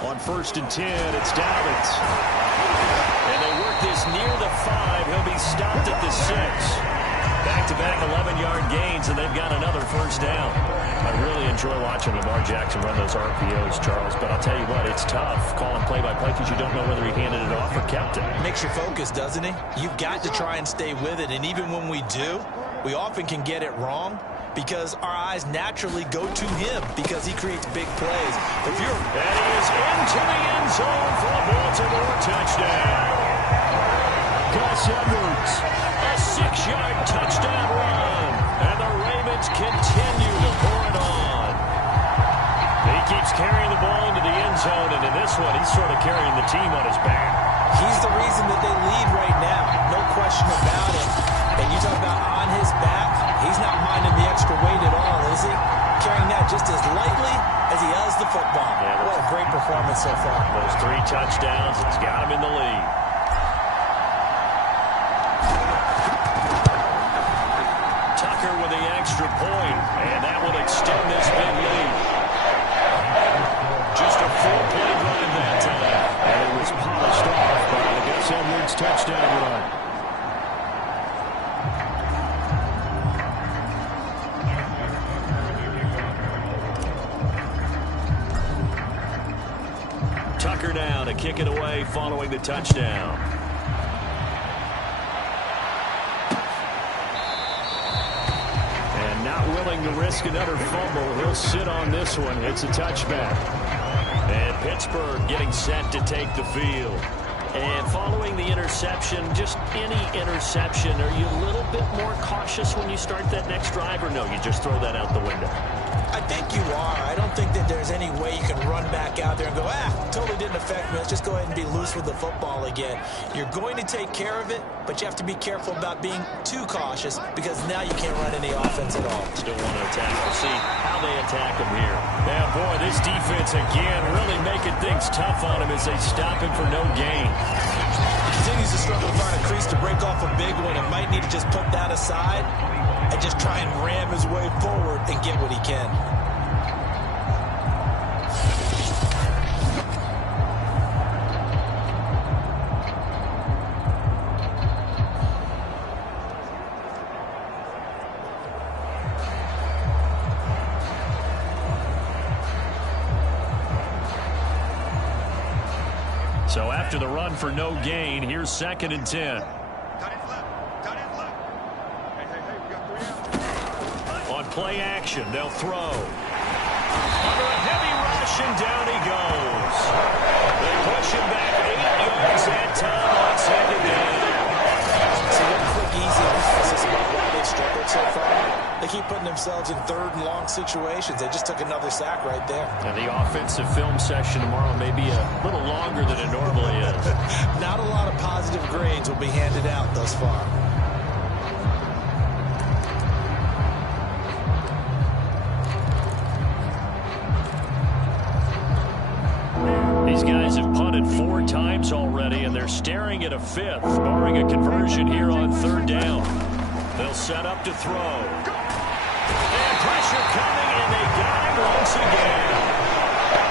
On 1st and 10, it's Dobbins. And they work this near the 5. He'll be stopped at the 6. Back-to-back 11-yard gains, and they've got another 1st down. I really enjoy watching Lamar Jackson run those RPOs, Charles, but I'll tell you what, it's tough calling play-by-play because you don't know whether he handed it off or kept it. Makes you focus, doesn't he? You've got to try and stay with it, and even when we do, we often can get it wrong because our eyes naturally go to him because he creates big plays. If you're... And he is into the end zone for a Baltimore touchdown. Gus Edwards, a 6-yard touchdown run, and the Ravens continue to pour it on. He keeps carrying the ball into the end zone, and in this one, he's sort of carrying the team on his back. He's the reason that they lead right now, no question about it. And you talk about on his back, he's not minding the extra weight at all, is he? Carrying that just as lightly as he does the football. Yeah, what a great performance so far. Those 3 touchdowns, it's got him in the lead. Tucker with the extra point, and that will extend this big lead. Just a 4-play drive that time, and it was polished off by the Gus Edwards touchdown run. Tucker now to kick it away following the touchdown. And not willing to risk another fumble. He'll sit on this one. It's a touchback. And Pittsburgh getting set to take the field. And following the interception, just any interception, are you a little bit more cautious when you start that next drive, or no, you just throw that out the window? I think you are. I don't think that there's any way you can run back out there and go, totally didn't affect me. Let's just go ahead and be loose with the football again. You're going to take care of it, but you have to be careful about being too cautious because now you can't run any offense at all. Still want to attack. We'll see how they attack him here. Yeah, boy, this defense again really making things tough on him as they stop him for no gain. He continues to struggle to find a crease to break off a big one and might need to just put that aside and just try and ram his way forward and get what he can. So after the run for no gain, here's 2nd and 10. On play action, they'll throw. Under a heavy rush, and down he goes. They push him back 8 yards that time on 2nd down. See, one quick, easy emphasis about why they've struggled so far. They keep putting themselves in 3rd and long situations. They just took another sack right there. And the offensive film session tomorrow may be a little longer than it normally is. Not a lot of positive grades will be handed out thus far. These guys have punted 4 times already, and they're staring at a 5th, barring a conversion here on 3rd down. They'll set up to throw. And pressure coming, and they got him once again.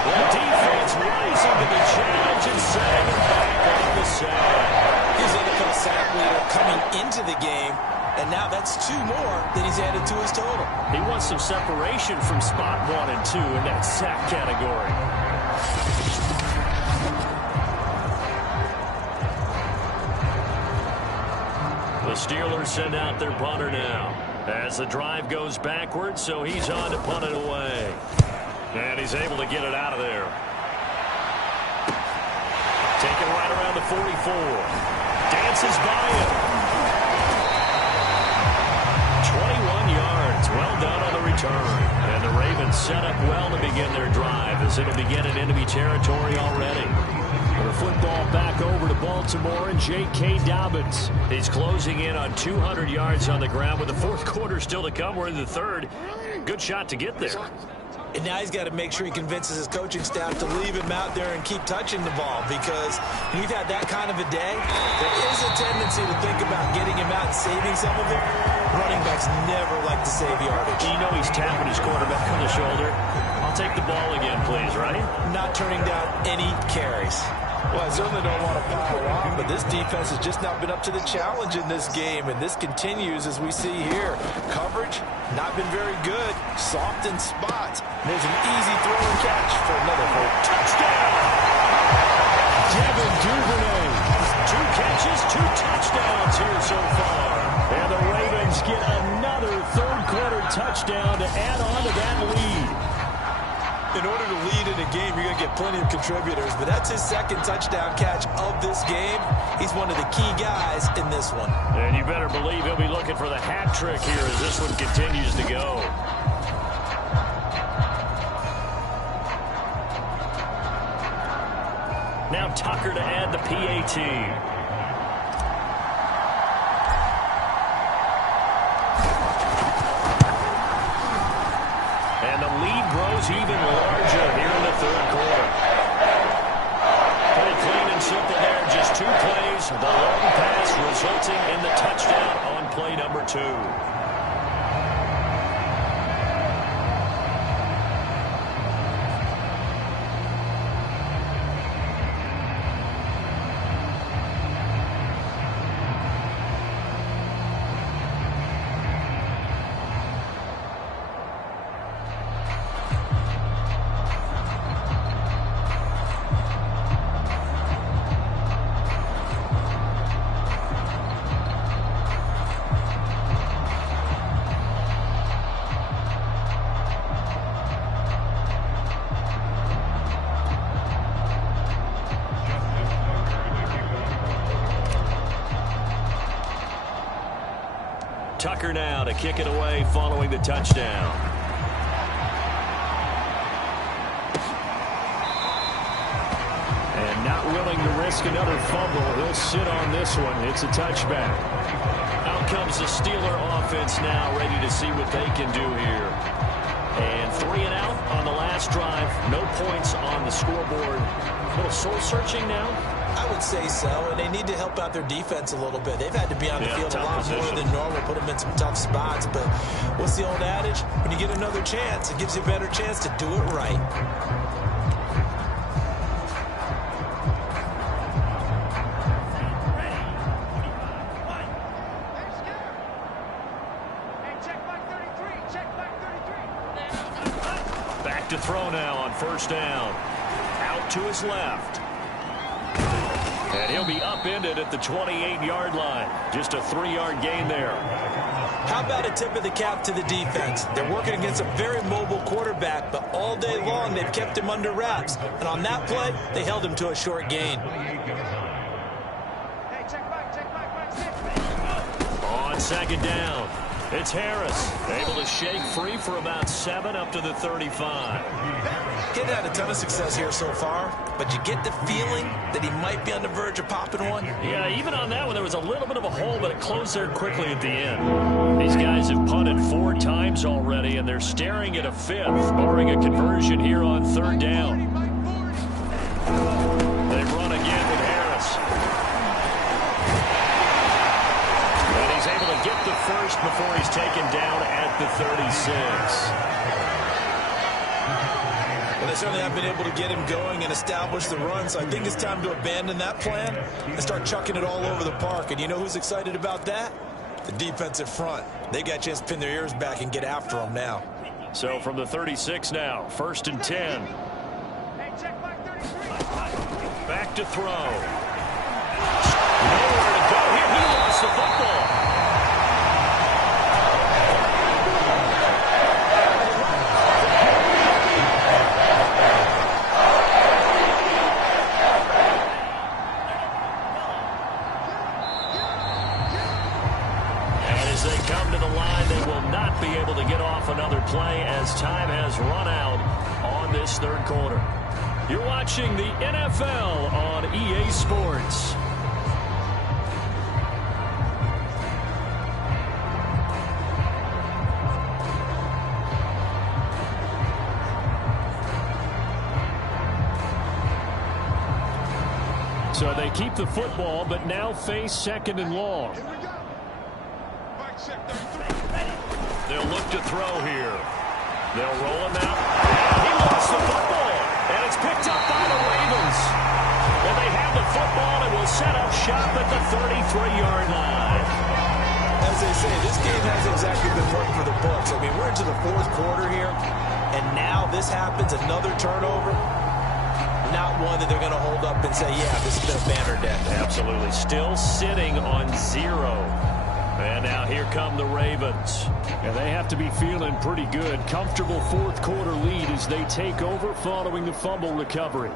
The defense rising to the challenge and setting him back on the sack. He's NFL sack leader coming into the game, and now that's 2 more than he's added to his total. He wants some separation from spot 1 and 2 in that sack category. The Steelers send out their punter now as the drive goes backwards, so he's on to punt it away. And he's able to get it out of there. Taken right around the 44. Dances by him. 21 yards. Well done on the return. And the Ravens set up well to begin their drive as it'll begin in enemy territory already. The football back over to Baltimore and J.K. Dobbins. He's closing in on 200 yards on the ground with the 4th quarter still to come. We're in the 3rd. Good shot to get there. And now he's got to make sure he convinces his coaching staff to leave him out there and keep touching the ball, because when you've had that kind of a day, there is a tendency to think about getting him out and saving some of it. Running backs never like to save yardage. You know he's tapping his quarterback on the shoulder. I'll take the ball again, please, right? Not turning down any carries. Well, I certainly don't want to pile on, but this defense has just not been up to the challenge in this game, and this continues as we see here. Coverage, not been very good. Soft in spots. There's an easy throw and catch for another touchdown. Devin Duvernay. 2 catches, 2 touchdowns here so far. And the Ravens get another 3rd quarter touchdown to add on to that lead. In order to lead in a game, you're going to get plenty of contributors, but that's his 2nd touchdown catch of this game. He's one of the key guys in this one. And you better believe he'll be looking for the hat trick here as this one continues to go. Now Tucker to add the PAT. Even larger here in the 3rd quarter. Pretty clean and simple there. Just 2 plays. The long pass resulting in the touchdown on play number 2. Tucker now to kick it away following the touchdown. And not willing to risk another fumble. He'll sit on this one. It's a touchback. Out comes the Steeler offense now, ready to see what they can do here. And 3 and out on the last drive. No points on the scoreboard. A little soul-searching now. I would say so, and they need to help out their defense a little bit. They've had to be on the field a lot more than normal, put them in some tough spots. But what's the old adage? When you get another chance, it gives you a better chance to do it right. Back to throw now on 1st down. Out to his left. And he'll be upended at the 28-yard line. Just a 3-yard gain there. How about a tip of the cap to the defense? They're working against a very mobile quarterback, but all day long they've kept him under wraps. And on that play, they held him to a short gain. On second down, it's Harris. Able to shake free for about 7 up to the 35. He's had a ton of success here so far, but you get the feeling that he might be on the verge of popping one. Yeah, even on that one, there was a little bit of a hole, but it closed there quickly at the end. These guys have punted 4 times already, and they're staring at a 5th, barring a conversion here on 3rd down. They run again with Harris. And he's able to get the first before he's taken down at the 36. Well, they certainly have been able to get him going and establish the run, so I think it's time to abandon that plan and start chucking it all over the park. And you know who's excited about that? The defensive front. They got a chance to pin their ears back and get after him now. So from the 36 now, 1st and 10. Back to throw. Nowhere to go here. He lost the football. Another play as time has run out on this 3rd quarter. You're watching the NFL on EA Sports. So they keep the football, but now face 2nd and long. They'll look to throw here. They'll roll him out. He lost the football, and it's picked up by the Ravens. And they have the football and will set up shop at the 33-yard line. As they say, this game hasn't exactly been working for the Bucs. I mean, we're into the 4th quarter here, and now this happens, another turnover. Not one that they're going to hold up and say, yeah, this has been a banner day. Absolutely. Still sitting on 0. And now here come the Ravens. And they have to be feeling pretty good. Comfortable 4th quarter lead as they take over following the fumble recovery.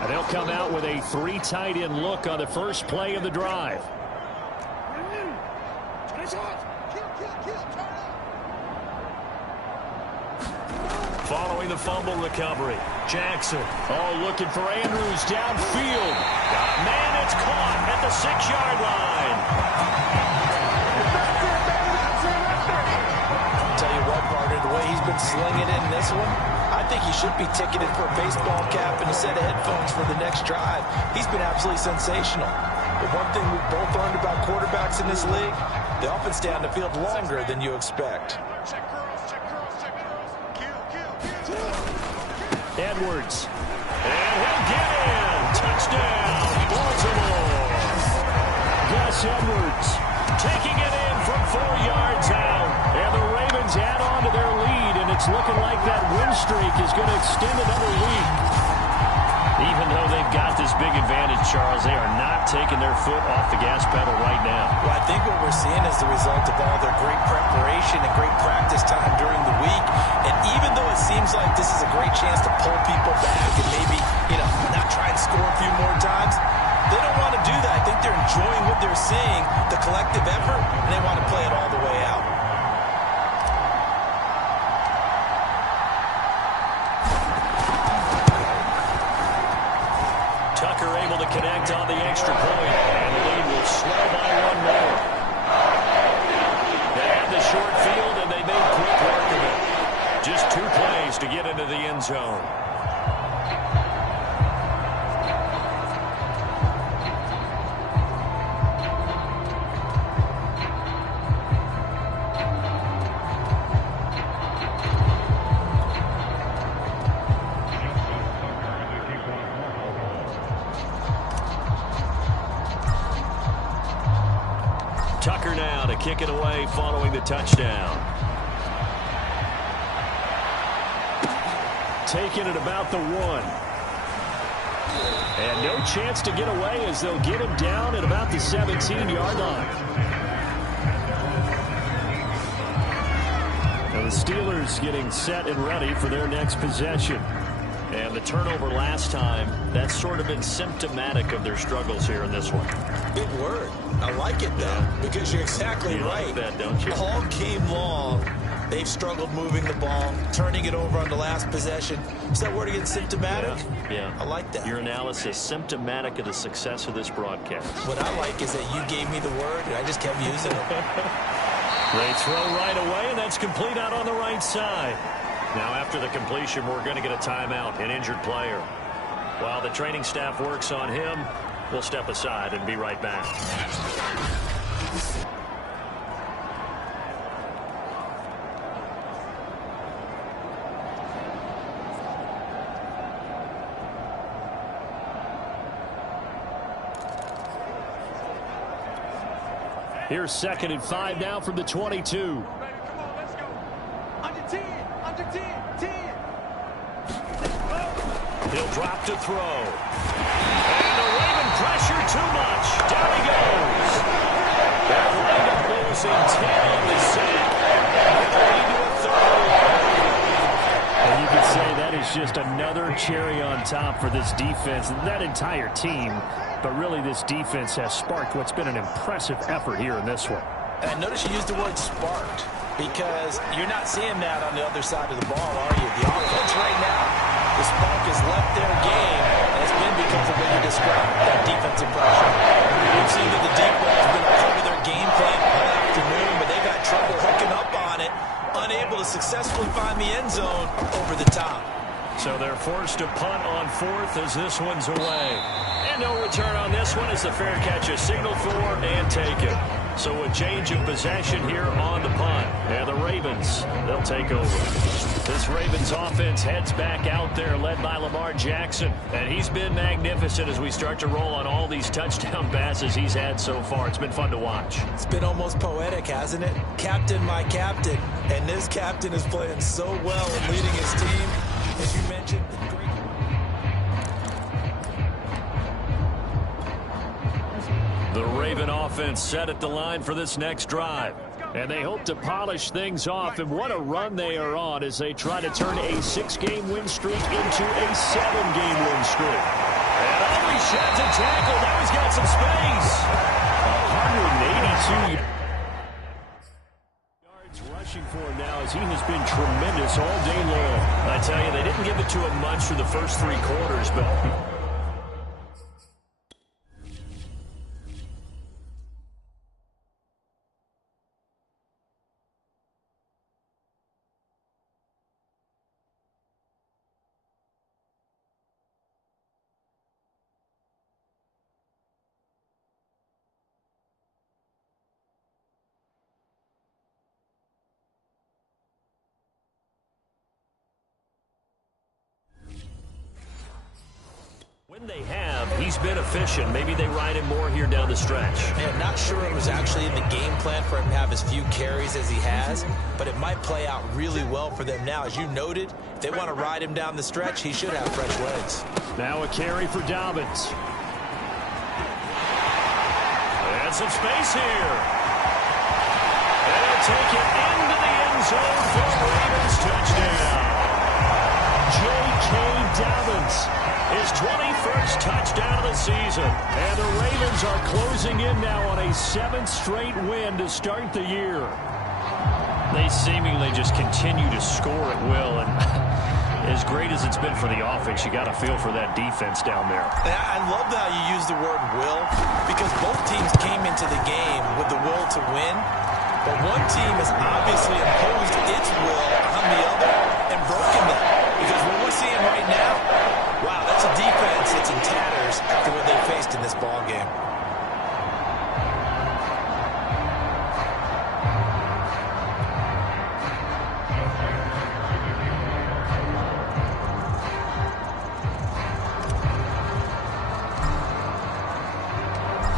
And they'll come out with a 3 tight end look on the first play of the drive. Following the fumble recovery, Jackson, looking for Andrews downfield. Man, it's caught at the 6-yard line. Tell you what, partner, the way he's been slinging in this one, I think he should be ticketed for a baseball cap and a set of headphones for the next drive. He's been absolutely sensational. But one thing we've both learned about quarterbacks in this league, they often stay on the field longer than you expect. Edwards. And he'll get in. Touchdown, Baltimore. Gus Edwards taking it in from 4 yards out. And the Ravens add on to their lead, and it's looking like that win streak is going to extend another week. Even though they've got this big advantage, Charles, they are not taking their foot off the gas pedal right now. Well, I think what we're seeing is the result of all their great preparation and great practice time during the week. And even though it seems like this is a great chance to pull people back and maybe, not try and score a few more times, they don't want to do that. I think they're enjoying what they're seeing, the collective effort, and they want to play it all the way out. Tucker able to connect on the extra point, and the lead will slow by 1 more. They had the short field, and they made quick work of it. Just 2 plays to get into the end zone. Tucker now to kick it away following the touchdown. taken at about the 1. And no chance to get away as they'll get him down at about the 17-yard line. Now the Steelers getting set and ready for their next possession. And the turnover last time, that's sort of been symptomatic of their struggles here in this one. Big word. I like it, though, because you're exactly right. Like that, don't you? All game long, they've struggled moving the ball, turning it over on the last possession. Is that word again, symptomatic? Yeah. I like that. Your analysis, symptomatic of the success of this broadcast. What I like is that you gave me the word, and I just kept using it. They throw right away, and that's complete out on the right side. Now, after the completion, we're going to get a timeout, an injured player. While the training staff works on him, we'll step aside and be right back. Here's 2nd and 5 now from the 22. He'll drop to throw. And the Raven pressure too much. Down he goes. They're lined up losing 10 on the sack. And you could say that is just another cherry on top for this defense and that entire team. But really, this defense has sparked what's been an impressive effort here in this one. And notice you used the word sparked, because you're not seeing that on the other side of the ball, are you? The offense right now, the spark has left their game, and it's been because of what you described, that defensive pressure. We've seen that the deep ball has been a part of their game plan all afternoon, but they've had trouble hooking up on it, unable to successfully find the end zone over the top. So they're forced to punt on 4th as this one's away. And no return on this one as the fair catch is signaled for and taken. So a change of possession here on the punt. And the Ravens, they'll take over. This Ravens offense heads back out there led by Lamar Jackson. And he's been magnificent as we start to roll on all these touchdown passes he's had so far. It's been fun to watch. It's been almost poetic, hasn't it? Captain, my captain. And this captain is playing so well and leading his team. As you mentioned, the Raven offense set at the line for this next drive. And they hope to polish things off. And what a run they are on as they try to turn a 6-game win streak into a 7-game win streak. And Aubrey sheds a tackle. Now he's got some space. 182 yards rushing for him now as he has been tremendous all day long. I tell you, they didn't give it to him much for the first 3 quarters, but when they have, he's been efficient. Maybe they ride him more here down the stretch. Man, not sure it was actually in the game plan for him to have as few carries as he has, but it might play out really well for them now. As you noted, if they want to ride him down the stretch, he should have fresh legs. Now a carry for Dobbins. And some space here. And they'll take it into the end zone for the Ravens touchdown. J.K. Dobbins. His 21st touchdown of the season. And the Ravens are closing in now on a 7th straight win to start the year. They seemingly just continue to score at will. And as great as it's been for the offense, you got to feel for that defense down there. I love how you use the word will, because both teams came into the game with the will to win. But one team has obviously imposed its will on the other and broken them. Because what we're seeing right now, wow, that's a defense that's in tatters after what they faced in this ball game.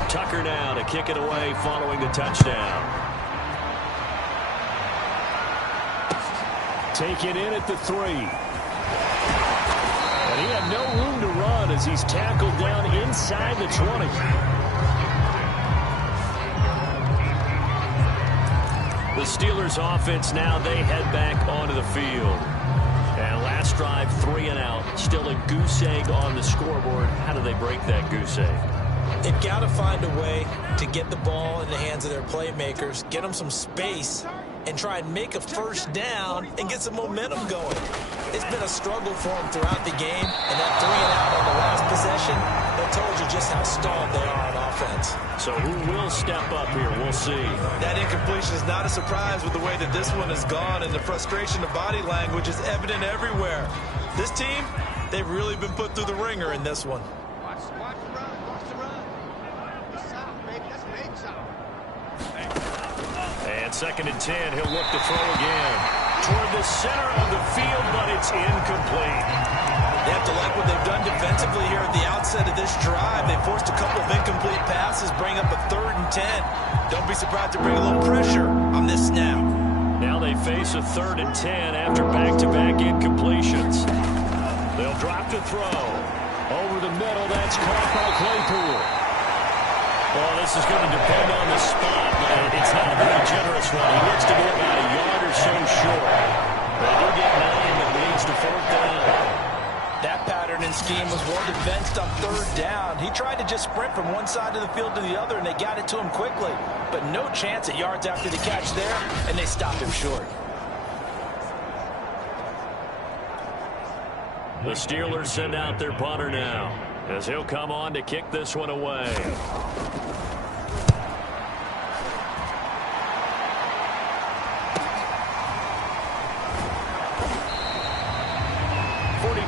Tucker now to kick it away following the touchdown. Take it in at the 3. And he had no room to run as he's tackled down inside the 20. The Steelers offense now, they head back onto the field. And last drive, 3 and out. Still a goose egg on the scoreboard. How do they break that goose egg? They've got to find a way to get the ball in the hands of their playmakers, get them some space, and try and make a first down and get some momentum going. It's been a struggle for them throughout the game, and that 3 and out on the last possession, that told you just how stalled they are on offense. So who will step up here? We'll see. That incompletion is not a surprise with the way that this one has gone, and the frustration of body language is evident everywhere. This team, they've really been put through the ringer in this one. Watch the run. Watch the run. That's south, baby. That's main south. And 2nd and 10, he'll look to throw again. Toward the center of the field, but it's incomplete. They have to like what they've done defensively here at the outset of this drive. They forced a couple of incomplete passes, bring up a 3rd and 10. Don't be surprised to bring a little pressure on this snap. Now they face a 3rd and 10 after back-to-back incompletions. They'll drop to throw. Over the middle, that's caught by Claypool. Well, this is going to depend on the spot, but it's not a very generous one. He needs to be about a yard or so short. They do get 9, but leads to 4th down. That pattern and scheme was well defensed on 3rd down. He tried to just sprint from one side of the field to the other, and they got it to him quickly. But no chance at yards after the catch there, and they stopped him short. The Steelers send out their punter now, as he'll come on to kick this one away.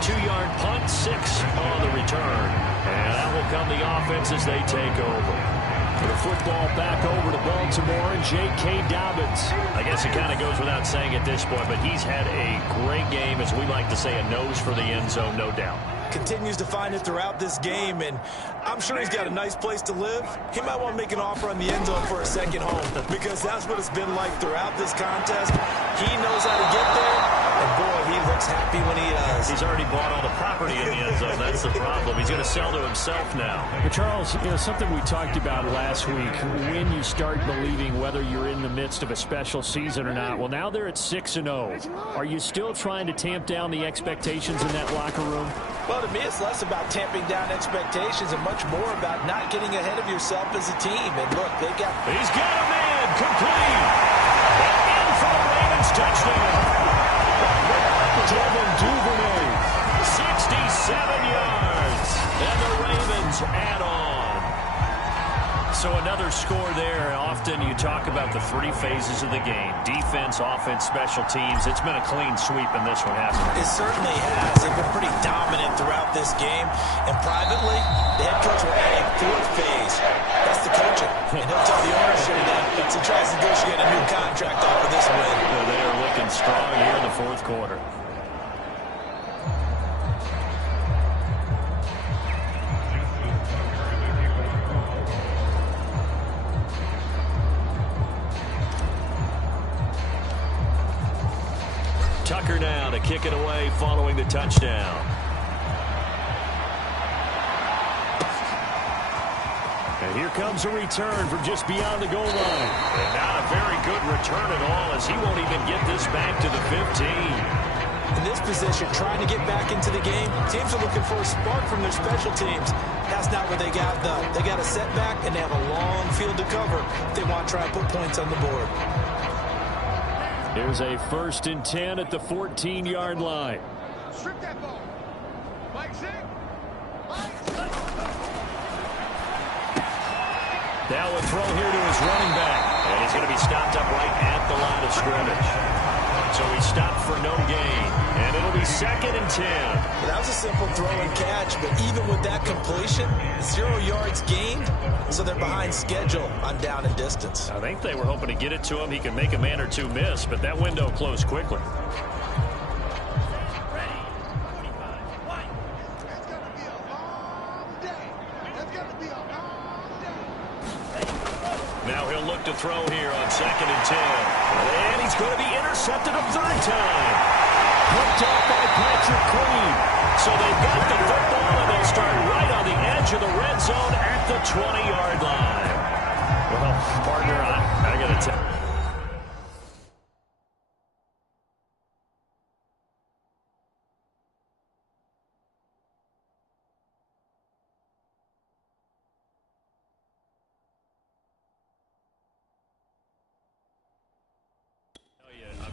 Two-yard punt, 6 on the return. And that will come the offense as they take over. The football back over to Baltimore and J.K. Dobbins. I guess it kind of goes without saying at this point, but he's had a great game, as we like to say, a nose for the end zone, no doubt. Continues to find it throughout this game, and I'm sure he's got a nice place to live. He might want to make an offer on the end zone for a second home, because that's what it's been like throughout this contest. He knows how to get there, and boy, he looks happy when he does. He's already bought all the property in the end zone. That's the problem. He's going to sell to himself now. But Charles, something we talked about last week, when you start believing whether you're in the midst of a special season or not. Well, now they're at 6-0. Are you still trying to tamp down the expectations in that locker room? Well, to me, it's less about tamping down expectations and much more about not getting ahead of yourself as a team. And look, they got... He's got him in. Complete. In for the Ravens touchdown. Devin Duvernay. 67 yards. And the Ravens add on. So another score there. Often you talk about the 3 phases of the game. Defense, offense, special teams. It's been a clean sweep in this one, hasn't it? It certainly has. They've been pretty dominant throughout this game. And privately, the head coach will add a 4th phase. That's the coaching. And he'll tell the ownership that he tries to negotiate a new contract off of this win. Yeah, they are looking strong here in the 4th quarter. Tucker now to kick it away following the touchdown. And here comes a return from just beyond the goal line. And not a very good return at all, as he won't even get this back to the 15. In this position, trying to get back into the game, teams are looking for a spark from their special teams. That's not what they got, though. They got a setback, and they have a long field to cover if they want to try and put points on the board. Here's a 1st and 10 at the 14-yard line. Strip that ball. Mike Zig. Now a throw here to his running back. And he's going to be stopped up right at the line of scrimmage. So he stopped for no gain. And it'll be 2nd and 10. Well, that was a simple throw and catch, but even with that completion, 0 yards gained, so they're behind schedule on down and distance. I think they were hoping to get it to him. He could make a man or two miss, but that window closed quickly. Now he'll look to throw here on 2nd and 10. And he's going to be intercepted a 3rd time. Hooked off by Patrick Queen. So they've got the football, and they'll start right on the edge of the red zone at the 20-yard line. Well, partner, I got to tell you.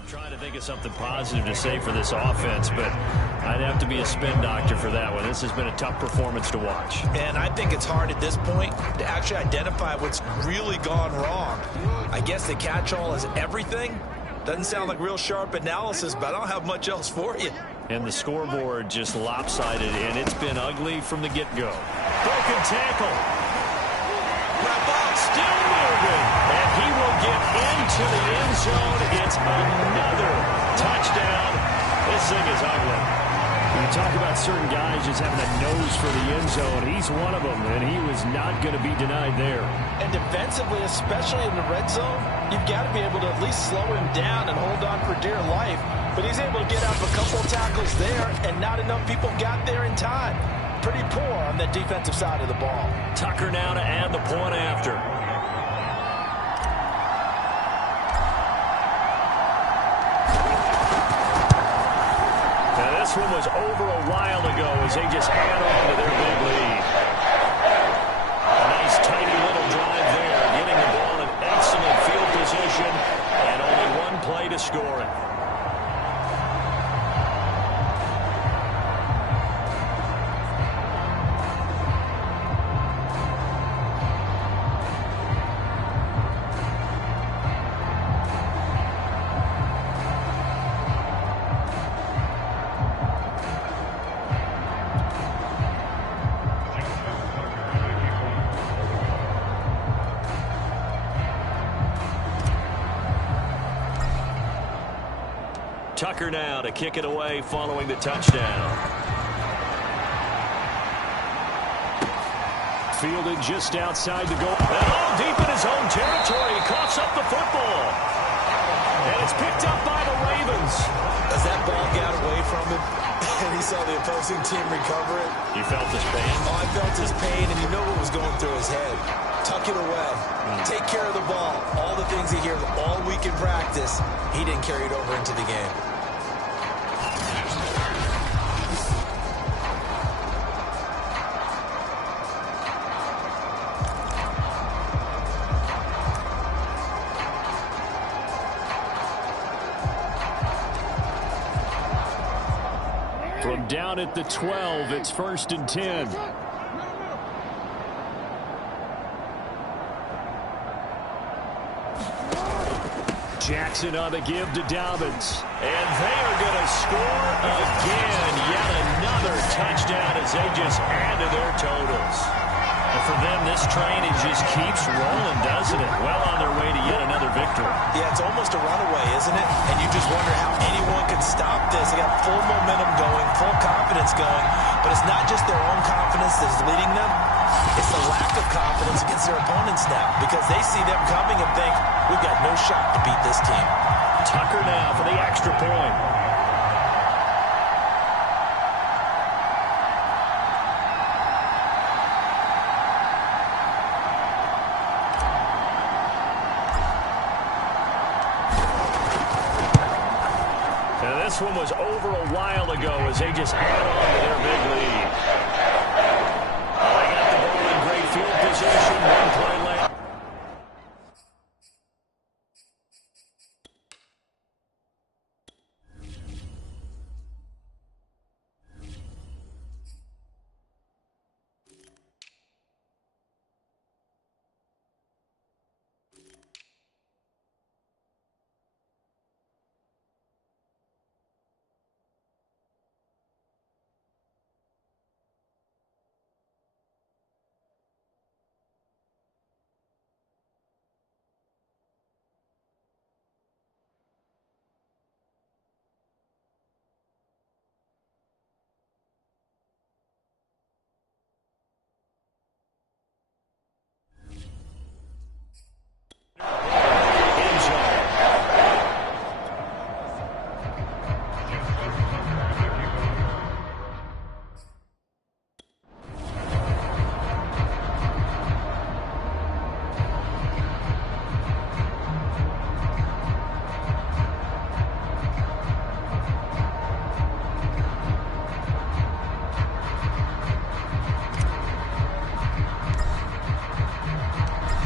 Trying to think of something positive to say for this offense, but I'd have to be a spin doctor for that one. This has been a tough performance to watch. And I think it's hard at this point to actually identify what's really gone wrong. I guess the catch-all is everything. Doesn't sound like real sharp analysis, but I don't have much else for you. And the scoreboard just lopsided, and it's been ugly from the get-go. Broken tackle. Still moving, and he will get into the end zone. It's another touchdown. This thing is ugly. When you talk about certain guys just having a nose for the end zone, he's one of them, and he was not going to be denied there. And defensively, especially in the red zone, you've got to be able to at least slow him down and hold on for dear life. But he's able to get out of a couple of tackles there, and not enough people got there in time. Pretty poor on the defensive side of the ball. Tucker now to add the point after. Now this one was over a while ago as they just add on to their big lead. A nice tiny little drive there, getting the ball in excellent field position, and only one play to score it. Tucker now to kick it away following the touchdown. Fielded just outside the goal. And all deep in his own territory. He coughs up the football. And it's picked up by the Ravens. As that ball got away from him, and he saw the opposing team recover it. You felt his pain? Oh, I felt his pain, and you know what was going through his head. Tuck it away. Take care of the ball. All the things he hears all week in practice, he didn't carry it over into the game. From down at the 12, it's 1st and 10. Jackson on the give to Dobbins. And they are going to score again. Yet another touchdown as they just add to their totals. And for them, this train, it just keeps rolling, doesn't it? Well on their way to yet another victory. Yeah, it's almost a runaway, isn't it? And you just wonder how anyone can stop this. They got full momentum going, full confidence going. But it's not just their own confidence that's leading them. It's the lack of confidence against their opponents now, because they see them coming and think, we've got no shot to beat this team. Tucker now for the extra point. This one was over a while ago as they just add on to their big lead. They got the ball in great field position. One play late.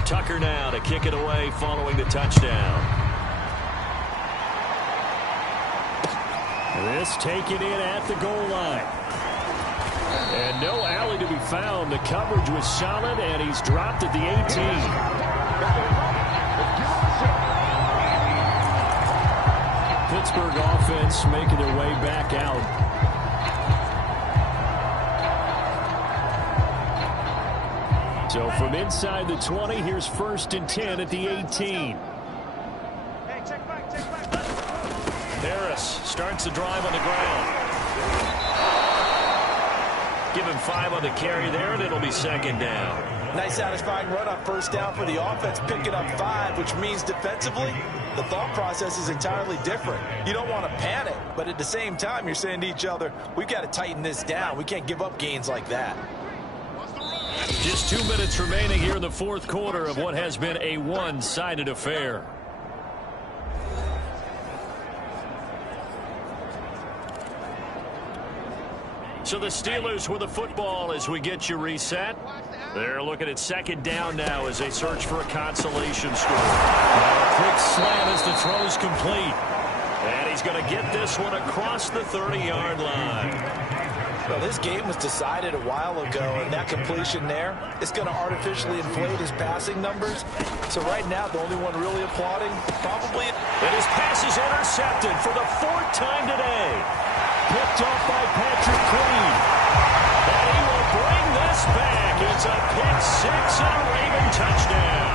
Tucker now to kick it away following the touchdown. This taken in at the goal line. And no alley to be found. The coverage was solid, and he's dropped at the 18. Pittsburgh offense making their way back out. So from inside the 20, here's 1st and 10 at the 18. Harris starts the drive on the ground. Give him 5 on the carry there, and it'll be 2nd down. Nice satisfying run on 1st down for the offense, picking up 5, which means defensively, the thought process is entirely different. You don't want to panic, but at the same time, you're saying to each other, we've got to tighten this down. We can't give up gains like that. Just 2 minutes remaining here in the 4th quarter of what has been a one-sided affair. So the Steelers with the football as we get you reset. They're looking at 2nd down now as they search for a consolation score. Now a quick slant as the throw's complete. And he's going to get this one across the 30-yard line. Well, this game was decided a while ago, and that completion there is going to artificially inflate his passing numbers. So right now, the only one really applauding, probably. And his pass is intercepted for the 4th time today. Picked off by Patrick Queen. And he will bring this back. It's a pick 6 and a Raven touchdown.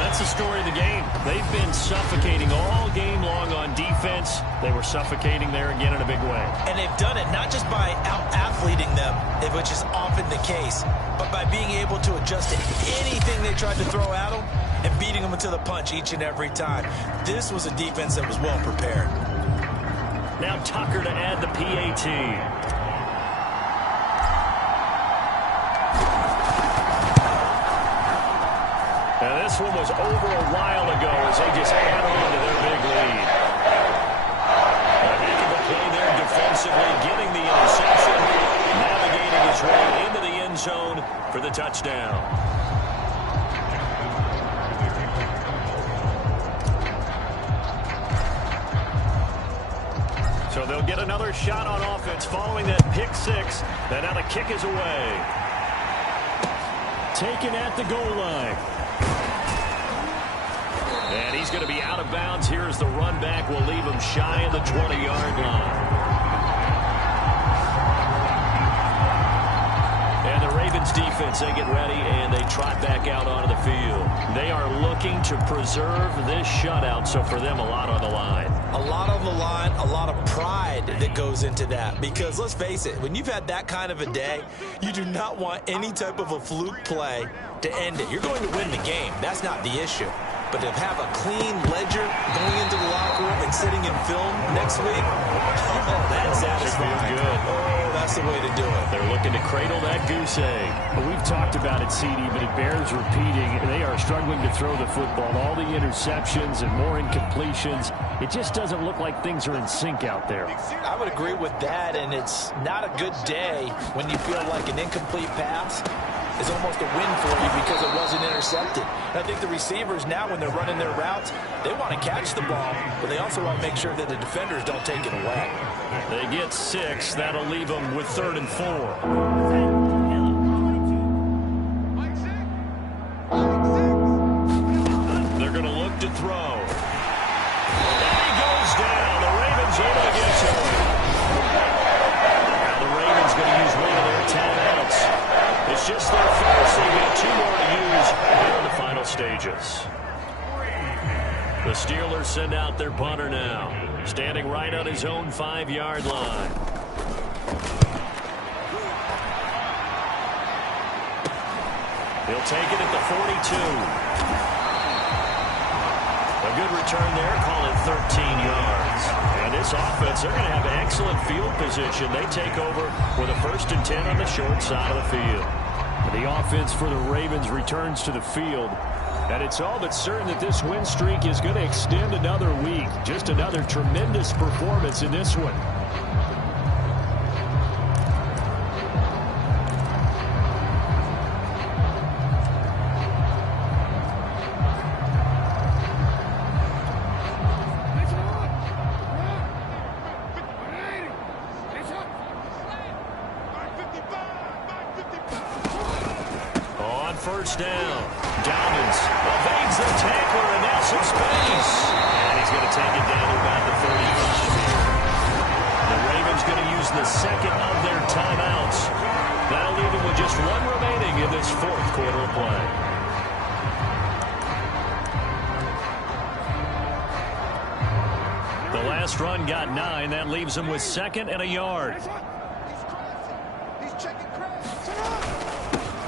That's the story of the game. They've been suffocating all game long on defense. They were suffocating there again in a big way. And they've done it not just by out-athleting them, which is often the case, but by being able to adjust to anything they tried to throw at them and beating them into the punch each and every time. This was a defense that was well prepared. Now Tucker to add the PAT. Now this one was over a while ago as they just add on to their big lead. A heck of a play there defensively, getting the interception, navigating his way into the end zone for the touchdown. So they'll get another shot on offense following that pick 6. And now the kick is away. Taken at the goal line. And he's going to be out of bounds here as the run back will leave him shy of the 20-yard line. And the Ravens defense, they get ready and they trot back out onto the field. They are looking to preserve this shutout, so for them a lot on the line. A lot on the line, a lot of pride that goes into that. Because let's face it, when you've had that kind of a day, you do not want any type of a fluke play to end it. You're going to win the game. That's not the issue. But to have a clean ledger going into the locker room and sitting in film next week, oh, that's satisfying. Good. Oh, that's the way to do it. They're looking to cradle that goose egg. Well, we've talked about it, CD, but it bears repeating. They are struggling to throw the football. All the interceptions and more incompletions. It just doesn't look like things are in sync out there. I would agree with that, and it's not a good day when you feel like an incomplete pass is almost a win for you because it wasn't intercepted. And I think the receivers now, when they're running their routes, they want to catch the ball, but they also want to make sure that the defenders don't take it away. They get 6. That'll leave them with 3rd and 4. They're going to look to throw. And he goes down. The Ravens able to get to him. Now the Ravens going to use one of their timeouts. It's just their first. They've got 2 more to use here in the final stages. The Steelers send out their punter now, standing right on his own 5-yard line. He'll take it at the 42. A good return there, call it 13 yards. And this offense, they're going to have an excellent field position. They take over with a 1st and 10 on the short side of the field. The offense for the Ravens returns to the field. And it's all but certain that this win streak is going to extend another week. Just another tremendous performance in this one. first down. Dobbins evades the tackler, and now some space. And he's going to take it down to about the 35 here. The Ravens going to use the second of their timeouts. That'll leave them with just one remaining in this fourth quarter of play. The last run got 9. That leaves them with 2nd and a yard.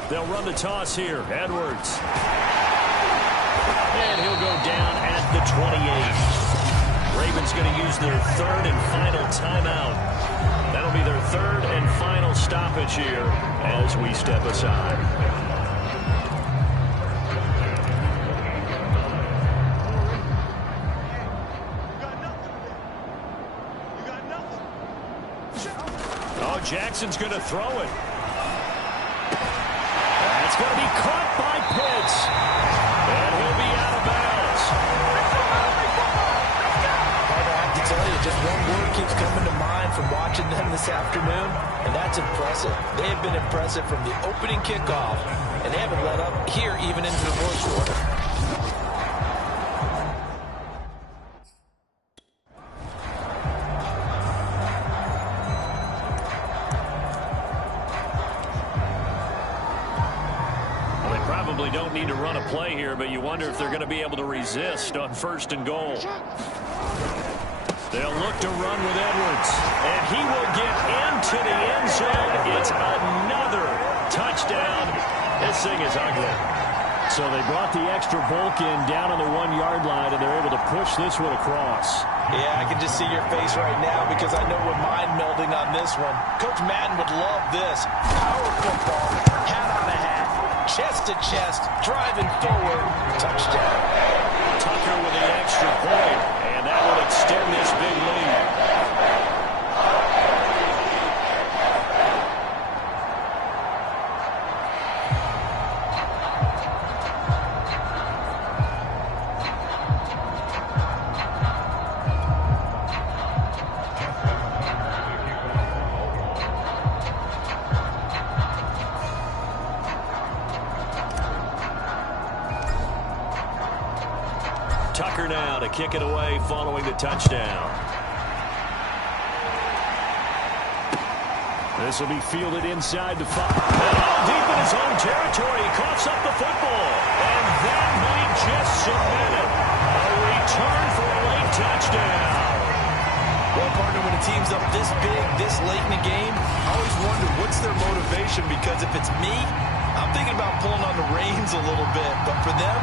They'll run the toss here. Edwards. And he'll go down at the 28. Ravens going to use their 3rd and final timeout. That'll be their 3rd and final stoppage here as we step aside. Oh, Jackson's going to throw it. It's going to be caught by Pitts. And he'll be out of bounds. I have to tell you, just one word keeps coming to mind from watching them this afternoon, and that's impressive. They have been impressive from the opening kickoff, and they haven't let up here even into the fourth quarter. Don't need to run a play here, but you wonder if they're going to be able to resist on 1st and goal. They'll look to run with Edwards, and he will get into the end zone. It's another touchdown. This thing is ugly. So they brought the extra bulk in down on the 1-yard line, and they're able to push this one across. Yeah, I can just see your face right now because I know we're mind melding on this one. Coach Madden would love this. Power football, hat on the hat. Chest to chest, driving forward, touchdown. Tucker with the extra point, and that will extend this big lead. Tucker now to kick it away following the touchdown. This will be fielded inside the 5. And deep in his own territory, he coughs up the football. And that might just cement it. A return for a late touchdown. Well, partner, when a team's up this big, this late in the game, I always wonder what's their motivation, because if it's me, I'm thinking about pulling on the reins a little bit. But for them,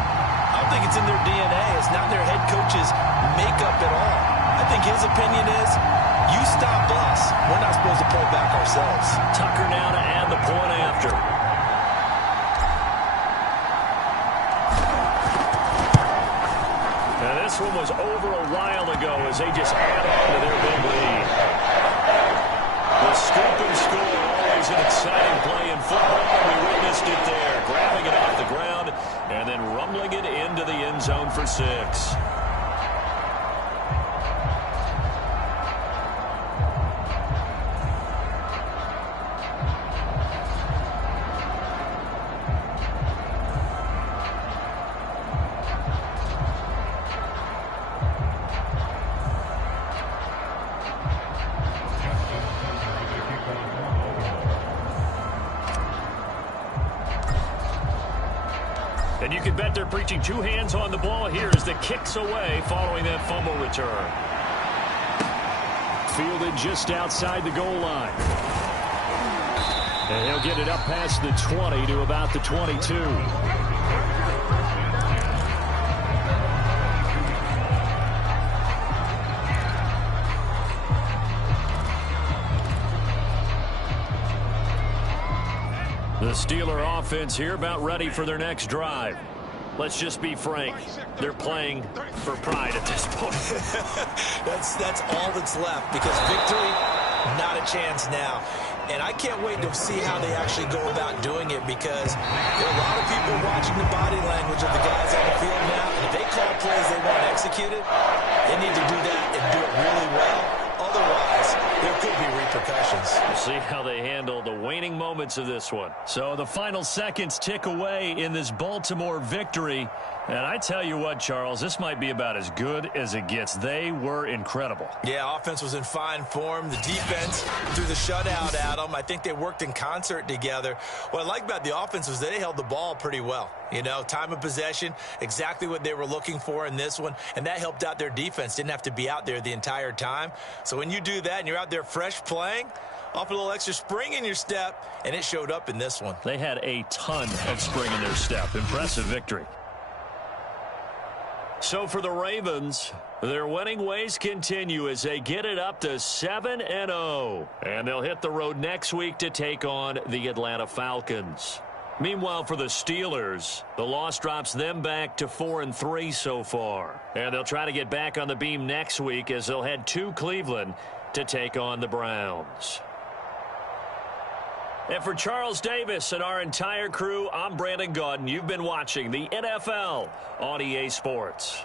I don't think it's in their DNA. It's not their head coach's makeup at all. I think his opinion is, you stop us. We're not supposed to pull back ourselves. Tucker now to add the point after. Now this one was over a while ago as they just add on to their big lead. The scoop and score, always an exciting play in football. We witnessed it there, grabbing it off the ground and then rumbling it into the end zone for 6. And you can bet they're preaching 2 hands on the ball here as the kick's away following that fumble return. Fielded just outside the goal line. And he'll get it up past the 20 to about the 22. The Steeler offense here about ready for their next drive. Let's just be frank. They're playing for pride at this point. That's all that's left, because victory, not a chance now. And I can't wait to see how they actually go about doing it, because there are a lot of people watching the body language of the guys on the field now. And if they call plays they want executed, they need to do that and do it really well. Otherwise, there could be repercussions. We'll see how they handle the waning moments of this one. So the final seconds tick away in this Baltimore victory. And I tell you what, Charles, this might be about as good as it gets. They were incredible. Yeah, offense was in fine form. The defense threw the shutout at them. I think they worked in concert together. What I like about the offense was they held the ball pretty well. You know, time of possession, exactly what they were looking for in this one, and that helped out their defense. Didn't have to be out there the entire time. So when you do that and you're out there fresh playing, off a little extra spring in your step, and it showed up in this one. They had a ton of spring in their step. Impressive victory. So for the Ravens, their winning ways continue as they get it up to 7-0. And they'll hit the road next week to take on the Atlanta Falcons. Meanwhile, for the Steelers, the loss drops them back to 4-3 so far. And they'll try to get back on the beam next week as they'll head to Cleveland to take on the Browns. And for Charles Davis and our entire crew, I'm Brandon Gaudin. You've been watching the NFL on EA Sports.